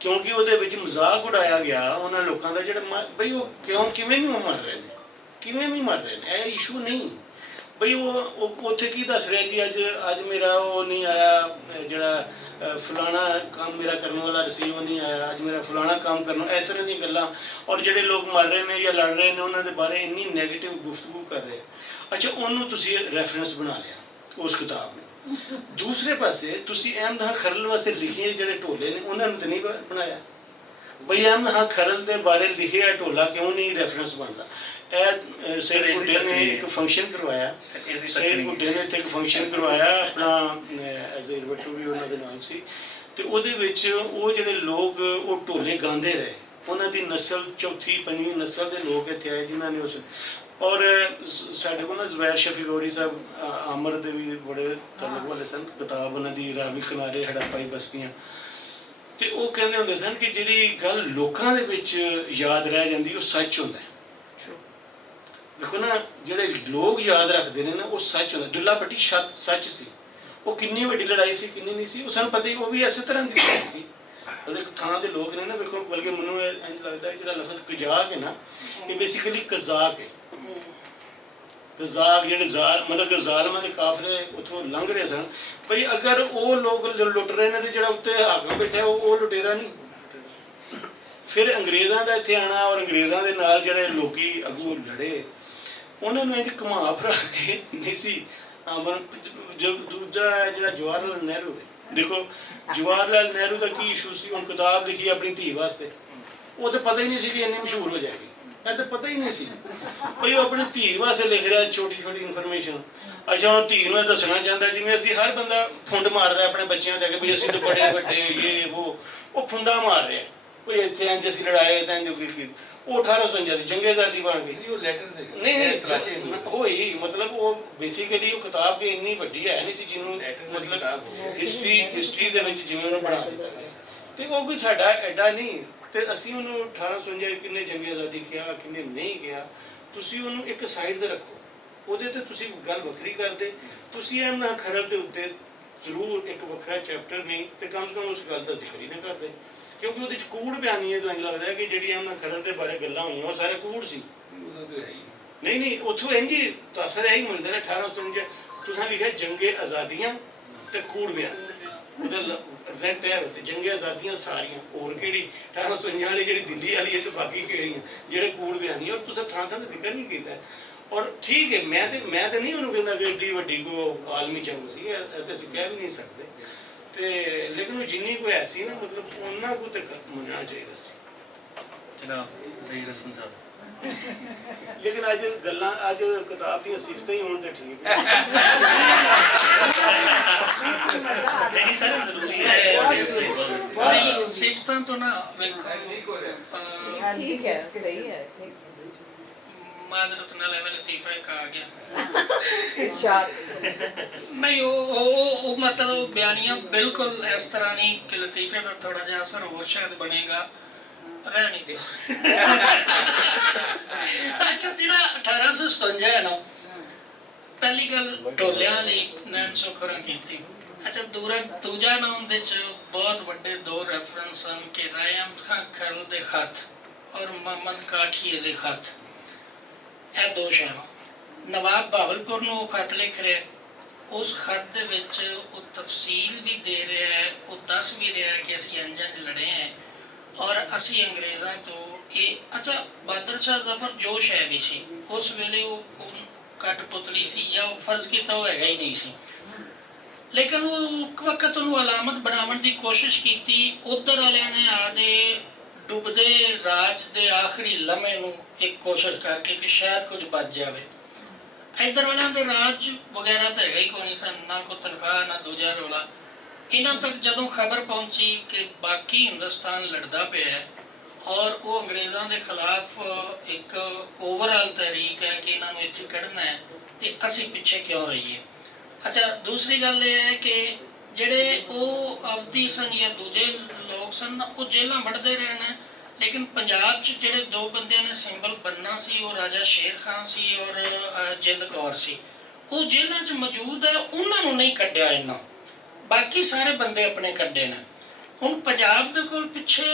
ਕਿਉਂਕਿ ਉਹਦੇ ਵਿੱਚ ਮਜ਼ਾਕ ਉਡਾਇਆ ਗਿਆ ਉਹਨਾਂ ਲੋਕਾਂ ਦਾ ਜਿਹੜਾ ਬਈ ਉਹ ਕਿਵੇਂ ਵੀ ਮਰ ਰਹੇ ਨੇ, ਕਿਵੇਂ ਵੀ ਮਰ ਰਹੇ ਨੇ, ਇਹ ਇਸ਼ੂ ਨਹੀਂ। ਬਈ ਉਹ ਉੱਥੇ ਕੀ ਦੱਸ ਰਿਹਾ ਜੀ ਅੱਜ ਮੇਰਾ ਉਹ ਨਹੀਂ ਆਇਆ, ਜਿਹੜਾ ਫਲਾਣਾ ਕੰਮ ਮੇਰਾ ਕਰਨ ਵਾਲਾ ਸੀ ਉਹ ਨਹੀਂ ਆਇਆ, ਅੱਜ ਮੇਰਾ ਫਲਾਣਾ ਕੰਮ ਕਰਨ, ਇਸ ਤਰ੍ਹਾਂ ਦੀਆਂ ਗੱਲਾਂ। ਔਰ ਜਿਹੜੇ ਲੋਕ ਮਰ ਰਹੇ ਨੇ ਜਾਂ ਲੜ ਰਹੇ ਨੇ ਉਹਨਾਂ ਦੇ ਬਾਰੇ ਇੰਨੀ ਨੈਗੇਟਿਵ ਗੁਫ਼ਤਗੂ ਕਰ ਰਹੇ। ਅੱਛਾ, ਉਹਨੂੰ ਤੁਸੀਂ ਰੈਫਰੈਂਸ ਬਣਾ ਲਿਆ ਉਸ ਕਿਤਾਬ ਨੂੰ। ਦੂਸਰੇ ਪਾਸੇ ਤੁਸੀਂ ਅਹਿਮਦ ਖਰਲ ਵਾਸਤੇ ਲਿਖੇ ਜਿਹੜੇ ਢੋਲੇ ਨੇ ਉਹਨਾਂ ਨੂੰ ਤਾਂ ਨਹੀਂ ਬਣਾਇਆ। ਬਈ ਅਹਿਮਦ ਖਰਲ ਦੇ ਬਾਰੇ ਲਿਖਿਆ ਢੋਲਾ ਕਿਉਂ ਨਹੀਂ ਰੈਫਰੈਂਸ ਬਣਦਾ? ਇਹ ਸੈਦ ਗੁੱਡੇ ਨੇ ਇੱਕ ਫੰਕਸ਼ਨ ਕਰਵਾਇਆ, ਸੈਦ ਗੁੱਡੇ ਨੇ ਇੱਥੇ ਇੱਕ ਫੰਕਸ਼ਨ ਕਰਵਾਇਆ ਆਪਣਾ ਅਜ਼ੀਰ ਬੱਟੂ ਵੀ ਉਹਨਾਂ ਦੇ ਨਾਲ ਸੀ, ਤੇ ਉਹਦੇ ਵਿੱਚ ਉਹ ਜਿਹੜੇ ਲੋਕ ਉਹ ਢੋਲੇ ਗਾਉਂਦੇ ਰਹੇ, ਉਹਨਾਂ ਦੀ ਨਸਲ ਚੌਥੀ ਪੰਜਵੀਂ ਨਸਲ ਦੇ ਲੋਕ ਇੱਥੇ ਆਏ ਜਿਨ੍ਹਾਂ ਨੇ ਉਸ ਔਰ ਸਾਡੇ ਕੋਲ ਨਾ ਜ਼ੁਬੈਰ ਸ਼ਫੀ ਗੌਰੀ ਸਾਹਿਬ ਆਮਰ ਦੇ ਵੀ ਬੜੇ ਤਾਲੁਕ ਵਾਲੇ ਸਨ, ਕਿਤਾਬ ਉਹਨਾਂ ਦੀ ਰਾਵੀ ਕਿਨਾਰੇ ਹੜੱਪਾਈ ਬਸਤੀਆਂ, ਤੇ ਉਹ ਕਹਿੰਦੇ ਹੁੰਦੇ ਸਨ ਕਿ ਜਿਹੜੀ ਗੱਲ ਲੋਕਾਂ ਦੇ ਵਿੱਚ ਯਾਦ ਰਹਿ ਜਾਂਦੀ ਉਹ ਸੱਚ ਹੁੰਦਾ। ਦੇਖੋ ਨਾ ਜਿਹੜੇ ਲੋਕ ਯਾਦ ਰੱਖਦੇ ਨੇ ਨਾ ਉਹ ਸੱਚ ਹੁੰਦਾ। ਦੁੱਲਾ ਭੱਟੀ ਸੱਚ ਸੀ, ਉਹ ਕਿੰਨੀ ਵੱਡੀ ਲੜਾਈ ਸੀ ਕਿੰਨੀ ਨਹੀਂ ਸੀ ਉਹ ਸਾਨੂੰ ਪਤਾ ਹੀ, ਉਹ ਵੀ ਇਸੇ ਤਰ੍ਹਾਂ ਦੀ ਲੜਾਈ ਸੀ। ਉਹਦੇ ਥਾਂ ਦੇ ਲੋਕ ਨੇ ਨਾ ਵੇਖੋ, ਬਲਕਿ ਮੈਨੂੰ ਇੰਝ ਲੱਗਦਾ ਜਿਹੜਾ ਲਫ਼ਜ਼ ਕਜ਼ਾਕ ਹੈ ਨਾ ਇਹ ਬੇਸਿਕਲੀ ਕਜ਼ਾਕ ਹੈ। ਕਜ਼ਾਕ ਜਿਹੜੇ ਮਤਲਬ ਕਿ ਜ਼ਾਲਮਾਂ ਦੇ ਕਾਫਲੇ ਉੱਥੋਂ ਲੰਘ ਰਹੇ ਸਨ। ਬਈ ਅਗਰ ਉਹ ਲੋਕ ਲੁੱਟ ਰਹੇ ਨੇ ਤੇ ਜਿਹੜਾ ਉੱਤੇ ਹਾਕਮ ਬੈਠਾ ਉਹ ਲੁਟੇਰਾ ਨਹੀਂ। ਫਿਰ ਅੰਗਰੇਜ਼ਾਂ ਦਾ ਇੱਥੇ ਆਉਣਾ ਔਰ ਅੰਗਰੇਜ਼ਾਂ ਦੇ ਨਾਲ ਜਿਹੜੇ ਲੋਕੀ ਅੱਗੋਂ ਲੜੇ ਉਹਨਾਂ ਨੂੰ ਇੰਝ ਘੁਮਾ ਫਿਰਾ ਕੇ ਨਹੀਂ ਸੀ। ਦੂਜਾ ਜਿਹੜਾ ਜਵਾਹਰ ਲਾਲ ਨਹਿਰੂ ਹੈ, ਦੇਖੋ ਜਵਾਹਰ ਲਾਲ ਨਹਿਰੂ ਦਾ ਕੀ ਇਸ਼ੂ ਸੀ? ਹੁਣ ਕਿਤਾਬ ਲਿਖੀ ਆਪਣੀ ਧੀ ਵਾਸਤੇ, ਉਹ ਤਾਂ ਪਤਾ ਹੀ ਨਹੀਂ ਸੀ ਕਿ ਇੰਨੀ ਮਸ਼ਹੂਰ ਹੋ ਜਾਏਗੀ, ਇਹ ਤਾਂ ਪਤਾ ਹੀ ਨਹੀਂ ਸੀ। ਬਈ ਉਹ ਆਪਣੀ ਧੀ ਵਾਸਤੇ ਲਿਖ ਰਿਹਾ ਛੋਟੀ ਛੋਟੀ ਇਨਫੋਰਮੇਸ਼ਨ। ਅੱਛਾ, ਉਹ ਧੀ ਨੂੰ ਇਹ ਦੱਸਣਾ ਚਾਹੁੰਦਾ ਜਿਵੇਂ ਅਸੀਂ ਹਰ ਬੰਦਾ ਫੁੰਡ ਮਾਰਦਾ ਆਪਣੇ ਬੱਚਿਆਂ ਦੇ ਕਿ ਬਈ ਅਸੀਂ ਤਾਂ ਬੜੇ ਵੱਡੇ ਇਹ ਉਹ ਫੁੰਡਾ ਮਾਰ ਰਿਹਾ ਕੋਈ ਇੱਥੇ ਇੰਝ ਅਸੀਂ ਲੜਾਏ ਤਾਂ ਇੰਝ ਉਹ 1850 ਦੀ ਜੰਗੇ ਆਜ਼ਾਦੀ ਬਣ ਗਈ। ਉਹ ਲੈਟਰ ਨਹੀਂ ਹੋਈ, ਮਤਲਬ ਉਹ ਬੇਸਿਕਲੀ ਉਹ ਕਿਤਾਬ ਕਿ ਇੰਨੀ ਵੱਡੀ ਹੈ ਨਹੀਂ ਸੀ ਜਿਹਨੂੰ ਮਤਲਬ ਹਿਸਟਰੀ ਦੇ ਵਿੱਚ ਜਿਵੇਂ ਉਹਨੂੰ ਬਣਾ ਦਿੱਤਾ ਗਿਆ, ਤੇ ਉਹ ਕੋਈ ਸਾਡਾ ਐਡਾ ਨਹੀਂ। ਤੇ ਅਸੀਂ ਉਹਨੂੰ 1850 ਕਿੰਨੇ ਜੰਗੇ ਆਜ਼ਾਦੀ ਕਿਹਾ ਕਿੰਨੇ ਨਹੀਂ ਕਿਹਾ, ਤੁਸੀਂ ਉਹਨੂੰ ਇੱਕ ਸਾਈਡ ਤੇ ਰੱਖੋ, ਉਹਦੇ ਤੇ ਤੁਸੀਂ ਗੱਲ ਵੱਖਰੀ ਕਰਦੇ। ਤੁਸੀਂ ਅਹਿਮਦ ਖਰਲ ਦੇ ਉੱਤੇ ਜ਼ਰੂਰ ਇੱਕ ਵੱਖਰਾ ਚੈਪਟਰ ਨਹੀਂ ਤੇ ਕਮ ਸੇ ਕਮ ਉਸ ਗੱਲ ਦਾ ਜ਼ਿਕਰ ਹੀ ਨਾ ਕਰਦੇ, ਕਿਉਂਕਿ ਉਹਦੇ 'ਚ ਕੂੜ ਬਿਆਨੀ ਹੈ। ਤੁਹਾਨੂੰ ਲੱਗਦਾ ਕਿ ਜਿਹੜੀ ਅਹਿਮਦ ਖਰਲ ਦੇ ਬਾਰੇ ਗੱਲਾਂ ਹੋਈਆਂ ਉਹ ਸਾਰੇ ਕੂੜ ਸੀ। ਨਹੀਂ ਉੱਥੋਂ ਇੰਝ ਹੀ ਤਾਸਰ ਇਹੀ ਮਿਲਦਾ ਨਾ 1850 ਤੁਸੀਂ ਲਿਖਿਆ ਜੰਗੇ ਆਜ਼ਾਦੀਆਂ ਤੇ ਕੂੜ ਬਿਆਨ, ਉਹਦਾ ਐਗਜ਼ੈਕਟ ਹੈ ਤੇ ਜੰਗੇ ਆਜ਼ਾਦੀਆਂ ਸਾਰੀਆਂ, ਹੋਰ ਕਿਹੜੀ 1850 ਵਾਲੀ ਜਿਹੜੀ ਦਿੱਲੀ ਵਾਲੀ ਹੈ ਤੇ ਬਾਕੀ ਕਿਹੜੀਆਂ ਜਿਹੜੇ ਕੂੜ ਬਿਆਨੀ, ਔਰ ਤੁਸੀਂ ਥਾਂ ਥਾਂ ਤੇ ਜ਼ਿਕਰ ਨਹੀਂ ਕੀਤਾ। ਔਰ ਠੀਕ ਹੈ, ਮੈਂ ਤੇ ਨਹੀਂ ਉਹਨੂੰ ਕਹਿੰਦਾ ਕਿ ਏਡੀ ਵੱਡੀ ਕੋਈ ਆਲਮੀ ਜੰਗ ਸੀ, ਇਹ ਤੇ ਅਸੀਂ ਕਹਿ ਵੀ ਨਹੀਂ ਸਕਦੇ। ਤੇ ਲੇਕਿਨ ਉਹ ਜਿੰਨੀ ਕੋਈ ਐਸੀ ਨਾ ਮਤਲਬ ਉਹਨਾਂ ਕੋ ਤੇ ਮੰਨਣਾ ਚਾਹੀਦਾ ਸੀ ਜਨਾਬ ਜ਼ਹੀਰ ਹਸਨ ਸਾਹਿਬ। ਲੇਕਿਨ ਅੱਜ ਗੱਲਾਂ ਅੱਜ ਕਿਤਾਬ ਦੀਆਂ ਸਿਫਤਾਂ ਹੀ ਹੋਣ ਤੇ ਠੀਕ ਹੈ। ਨਹੀਂ ਸਰ ਜ਼ਰੂਰੀ ਹੈ audience ਲਈ ਬਹੁਤ। ਨਹੀਂ ਸਿਫਤਾਂ ਤੋਂ ਨਾ ਵੇਖੋ ठीक है सही है ठीक ਮਾਜ਼ਰਤ ਨਾਲ ਐਵੇਂ ਲਤੀਫਾ ਇੱਕ ਆ ਗਿਆ इरशाद ਨਹੀਂ ਉਹ ਮਤਲਬ ਬਿਆਨੀਆਂ ਬਿਲਕੁਲ ਇਸ ਤਰ੍ਹਾਂ ਨਹੀਂ ਕਿ ਲਤੀਫੇ ਦਾ ਥੋੜਾ ਜਿਹਾ ਅਸਰ ਹੋਰ ਸ਼ਾਇਦ ਬਣੇਗਾ, ਰਹਿ ਨਹੀਂ ਦਿਓ। ਅੱਛਾ ਜਿਹੜਾ 1857 ਹੈ ਨਾ, ਪਹਿਲੀ ਗੱਲ ਢੋਲਿਆਂ ਲਈ ਨੈਣ ਸੁਖਰਾਂ ਕੀਤੀ। ਅੱਛਾ ਦੂਜਾ ਨਾ ਉਹਦੇ ਚ ਬਹੁਤ ਵੱਡੇ ਦੋ ਰੈਫਰੈਂਸ ਹਨ ਕਿ ਰਾਇਮ ਖਾਂ ਖਰਲ ਦੇ ਖਤ ਔਰ ਮੁਹੰਮਦ ਕਾਠੀਏ ਦੇ ਖਤ। ਇਹ ਦੋ ਸ਼ਾਨ ਨਵਾਬ ਬਹਾਵਲਪੁਰ ਨੂੰ ਉਹ ਖਤ ਲਿਖ ਰਿਹਾ, ਉਸ ਖਤ ਦੇ ਵਿੱਚ ਉਹ ਤਫਸੀਲ ਵੀ ਦੇ ਰਿਹਾ ਹੈ, ਉਹ ਦੱਸ ਵੀ ਰਿਹਾ ਹੈ ਕਿ ਅਸੀਂ ਇੰਝ ਲੜੇ ਹਾਂ ਔਰ ਅਸੀਂ ਅੰਗਰੇਜ਼ਾਂ ਤੋਂ ਇਹ। ਅੱਛਾ ਬਹਾਦਰ ਸ਼ਾਹ ਜ਼ਫਰ ਜੋਸ਼ ਹੈ ਵੀ ਸੀ ਉਸ ਵੇਲੇ, ਉਹ ਕੱਟ ਪੁਤਲੀ ਸੀ ਜਾਂ ਉਹ ਫਰਜ਼ ਕੀਤਾ ਉਹ ਹੈਗਾ ਹੀ ਨਹੀਂ ਸੀ, ਲੇਕਿਨ ਉਹ ਇੱਕ ਵਕਤ ਉਹਨੂੰ ਅਲਾਮਤ ਬਣਾਉਣ ਦੀ ਕੋਸ਼ਿਸ਼ ਕੀਤੀ। ਉੱਧਰ ਵਾਲਿਆਂ ਨੇ ਆਦੇ ਡੁੱਬਦੇ ਰਾਜ ਦੇ ਆਖਰੀ ਲਮਹੇ ਨੂੰ ਇੱਕ ਕੋਸ਼ਿਸ਼ ਕਰਕੇ ਕਿ ਸ਼ਾਇਦ ਕੁਝ ਬਚ ਜਾਵੇ। ਇੱਧਰ ਵਾਲਿਆਂ ਦੇ ਰਾਜ ਵਗੈਰਾ ਤਾਂ ਹੈਗਾ ਹੀ ਕੋਈ ਨਹੀਂ ਸਨ, ਨਾ ਕੋਈ ਤਨਖਾਹ ਨਾ ਦੂਜਾ ਰੌਲਾ। ਇਹਨਾਂ ਤੱਕ ਜਦੋਂ ਖਬਰ ਪਹੁੰਚੀ ਕਿ ਬਾਕੀ ਹਿੰਦੁਸਤਾਨ ਲੜਦਾ ਪਿਆ ਹੈ ਔਰ ਉਹ ਅੰਗਰੇਜ਼ਾਂ ਦੇ ਖਿਲਾਫ ਇੱਕ ਓਵਰਆਲ ਤਹਿਰੀਕ ਹੈ ਕਿ ਇਹਨਾਂ ਨੂੰ ਇੱਥੇ ਕੱਢਣਾ ਹੈ ਤੇ ਅਸੀਂ ਪਿੱਛੇ ਕਿਉਂ ਰਹੀਏ। ਅੱਛਾ ਦੂਸਰੀ ਗੱਲ ਇਹ ਹੈ ਕਿ ਜਿਹੜੇ ਉਹ ਅਵਧੀ ਸਨ ਜਾਂ ਦੂਜੇ ਲੋਕ ਸਨ ਉਹ ਜੇਲ੍ਹਾਂ ਵੱਢਦੇ ਰਹੇ ਨੇ, ਲੇਕਿਨ ਪੰਜਾਬ 'ਚ ਜਿਹੜੇ ਦੋ ਬੰਦਿਆਂ ਨੇ ਸਿੰਬਲ ਬਣਨਾ ਸੀ ਉਹ ਰਾਜਾ ਸ਼ੇਰ ਖਾਨ ਸੀ ਔਰ ਜਿੰਦ ਕੌਰ ਸੀ। ਉਹ ਜੇਲ੍ਹਾਂ 'ਚ ਮੌਜੂਦ ਹੈ, ਉਹਨਾਂ ਨੂੰ ਨਹੀਂ ਕੱਢਿਆ ਇਹਨਾਂ, ਬਾਕੀ ਸਾਰੇ ਬੰਦੇ ਆਪਣੇ ਕੱਢੇ ਨੇ। ਹੁਣ ਪੰਜਾਬ ਦੇ ਕੋਲ ਪਿੱਛੇ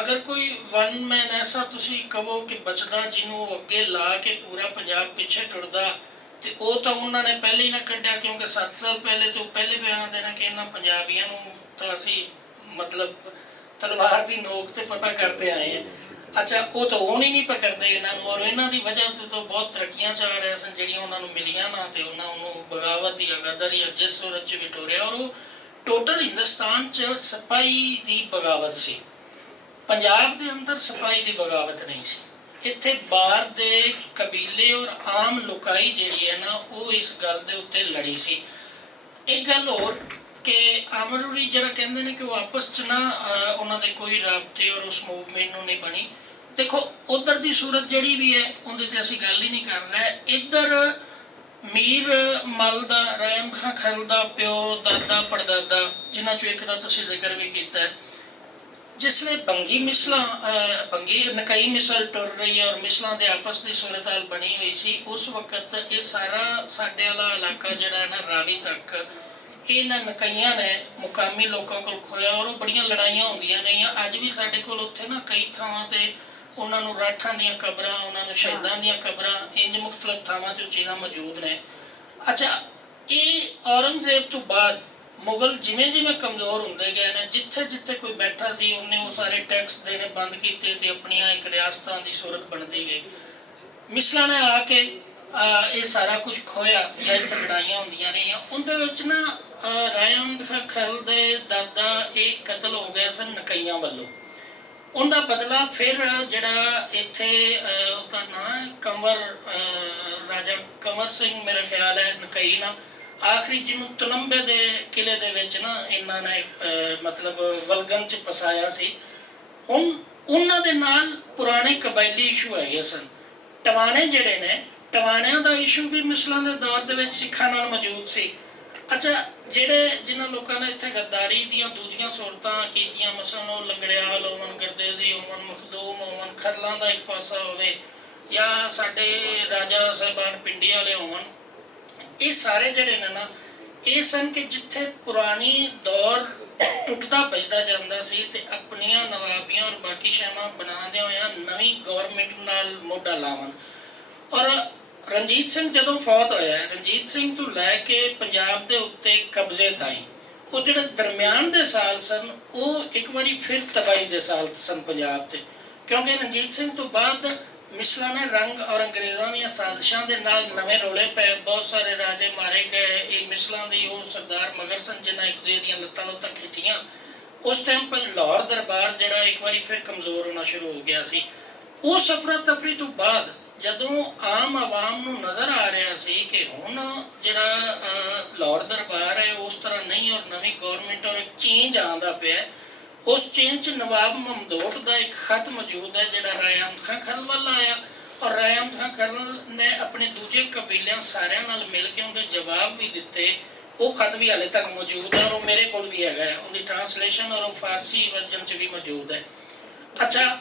ਅਗਰ ਕੋਈ ਵਨ ਮੈਨ ਐਸਾ ਤੁਸੀਂ ਕਹੋ ਕਿ ਬਚਦਾ ਜਿਹਨੂੰ ਅੱਗੇ ਲਾ ਕੇ ਪੂਰਾ ਪੰਜਾਬ ਪਿੱਛੇ ਟੁਰਦਾ, ਤੇ ਉਹ ਤਾਂ ਉਹਨਾਂ ਨੇ ਪਹਿਲੇ ਹੀ ਨਾ ਕੱਢਿਆ, ਕਿਉਂਕਿ 7 ਸਾਲ ਪਹਿਲੇ ਤੋਂ ਪਹਿਲੇ ਬਿਆਨ ਦੇਣਾ ਕਿ ਇਹਨਾਂ ਪੰਜਾਬੀਆਂ ਨੂੰ ਤਾਂ ਅਸੀਂ ਮਤਲਬ ਤਲਵਾਰ ਦੀ ਨੋਕ ਤੇ ਪਤਾ ਕਰਦੇ ਆਏ ਹਾਂ। ਅੱਛਾ ਉਹ ਤਾਂ ਉਹ ਨਹੀਂ ਪਕੜਦੇ ਇਹਨਾਂ ਨੂੰ, ਔਰ ਇਹਨਾਂ ਦੀ ਵਜ੍ਹਾ ਤੋਂ ਬਹੁਤ ਤਰੱਕੀਆਂ ਚ ਆ ਰਹੇ ਸਨ ਜਿਹੜੀਆਂ ਉਹਨਾਂ ਨੂੰ ਮਿਲੀਆਂ ਨਾ, ਤੇ ਉਹਨਾਂ ਨੂੰ ਬਗਾਵਤ ਜਾਂ ਗਦਰ ਜਾਂ ਜਿਸ ਸੂਰਤ ਚ ਵੀ ਟੋਰਿਆ। ਔਰ ਉਹ ਟੋਟਲ ਹਿੰਦੁਸਤਾਨ ਚ ਸਿਪਾਹੀ ਦੀ ਬਗਾਵਤ ਸੀ, ਪੰਜਾਬ ਦੇ ਅੰਦਰ ਸਿਪਾਹੀ ਦੀ ਬਗਾਵਤ ਨਹੀਂ ਸੀ। ਇੱਥੇ ਬਾਹਰ ਦੇ ਕਬੀਲੇ ਔਰ ਆਮ ਲੋਕਾਈ ਜਿਹੜੀ ਹੈ ਨਾ ਉਹ ਇਸ ਗੱਲ ਦੇ ਉੱਤੇ ਲੜੀ ਸੀ। ਇੱਕ ਗੱਲ ਹੋਰ ਕਿ ਆਮਰੂਰੀ ਜਿਹੜਾ ਕਹਿੰਦੇ ਨੇ ਕਿ ਉਹ ਆਪਸ 'ਚ ਨਾ ਉਹਨਾਂ ਦੇ ਕੋਈ ਰਾਬਤੇ ਔਰ ਉਸ ਮੂਵਮੈਂਟ ਨੂੰ ਨਹੀਂ ਬਣੀ। ਦੇਖੋ ਉਧਰ ਦੀ ਸੂਰਤ ਜਿਹੜੀ ਵੀ ਹੈ ਉਹਦੇ ਤੇ ਅਸੀਂ ਗੱਲ ਹੀ ਨਹੀਂ ਕਰ ਰਹੇ। ਇੱਧਰ ਮੀਰ ਮਲ ਦਾ ਰਾਇਮ ਖਾਂ ਖਰਲ ਦਾ ਪਿਓ ਦਾਦਾ ਪੜਦਾਦਾ ਜਿਨ੍ਹਾਂ 'ਚੋਂ ਇੱਕ ਦਾ ਤੁਸੀਂ ਜ਼ਿਕਰ ਵੀ ਕੀਤਾ ਹੈ, ਜਿਸਲੇ ਬੰਗੀ ਨਕਈ ਮਿਸਲ ਟੁਰ ਰਹੀ ਹੈ ਔਰ ਮਿਸਲਾਂ ਦੇ ਆਪਸ ਦੀ ਸੂਰਤ ਹਾਲ ਬਣੀ ਹੋਈ ਸੀ, ਉਸ ਵਕਤ ਇਹ ਸਾਰਾ ਸਾਡੇ ਵਾਲਾ ਇਲਾਕਾ ਜਿਹੜਾ ਹੈ ਨਾ ਰਾਵੀ ਤੱਕ ਇਹਨਾਂ ਨਕਈਆਂ ਨੇ ਮੁਕਾਮੀ ਲੋਕਾਂ ਕੋਲ ਖੋਇਆ ਔਰ ਉਹ ਬੜੀਆਂ ਲੜਾਈਆਂ ਹੁੰਦੀਆਂ ਰਹੀਆਂ। ਅੱਜ ਵੀ ਸਾਡੇ ਕੋਲ ਉੱਥੇ ਨਾ ਕਈ ਥਾਵਾਂ ਤੇ ਉਹਨਾਂ ਨੂੰ ਰਾਠਾਂ ਦੀਆਂ ਕਬਰਾਂ, ਉਹਨਾਂ ਨੂੰ ਸ਼ਹੀਦਾਂ ਦੀਆਂ ਕਬਰਾਂ ਇੰਜ ਮੁਖਤਲਿਫ ਥਾਵਾਂ 'ਤੇ ਚੀਜ਼ਾਂ ਮੌਜੂਦ ਨੇ। ਅੱਛਾ ਇਹ ਔਰੰਗਜ਼ੇਬ ਤੋਂ ਬਾਅਦ ਮੁਗਲ ਜਿਵੇਂ ਜਿਵੇਂ ਕਮਜ਼ੋਰ ਹੁੰਦੇ ਗਏ ਨੇ, ਜਿੱਥੇ ਜਿੱਥੇ ਕੋਈ ਬੈਠਾ ਸੀ ਉਹਨੇ ਉਹ ਸਾਰੇ ਟੈਕਸ ਦੇਣੇ ਬੰਦ ਕੀਤੇ ਤੇ ਆਪਣੀਆਂ ਇੱਕ ਰਿਆਸਤਾਂ ਦੀ ਸੂਰਤ ਬਣਦੀ ਗਈ। ਮਿਸਲਾਂ ਨੇ ਆ ਕੇ ਇਹ ਸਾਰਾ ਕੁਝ ਖੋਇਆ ਜਾਂ ਇੱਥੇ ਲੜਾਈਆਂ ਹੁੰਦੀਆਂ ਰਹੀਆਂ। ਉਹਦੇ ਵਿੱਚ ਨਾ ਰਾਇਮ ਖਰਲ ਦੇ ਦਾਦਾ ਇਹ ਕਤਲ ਹੋ ਗਿਆ ਸਨ ਨਕਈਆਂ ਵੱਲੋਂ। ਉਹਦਾ ਬਦਲਾ ਫਿਰ ਜਿਹੜਾ ਇੱਥੇ ਉਹਦਾ ਨਾਂ ਕੰਵਰ ਰਾਜਾ ਕੰਵਰ ਸਿੰਘ ਮੇਰਾ ਖਿਆਲ ਹੈ ਨਕਈ ਨਾ ਆਖਰੀ ਜਿਹਨੂੰ ਤਲੰਬੇ ਦੇ ਕਿਲੇ ਦੇ ਵਿੱਚ ਨਾ ਇਹਨਾਂ ਨੇ ਮਤਲਬ ਵਲਗਨ 'ਚ ਫਸਾਇਆ ਸੀ। ਹੁਣ ਉਹਨਾਂ ਦੇ ਨਾਲ ਪੁਰਾਣੇ ਕਬਾਇਲੀ ਇਸ਼ੂ ਹੈਗੇ ਸਨ। ਟਵਾਣੇ ਜਿਹੜੇ ਨੇ ਟਵਾਣਿਆਂ ਦਾ ਇਸ਼ੂ ਵੀ ਮਿਸਲਾਂ ਦੇ ਦੌਰ ਦੇ ਵਿੱਚ ਸਿੱਖਾਂ ਨਾਲ ਮੌਜੂਦ ਸੀ। ਅੱਛਾ ਜਿਨ੍ਹਾਂ ਲੋਕਾਂ ਨੇ ਇੱਥੇ ਗੱਦਾਰੀ ਦੀਆਂ ਦੂਜੀਆਂ ਸੂਰਤਾਂ ਕੀਤੀਆਂ, ਮਸਲਨ ਉਹ ਲੰਗੜਿਆਲ ਹੋਵਨ, ਗਰਦੇਜ਼ੀ ਹੋਵਨ, ਮਖਦੂਮ ਹੋਵਨ, ਖਰਲਾਂ ਦਾ ਇੱਕ ਪਾਸਾ ਹੋਵੇ ਜਾਂ ਸਾਡੇ ਰਾਜਾ ਸਾਹਿਬਾਨ ਪਿੰਡੀ ਵਾਲੇ ਹੋਵਨ, ਇਹ ਸਾਰੇ ਜਿਹੜੇ ਨੇ ਨਾ ਇਹ ਸਨ ਕਿ ਜਿੱਥੇ ਪੁਰਾਣੀ ਦੌਰ ਟੁੱਟਦਾ ਭੱਜਦਾ ਜਾਂਦਾ ਸੀ ਤੇ ਆਪਣੀਆਂ ਨਵਾਬੀਆਂ ਔਰ ਬਾਕੀ ਸ਼ਾਵਾਂ ਬਣਾਉਂਦਿਆਂ ਹੋਇਆਂ ਨਵੀਂ ਗੌਰਮੈਂਟ ਨਾਲ ਮੋਢਾ ਲਾਵਣ। ਔਰ ਰਣਜੀਤ ਸਿੰਘ ਜਦੋਂ ਫੌਤ ਹੋਇਆ, ਰਣਜੀਤ ਸਿੰਘ ਤੋਂ ਲੈ ਕੇ ਪੰਜਾਬ ਦੇ ਉੱਤੇ ਕਬਜ਼ੇ ਤਾਈਂ ਉਹ ਜਿਹੜੇ ਦਰਮਿਆਨ ਦੇ ਸਾਲ ਸਨ ਉਹ ਇੱਕ ਵਾਰੀ ਫਿਰ ਤਬਾਹੀ ਦੇ ਸਾਲ ਸਨ ਪੰਜਾਬ 'ਤੇ, ਕਿਉਂਕਿ ਰਣਜੀਤ ਸਿੰਘ ਤੋਂ ਬਾਅਦ ਮਿਸਲਾਂ ਨੇ ਰੰਗ ਔਰ ਅੰਗਰੇਜ਼ਾਂ ਦੀਆਂ ਸਾਜ਼ਿਸ਼ਾਂ ਦੇ ਨਾਲ ਨਵੇਂ ਰੋਲੇ ਪਏ, ਬਹੁਤ ਸਾਰੇ ਰਾਜੇ ਮਾਰੇ ਗਏ। ਇਹ ਮਿਸਲਾਂ ਦੀ ਉਹ ਸਰਦਾਰ ਮਗਰ ਸਨ ਜਿਨ੍ਹਾਂ ਇੱਕ ਦੂਜੇ ਦੀਆਂ ਲੱਤਾਂ ਲੁੱਤਾਂ ਖਿੱਚੀਆਂ। ਉਸ ਟਾਈਮ ਪਰ ਲਾਹੌਰ ਦਰਬਾਰ ਜਿਹੜਾ ਇੱਕ ਵਾਰੀ ਫਿਰ ਕਮਜ਼ੋਰ ਹੋਣਾ ਸ਼ੁਰੂ ਹੋ ਗਿਆ ਸੀ। ਉਸ ਅਫਰਾ ਤਫਰੀ ਤੋਂ ਬਾਅਦ ਜਦੋਂ ਆਮ ਆਵਾਮ ਨੂੰ ਨਜ਼ਰ ਆ ਰਿਹਾ ਸੀ ਕਿ ਹੁਣ ਜਿਹੜਾ ਲਾਹੌਰ ਦਰਬਾਰ ਹੈ ਉਸ ਤਰ੍ਹਾਂ ਨਹੀਂ, ਔਰ ਨਵੀਂ ਗੌਰਮੈਂਟ ਔਰ ਇੱਕ ਚੇਂਜ ਆਉਂਦਾ ਪਿਆ, ਉਸ ਚੇਂਜ 'ਚ ਨਵਾਬ ਮਮਦੋਟ ਦਾ ਇੱਕ ਖਤ ਮੌਜੂਦ ਹੈ ਜਿਹੜਾ ਰਾਏ ਅਹਿਮਦ ਖਾਂ ਖਰਲ ਵੱਲ ਆਇਆ, ਔਰ ਰਾਏ ਅਹਿਮਦ ਖਾਂ ਖਰਲ ਨੇ ਆਪਣੇ ਦੂਜੇ ਕਬੀਲਿਆਂ ਸਾਰਿਆਂ ਨਾਲ ਮਿਲ ਕੇ ਉਹਦੇ ਜਵਾਬ ਵੀ ਦਿੱਤੇ। ਉਹ ਖਤ ਵੀ ਹਾਲੇ ਤੱਕ ਮੌਜੂਦ ਹੈ ਔਰ ਉਹ ਮੇਰੇ ਕੋਲ ਵੀ ਹੈਗਾ ਹੈ, ਉਹਦੀ ਟ੍ਰਾਂਸਲੇਸ਼ਨ ਔਰ ਉਹ ਫਾਰਸੀ ਵਰਜਨ 'ਚ ਵੀ ਮੌਜੂਦ ਹੈ। ਅੱਛਾ,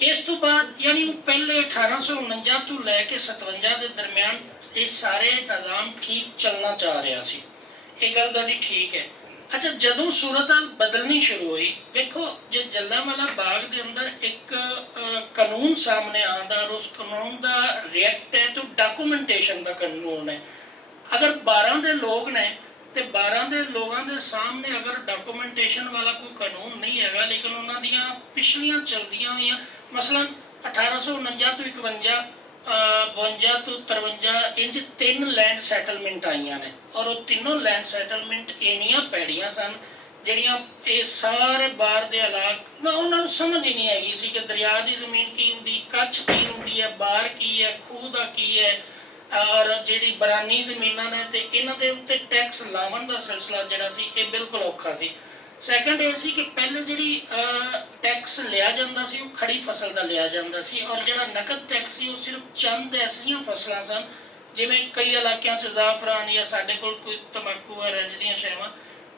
ਇਸ ਤੋਂ ਬਾਅਦ ਯਾਨੀ ਉਹ ਪਹਿਲੇ 1849 ਤੋਂ ਲੈ ਕੇ 57 ਦੇ ਦਰਮਿਆਨ ਇਹ ਸਾਰੇ ਨਿਜ਼ਾਮ ਠੀਕ ਚੱਲਣਾ ਚਾਹ ਰਿਹਾ ਸੀ। ਇਹ ਗੱਲ ਤੁਹਾਡੀ ਠੀਕ ਹੈ। ਅੱਛਾ, ਜਦੋਂ ਸੂਰਤ-ਹਾਲ ਬਦਲਣੀ ਸ਼ੁਰੂ ਹੋਈ, ਵੇਖੋ ਜੇ ਜਲਿਆਂਵਾਲਾ ਬਾਗ ਦੇ ਅੰਦਰ ਇੱਕ ਕਾਨੂੰਨ ਸਾਹਮਣੇ ਆਉਂਦਾ ਔਰ ਉਸ ਕਾਨੂੰਨ ਦਾ ਰਿਐਕਟ ਹੈ ਤਾਂ ਡਾਕੂਮੈਂਟੇਸ਼ਨ ਦਾ ਕਾਨੂੰਨ ਹੈ। ਅਗਰ 12 ਦੇ ਲੋਕ ਨੇ ਤੇ 12 ਦੇ ਲੋਕਾਂ ਦੇ ਸਾਹਮਣੇ ਅਗਰ ਡਾਕੂਮੈਂਟੇਸ਼ਨ ਵਾਲਾ ਕੋਈ ਕਾਨੂੰਨ ਨਹੀਂ ਹੈਗਾ, ਲੇਕਿਨ ਉਹਨਾਂ ਦੀਆਂ ਪਿਛਲੀਆਂ ਚਲਦੀਆਂ ਹੋਈਆਂ ਮਸਲਨ 1849 ਤੋਂ 51, 52 ਤੋਂ 53 ਇੰਜ 3 ਲੈਂਡ ਸੈਟਲਮੈਂਟ ਆਈਆਂ ਨੇ, ਔਰ ਉਹ ਤਿੰਨੋਂ ਲੈਂਡ ਸੈਟਲਮੈਂਟ ਇੰਨੀਆਂ ਪੈੜੀਆਂ ਸਨ ਜਿਹੜੀਆਂ ਇਹ ਸਾਰੇ ਬਾਹਰ ਦੇ ਇਲਾਕੇ ਉਹਨਾਂ ਨੂੰ ਸਮਝ ਹੀ ਨਹੀਂ ਹੈਗੀ ਸੀ ਕਿ ਦਰਿਆ ਦੀ ਜ਼ਮੀਨ ਕੀ ਹੁੰਦੀ, ਕੱਛ ਕੀ ਹੁੰਦੀ ਹੈ, ਬਾਰ ਕੀ ਹੈ, ਖੂਹ ਦਾ ਕੀ ਹੈ, ਔਰ ਜਿਹੜੀ ਬਰਾਨੀ ਜ਼ਮੀਨਾਂ ਨੇ ਤੇ ਇਹਨਾਂ ਦੇ ਉੱਤੇ ਟੈਕਸ ਲਾਉਣ ਦਾ ਸਿਲਸਿਲਾ ਜਿਹੜਾ ਸੀ ਇਹ ਬਿਲਕੁਲ ਔਖਾ ਸੀ। ਸੈਕੰਡ ਇਹ ਸੀ ਕਿ ਪਹਿਲੇ ਜਿਹੜੀ ਟੈਕਸ ਲਿਆ ਜਾਂਦਾ ਸੀ ਉਹ ਖੜੀ ਫਸਲ ਦਾ ਲਿਆ ਜਾਂਦਾ ਸੀ, ਔਰ ਜਿਹੜਾ ਨਕਦ ਟੈਕਸ ਸੀ ਉਹ ਸਿਰਫ ਚੰਦ ਐਸੀਆਂ ਫਸਲਾਂ ਸਨ ਜਿਵੇਂ ਕਈ ਇਲਾਕਿਆਂ 'ਚ ਜ਼ਾਫਰਾਨ ਜਾਂ ਸਾਡੇ ਕੋਲ ਕੋਈ ਤੰਬਾਕੂ ਹੈ, ਰੰਜ ਦੀਆਂ ਸ਼ੈਵਾਂ,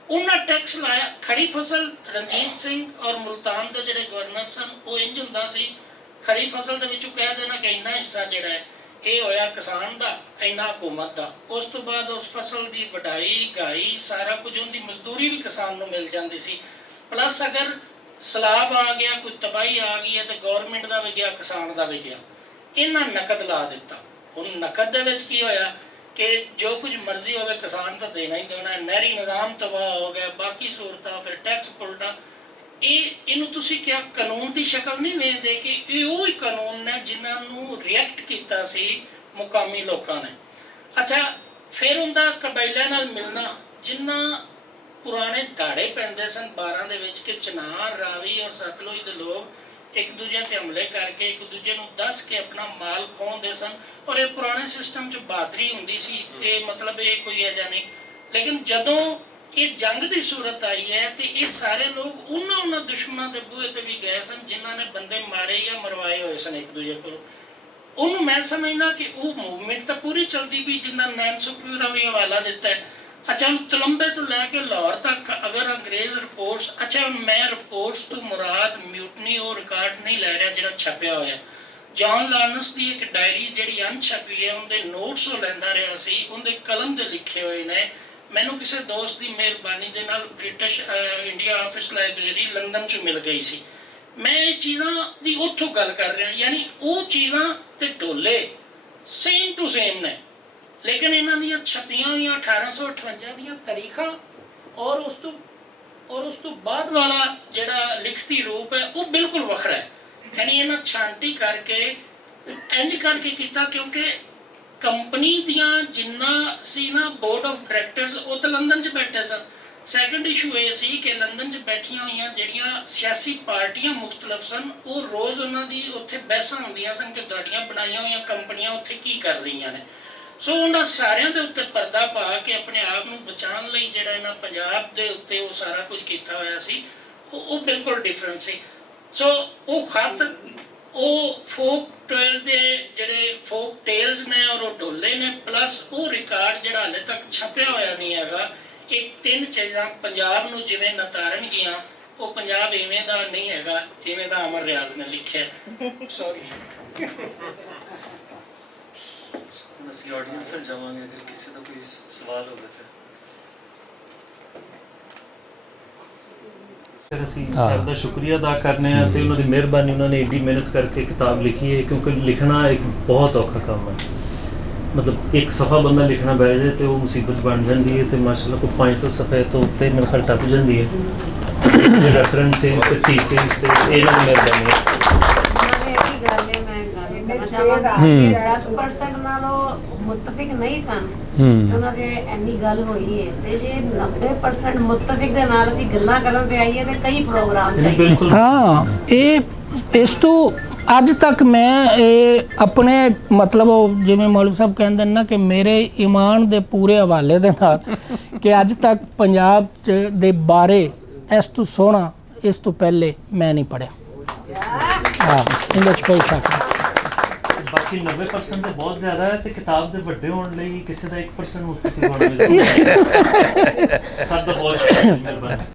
ਉਹਨਾਂ ਟੈਕਸ ਲਾਇਆ। ਖੜੀ ਫਸਲ ਰਣਜੀਤ ਸਿੰਘ ਔਰ ਮੁਲਤਾਨ ਦੇ ਜਿਹੜੇ ਗਵਰਨਰ ਸਨ ਉਹ ਇੰਜ ਹੁੰਦਾ ਸੀ, ਖੜੀ ਫਸਲ ਦੇ ਵਿੱਚੋਂ ਕਹਿ ਦੇਣਾ ਕਿ ਇੰਨਾ ਹਿੱਸਾ ਜਿਹੜਾ ਹੈ ਇਹ ਹੋਇਆ ਕਿਸਾਨ ਦਾ, ਇੰਨਾ ਹਕੂਮਤ ਦਾ। ਉਸ ਤੋਂ ਬਾਅਦ ਉਸ ਫਸਲ ਦੀ ਵਢਾਈ ਗਾਈ ਸਾਰਾ ਕੁਝ, ਉਹਦੀ ਮਜ਼ਦੂਰੀ ਵੀ ਕਿਸਾਨ ਨੂੰ ਮਿਲ ਜਾਂਦੀ ਸੀ। ਪਲੱਸ ਅਗਰ ਸਲਾਬ ਆ ਗਿਆ, ਕੋਈ ਤਬਾਹੀ ਆ ਗਈ ਹੈ ਤੇ ਗੌਰਮੈਂਟ ਦਾ ਵੀ ਗਿਆ, ਕਿਸਾਨ ਦਾ ਵੀ ਗਿਆ। ਇਹਨਾਂ ਨਕਦ ਲਾ ਦਿੱਤਾ। ਹੁਣ ਨਕਦ ਦੇ ਵਿੱਚ ਕੀ ਹੋਇਆ ਕਿ ਜੋ ਕੁਝ ਮਰਜ਼ੀ ਹੋਵੇ ਕਿਸਾਨ ਤਾਂ ਦੇਣਾ ਹੀ ਦੇਣਾ ਹੈ। ਨਹਿਰੀ ਨਿਜ਼ਾਮ ਤਬਾਹ ਹੋ ਗਿਆ, ਬਾਕੀ ਸਹੂਲਤਾਂ, ਫਿਰ ਟੈਕਸ ਪੁਲਟਾ। ਇਹਨੂੰ ਤੁਸੀਂ ਕਿਹਾ ਕਾਨੂੰਨ ਦੀ ਸ਼ਕਲ ਨਹੀਂ ਵੇਖਦੇ ਕਿ ਇਹ ਉਹ ਹੀ ਕਾਨੂੰਨ ਨੇ ਜਿਨ੍ਹਾਂ ਨੂੰ ਰਿਐਕਟ ਕੀਤਾ ਸੀ ਮੁਕਾਮੀ ਲੋਕਾਂ ਨੇ। ਅੱਛਾ, ਫਿਰ ਉਹਦਾ ਕਬਾਇਲਿਆਂ ਨਾਲ ਮਿਲਣਾ, ਜਿਨ੍ਹਾਂ ਪੁਰਾਣੇ ਦਾੜੇ ਪੈਂਦੇ ਸਨ 12 ਦੇ ਵਿੱਚ ਕਿ ਚਨਾਰ, ਰਾਵੀ ਔਰ ਸਤਲੁਜ ਦੇ ਲੋਕ ਇੱਕ ਦੂਜੇ ਤੇ ਹਮਲੇ ਕਰਕੇ ਇੱਕ ਦੂਜੇ ਨੂੰ ਦੱਸ ਕੇ ਆਪਣਾ ਮਾਲ ਖੋਹਦੇ ਸਨ, ਔਰ ਇਹ ਪੁਰਾਣੇ ਸਿਸਟਮ 'ਚ ਬਹਾਦਰੀ ਹੁੰਦੀ ਸੀ। ਇਹ ਮਤਲਬ ਇਹ ਕੋਈ ਐਜਾ ਨਹੀਂ। ਲੇਕਿਨ ਜਦੋਂ ਇਹ ਜੰਗ ਦੀ ਸੂਰਤ ਆਈ ਹੈ ਤੇ ਇਹ ਸਾਰੇ ਲੋਕ ਉਹਨਾਂ ਦੁਸ਼ਮਣਾਂ ਦੇ ਬੂਹੇ ਤੇ ਵੀ ਗਏ ਸਨ ਜਿਨ੍ਹਾਂ ਨੇ ਬੰਦੇ ਮਾਰੇ ਜਾਂ ਮਰਵਾਏ ਹੋਏ ਸਨ ਇੱਕ ਦੂਜੇ ਕੋਲ। ਉਹਨੂੰ ਮੈਂ ਸਮਝਦਾ ਕਿ ਉਹ ਮੂਵਮੈਂਟ ਤਾਂ ਪੂਰੀ ਚਲਦੀ ਵੀ ਜਿੰਨਾ ਨੈਨ ਸੁਪੀਰਾ ਵੀ ਹਵਾਲਾ ਦਿੱਤਾ ਹੈ। ਅੱਛਾ, ਹੁਣ ਤਲੰਬੇ ਤੋਂ ਲੈ ਕੇ ਲਾਹੌਰ ਤੱਕ ਅਗਰ ਅੰਗਰੇਜ਼ ਰਿਪੋਰਟਸ, ਅੱਛਾ ਮੈਂ ਰਿਪੋਰਟਸ ਤੋਂ ਮੁਰਾਦ ਮਿਊਟਨੀ ਉਹ ਰਿਕਾਰਡ ਨਹੀਂ ਲੈ ਰਿਹਾ ਜਿਹੜਾ ਛਪਿਆ ਹੋਇਆ। ਜੌਨ ਲਾਰਨਸ ਦੀ ਇੱਕ ਡਾਇਰੀ ਜਿਹੜੀ ਅਣਛਪੀ ਹੈ ਉਹਦੇ ਨੋਟਸ ਉਹ ਲੈਂਦਾ ਰਿਹਾ ਸੀ, ਉਹਦੇ ਕਲਮ ਦੇ ਲਿਖੇ ਹੋਏ ਨੇ। ਮੈਨੂੰ ਕਿਸੇ ਦੋਸਤ ਦੀ ਮਿਹਰਬਾਨੀ ਦੇ ਨਾਲ British India office library London 'ਚ ਮਿਲ ਗਈ ਸੀ। ਮੈਂ ਇਹ ਚੀਜ਼ਾਂ ਦੀ ਉੱਥੋਂ ਗੱਲ ਕਰ ਰਿਹਾ, ਯਾਨੀ ਉਹ ਚੀਜ਼ਾਂ ਤੇ ਢੋਲੇ ਸੇਮ ਟੂ ਸੇਮ ਨੇ, ਲੇਕਿਨ ਇਹਨਾਂ ਦੀਆਂ ਛਪੀਆਂ ਹੋਈਆਂ 1858 ਦੀਆਂ ਤਾਰੀਖਾਂ ਔਰ ਉਸ ਤੋਂ ਬਾਅਦ ਵਾਲਾ ਜਿਹੜਾ ਲਿਖਤੀ ਰੂਪ ਹੈ ਉਹ ਬਿਲਕੁਲ ਵੱਖਰਾ ਹੈ। ਯਾਨੀ ਇਹਨਾਂ ਛਾਂਟੀ ਕਰਕੇ ਇੰਜ ਕਰਕੇ ਕੀਤਾ ਕਿਉਂਕਿ ਕੰਪਨੀ ਦੀਆਂ ਜਿੰਨਾ ਸੀ ਨਾ ਬੋਰਡ ਆਫ ਡਾਇਰੈਕਟਰਸ ਉਹ ਤਾਂ ਲੰਡਨ 'ਚ ਬੈਠੇ ਸਨ। ਸੈਕੰਡ ਇਸ਼ੂ ਇਹ ਸੀ ਕਿ ਲੰਡਨ 'ਚ ਬੈਠੀਆਂ ਹੋਈਆਂ ਜਿਹੜੀਆਂ ਸਿਆਸੀ ਪਾਰਟੀਆਂ ਮੁਖਤਲਫ ਸਨ ਉਹ ਰੋਜ਼ ਉਹਨਾਂ ਦੀ ਉੱਥੇ ਬਹਿਸਾਂ ਹੁੰਦੀਆਂ ਸਨ ਕਿ ਤੁਹਾਡੀਆਂ ਬਣਾਈਆਂ ਹੋਈਆਂ ਕੰਪਨੀਆਂ ਉੱਥੇ ਕੀ ਕਰ ਰਹੀਆਂ ਨੇ। ਸੋ ਉਹਨਾਂ ਸਾਰਿਆਂ ਦੇ ਉੱਤੇ ਪਰਦਾ ਪਾ ਕੇ ਆਪਣੇ ਆਪ ਨੂੰ ਬਚਾਉਣ ਲਈ ਜਿਹੜਾ ਇਹਨਾਂ ਪੰਜਾਬ ਦੇ ਉੱਤੇ ਉਹ ਸਾਰਾ ਕੁਝ ਕੀਤਾ ਹੋਇਆ ਸੀ ਉਹ ਬਿਲਕੁਲ ਡਿਫਰੈਂਟ ਸੀ। ਸੋ ਉਹ ਖਤ ਉਹ ਫੋਕ ਟੇਲ ਦੇ ਜਿਹੜੇ ਫੋਕ ਟੇਲਸ ਨੇ ਔਰ ਉਹ ਢੋਲੇ ਨੇ, ਪਲੱਸ ਉਹ ਰਿਕਾਰਡ ਜਿਹੜਾ ਹਾਲੇ ਤੱਕ ਛਪਿਆ ਹੋਇਆ ਨਹੀਂ ਹੈਗਾ। ਇਹ ਤਿੰਨ ਚੀਜ਼ਾਂ ਪੰਜਾਬ ਨੂੰ ਜਿਵੇਂ ਨਤਾਰਨਗੀਆਂ, ਉਹ ਪੰਜਾਬ ਇਵੇਂ ਦਾ ਨਹੀਂ ਹੈਗਾ ਜਿਵੇਂ ਦਾ ਅਮਰ ਰਿਆਜ਼ ਨੇ ਲਿਖਿਆ। ਸੌਰੀ। ਅਸੀਂ ਆਡੀਅנס ਨਾਲ ਜਾਵਾਂਗੇ, ਅਗਰ ਕਿਸੇ ਦਾ ਕੋਈ ਸਵਾਲ ਹੋਵੇ ਤਾਂ। ਫਿਰ ਅਸੀਂ ਸਰ ਦਾ ਸ਼ੁਕਰੀਆ ਅਦਾ ਕਰਨੇ ਆ ਤੇ ਉਹਨਾਂ ਦੀ ਮਿਹਰਬਾਨੀ, ਉਹਨਾਂ ਨੇ ਏਡੀ ਮਿਹਨਤ ਕਰਕੇ ਕਿਤਾਬ ਲਿਖੀ ਹੈ ਕਿਉਂਕਿ ਲਿਖਣਾ ਇੱਕ ਬਹੁਤ ਔਖਾ ਕੰਮ ਹੈ। ਮਤਲਬ ਇੱਕ ਸਫਾ ਬੰਦਾ ਲਿਖਣਾ ਬਹਿ ਜਾਏ ਤੇ ਉਹ ਮੁਸੀਬਤ ਬਣ ਜਾਂਦੀ ਹੈ ਤੇ ਮਾਸ਼ਾਅੱਲਾ ਕੋਈ 500 ਸਫੇ ਤੋਂ ਉੱਤੇ ਮੇਰੇ ਖਿਆਲ ਟੱਪ ਜਾਂਦੀ ਹੈ। ਰੈਫਰੈਂਸਿਸ ਤੇ ਥੀਸਿਸ ਤੇ ਇਹਨਾਂ ਦੀ ਮਿਹਰਬਾਨੀ ਹੈ। ਨਾਲੇ ਇਹ ਗੱਲ ਹੈ, ਮੈਂ ਗੱਲ ਕਹਿਣਾ ਚਾਹਾਂਗੀ ਕਿ 10% ਨਾਲੋਂ ਮੁਤਫਿਕ ਨਹੀਂ ਸਨ ਤੇ ਉਹਨਾਂ ਦੇ ਇੰਨੀ ਗੱਲ ਹੋਈ ਹੈ, ਤੇ ਜੇ 90% ਮੁਤਫਿਕ ਦੇ ਨਾਲ ਅਸੀਂ ਗੱਲਾਂ ਕਰਨ ਤੇ ਆਈਏ ਤੇ ਕਈ ਪ੍ਰੋਗਰਾਮ ਚਾਹੀਦੇ। ਬਿਲਕੁਲ ਹਾਂ, ਇਹ ਇਸ ਤੋਂ ਅੱਜ ਤੱਕ ਮੈਂ ਇਹ ਆਪਣੇ ਮਤਲਬ ਉਹ ਜਿਵੇਂ ਮੌਲਵੀ ਸਾਹਿਬ ਕਹਿੰਦੇ ਨੇ ਨਾ ਕਿ ਮੇਰੇ ਈਮਾਨ ਦੇ ਪੂਰੇ ਹਵਾਲੇ ਦੇ ਨਾਲ ਕਿ ਅੱਜ ਤੱਕ ਪੰਜਾਬ ਚ ਦੇ ਬਾਰੇ ਇਸ ਤੋਂ ਸੋਹਣਾ ਇਸ ਤੋਂ ਪਹਿਲੇ ਮੈਂ ਨਹੀਂ ਪੜਿਆ। ਹਾਂ, ਇਹਦੇ ਚ ਕੋਈ ਸ਼ੱਕ ਨਹੀਂ। ਬਾਕੀ 90% ਤੇ ਬਹੁਤ ਜ਼ਿਆਦਾ ਹੈ, ਤੇ ਕਿਤਾਬ ਦੇ ਵੱਡੇ ਹੋਣ ਲਈ ਕਿਸੇ ਦਾ 1% ਮੁਤਫਿਕ ਹੋਣਾ ਵੀ ਜ਼ਰੂਰੀ ਹੈ। ਸਭ ਦਾ ਬਹੁਤ ਸ਼ੁਕਰੀਆ, ਮਿਹਰਬਾਨੀ।